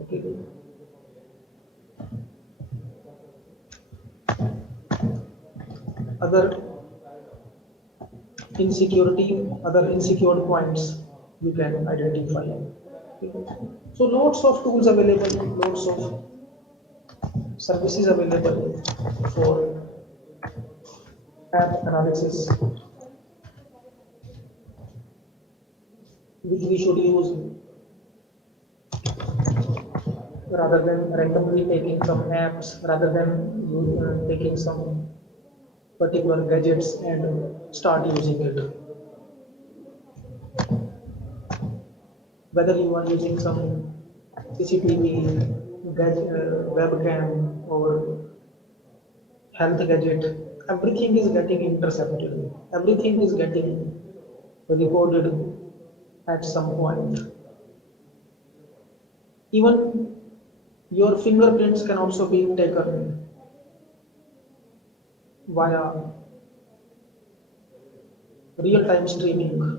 Okay. Other insecure points you can identify. So lots of tools available, lots of services available for app analysis, which we should use rather than randomly taking some apps, rather than taking some particular gadgets and start using it. Whether you are using some CCTV, webcam or health gadget, everything is getting intercepted. Everything is getting recorded at some point. Even your fingerprints can also be taken via real-time streaming.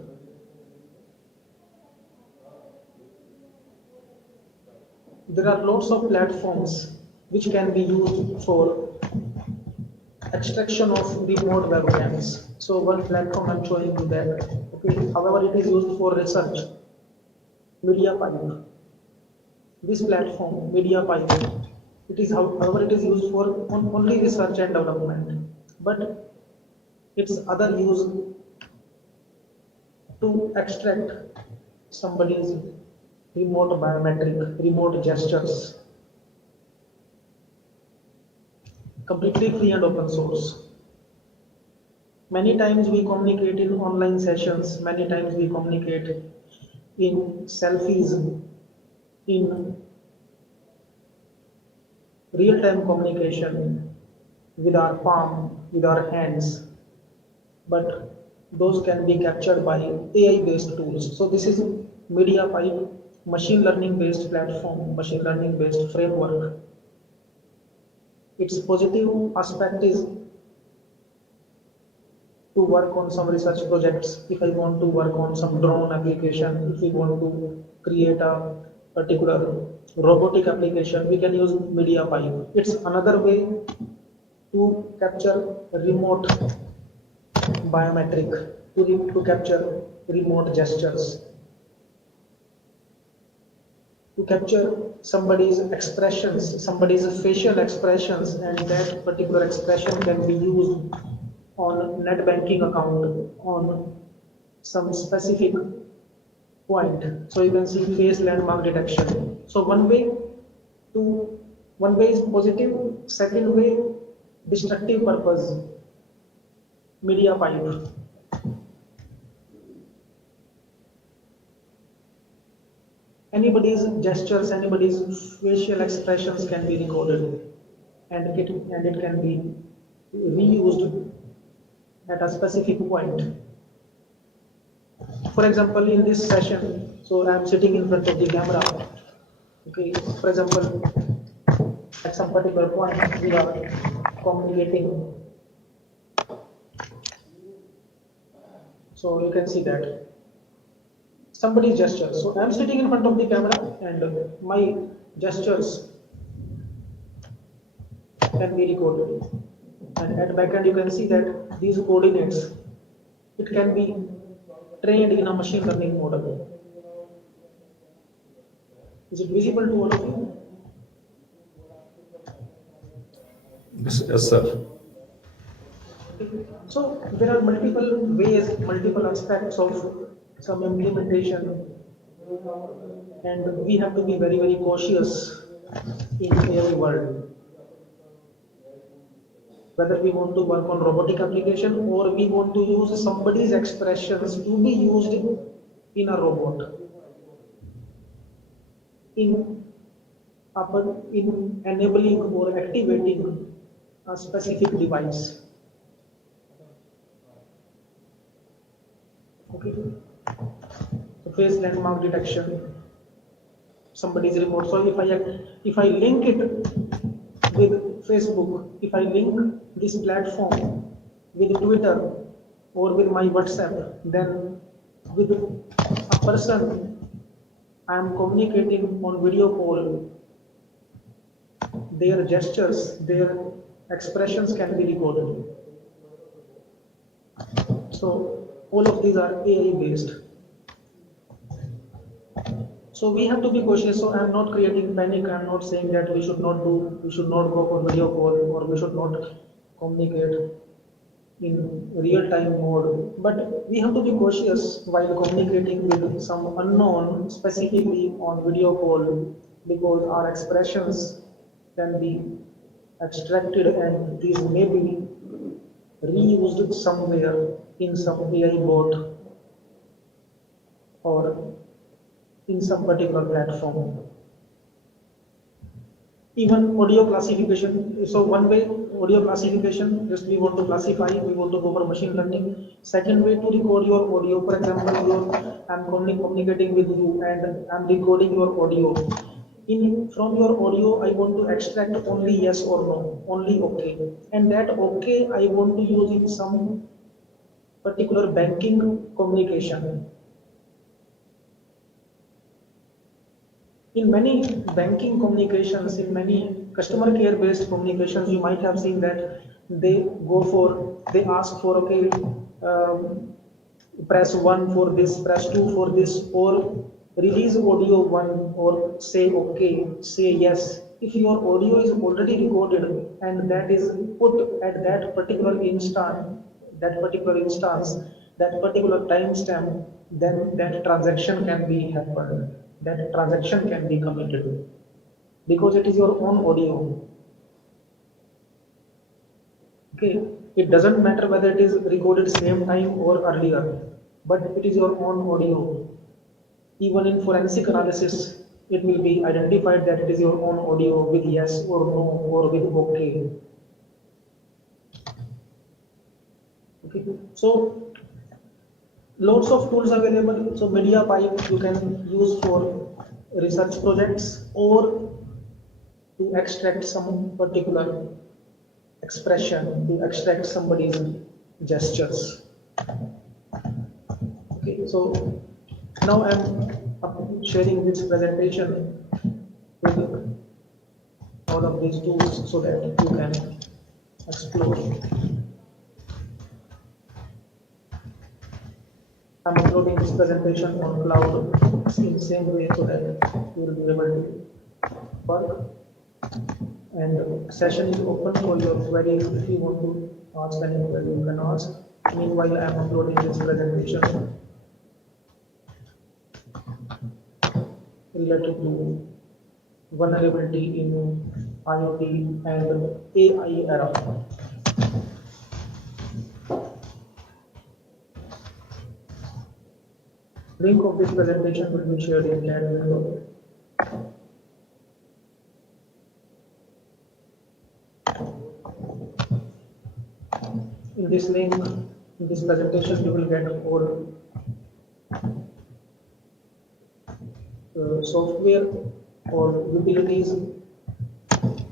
There are lots of platforms which can be used for extraction of remote webcams. So one platform I'm showing you that. Okay. However, it is used for research. MediaPipe. This platform, MediaPipe, however, it is used for only research and development. But its other use to extract somebody's remote biometric, remote gestures, completely free and open source. Many times we communicate in online sessions, many times we communicate in selfies, in real-time communication with our palm, with our hands, but those can be captured by AI-based tools. So this is MediaPipe, machine learning-based platform, machine learning-based framework. Its positive aspect is to work on some research projects. If I want to work on some drone application, if we want to create a particular robotic application, we can use media pipe. It's another way to capture remote biometric, to capture remote gestures, to capture somebody's expressions, somebody's facial expressions, and that particular expression can be used on net banking account on some specific point. So you can see face landmark detection. So one way is positive, second way destructive purpose, media pipe. Anybody's gestures, anybody's facial expressions can be recorded, and it can be reused at a specific point. For example, in this session, so I am sitting in front of the camera. Okay, for example, at some particular point we are communicating. So you can see that somebody's gesture. So I am sitting in front of the camera, and my gestures can be recorded. And at back end, you can see that these coordinates, it can be trained in a machine learning model. Is it visible to all of you? Yes, sir. So there are multiple ways, multiple aspects of some implementation, and we have to be very, very cautious in AI world. Whether we want to work on robotic application or we want to use somebody's expressions to be used in a robot, in enabling or activating a specific device. Okay. So face landmark detection, somebody's remote. So if I link it with Facebook, if I link this platform with Twitter or with my WhatsApp, then with a person I am communicating on video call, their gestures, their expressions can be recorded. So all of these are AI based. So we have to be cautious. So I am not creating panic. I am not saying that we should not go for video call, or we should not communicate in real time mode. But we have to be cautious while communicating with some unknown, specifically on video call, because our expressions can be extracted and these may be reused somewhere in some AI bot or in some particular platform. Even audio classification. So one way, audio classification, just we want to classify, we want to go for machine learning. Second way, to record your audio. For example, I'm communicating with you and I'm recording your audio. From your audio, I want to extract only yes or no, only okay. And that okay, I want to use in some particular banking communication. In many banking communications, in many customer care based communications, you might have seen that they ask for, okay, press 1 for this, press 2 for this, or release audio 1, or say okay, say yes. If your audio is already recorded and that is put at that particular instance, that particular timestamp, then that transaction can be happened. That transaction can be committed because it is your own audio. Okay, it doesn't matter whether it is recorded same time or earlier, but it is your own audio. Even in forensic analysis, it will be identified that it is your own audio with yes or no or with okay. Okay, so lots of tools available. So media pipe you can use for research projects or to extract some particular expression, to extract somebody's gestures. Okay, so now I'm sharing this presentation with all of these tools so that you can explore. I'm uploading this presentation on cloud in same way so that you will be able to work. And session is open for your queries. If you want to ask any query, you can ask. Meanwhile, I am uploading this presentation related to vulnerability in IoT and AI era. Link of this presentation will be shared in chat window. In this link, in this presentation, you will get all software or utilities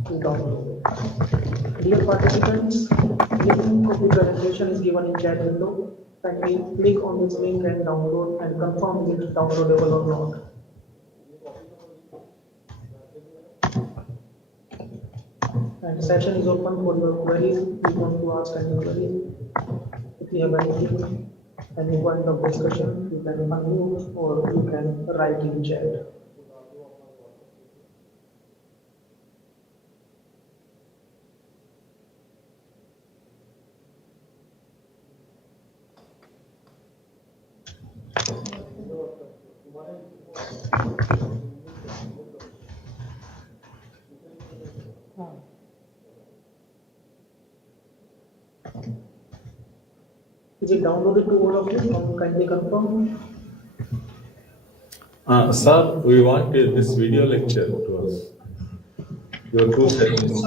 to download. Dear participants, link of the presentation is given in chat window. Kindly click on this link and download and confirm if it is downloadable or not. And session is open for your queries. If you want to ask any queries, if you have anything, any point of discussion, you can unmute or you can write in chat. Is it downloaded to all of you? Kindly confirm. Sir, we want this video lecture to us. Your two sessions.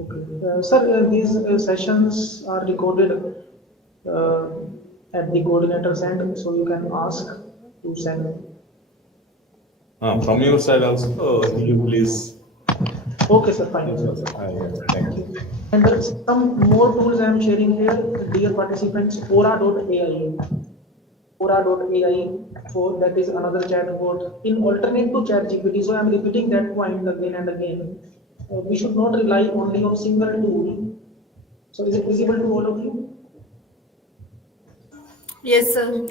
Okay. Sir, these sessions are recorded at the coordinator's end, so you can ask to send. From your side also, you please. Okay, sir, fine. Thank you. And there are some more tools I am sharing here, dear participants. Aura.ai. Aura.ai, so that is another chatbot in alternate to ChatGPT. So I am repeating that point again and again. We should not rely only on single tool. So is it visible to all of you? Yes, sir.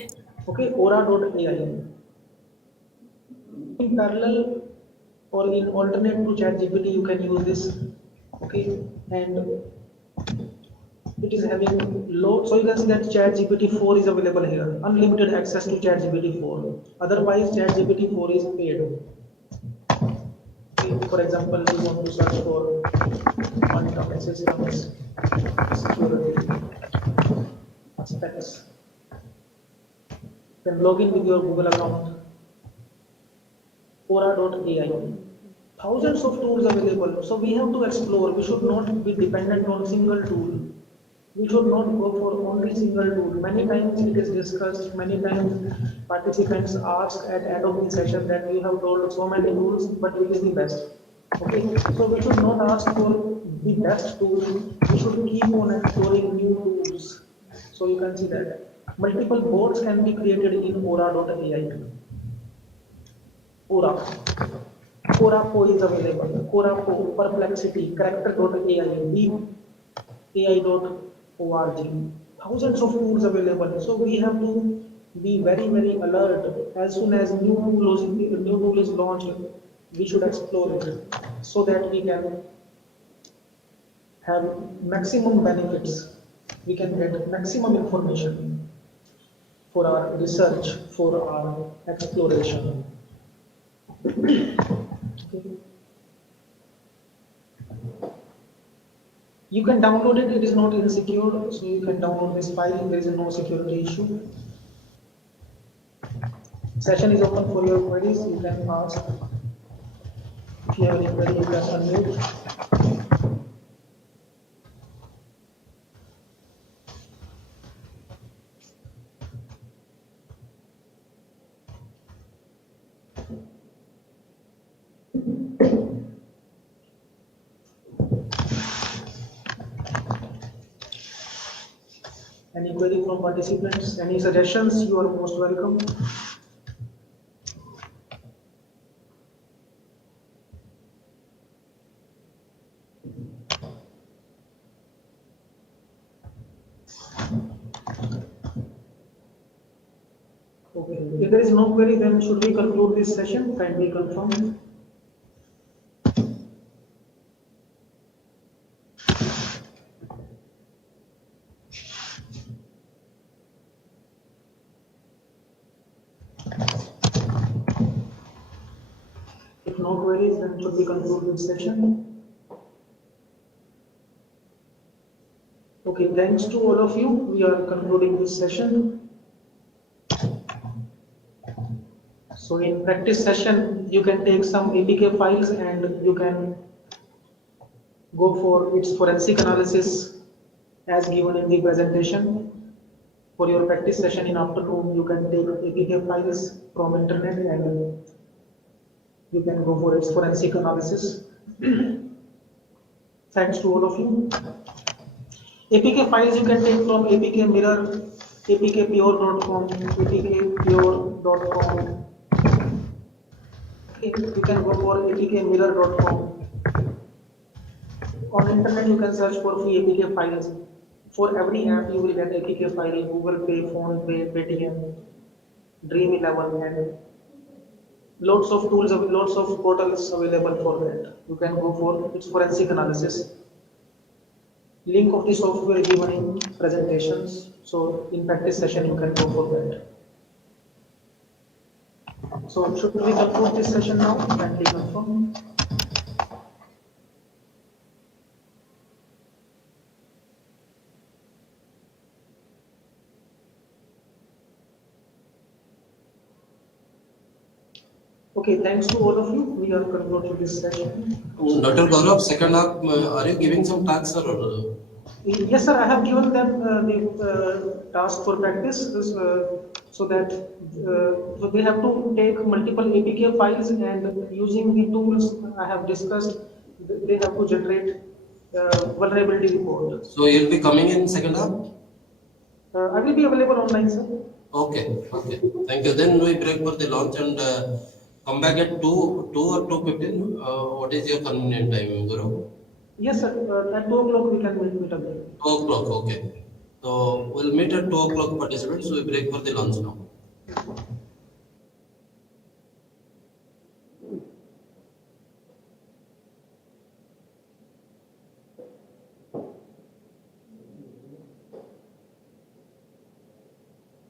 Okay, Aura.ai. In parallel or in alternate to ChatGPT, you can use this. Okay, and it is having low. So you can see that ChatGPT 4 is available here. Unlimited access to ChatGPT 4. Otherwise, ChatGPT 4 is paid. Okay, for example, you want to search for quantum systems, security aspects. Then log in with your Google account. Aura.ai. Thousands of tools available. So we have to explore. We should not be dependent on single tool. We should not go for only single tool. Many times it is discussed, many times participants ask at end of the session that you have told so many tools, but which is the best? Okay, so we should not ask for the best tool. We should keep on exploring new tools. So you can see that multiple bots can be created in Aura.ai. Aura. Aura.co is available. Aura.co, Perplexity, Character.ai, Deep AI.org. Thousands of tools available. So we have to be very, very alert. As soon as new tool is launched, we should explore it so that we can have maximum benefits. We can get maximum information for our research, for our exploration. Okay. You can download it, it is not insecure, so you can download this file, there is no security issue. Session is open for your queries, you can ask. If you have any query, you can unmute. Any query from participants, any suggestions, you are most welcome. If there is no query, then should we conclude this session? Kindly confirm. If no queries, then should we conclude this session? Okay, thanks to all of you. We are concluding this session. So in practice session, you can take some APK files and you can go for its forensic analysis as given in the presentation. For your practice session in afternoon, you can take APK files from internet and you can go for its forensic analysis. Thanks to all of you. APK files you can take from APK Mirror, apkpure.com, apkpure.com. You can go for apkmirror.com. On internet, you can search for free APK files. For every app, you will get APK file, Google Pay, PhonePe, Paytm, Dream11, and lots of tools, lots of portals available for that. You can go for its forensic analysis. Link of the software given in presentations. So in practice session, you can go for that. So should we conclude this session now? Kindly confirm. Okay, thanks to all of you. We are concluding this session. Dr. Gaurav, second half, are you giving some tasks or? Yes, sir. I have given them the task for practice so that so they have to take multiple APK files and using the tools I have discussed, they have to generate vulnerability report. So you'll be coming in second half? I will be available online, sir. Okay, okay. Thank you. Then we break for the lunch and come back at 2 or 2:15. What is your convenient time, Guru? Yes, sir. At 2 o'clock we can meet again. 2 o'clock, okay. So we'll meet at 2 o'clock participants. We break for the lunch now.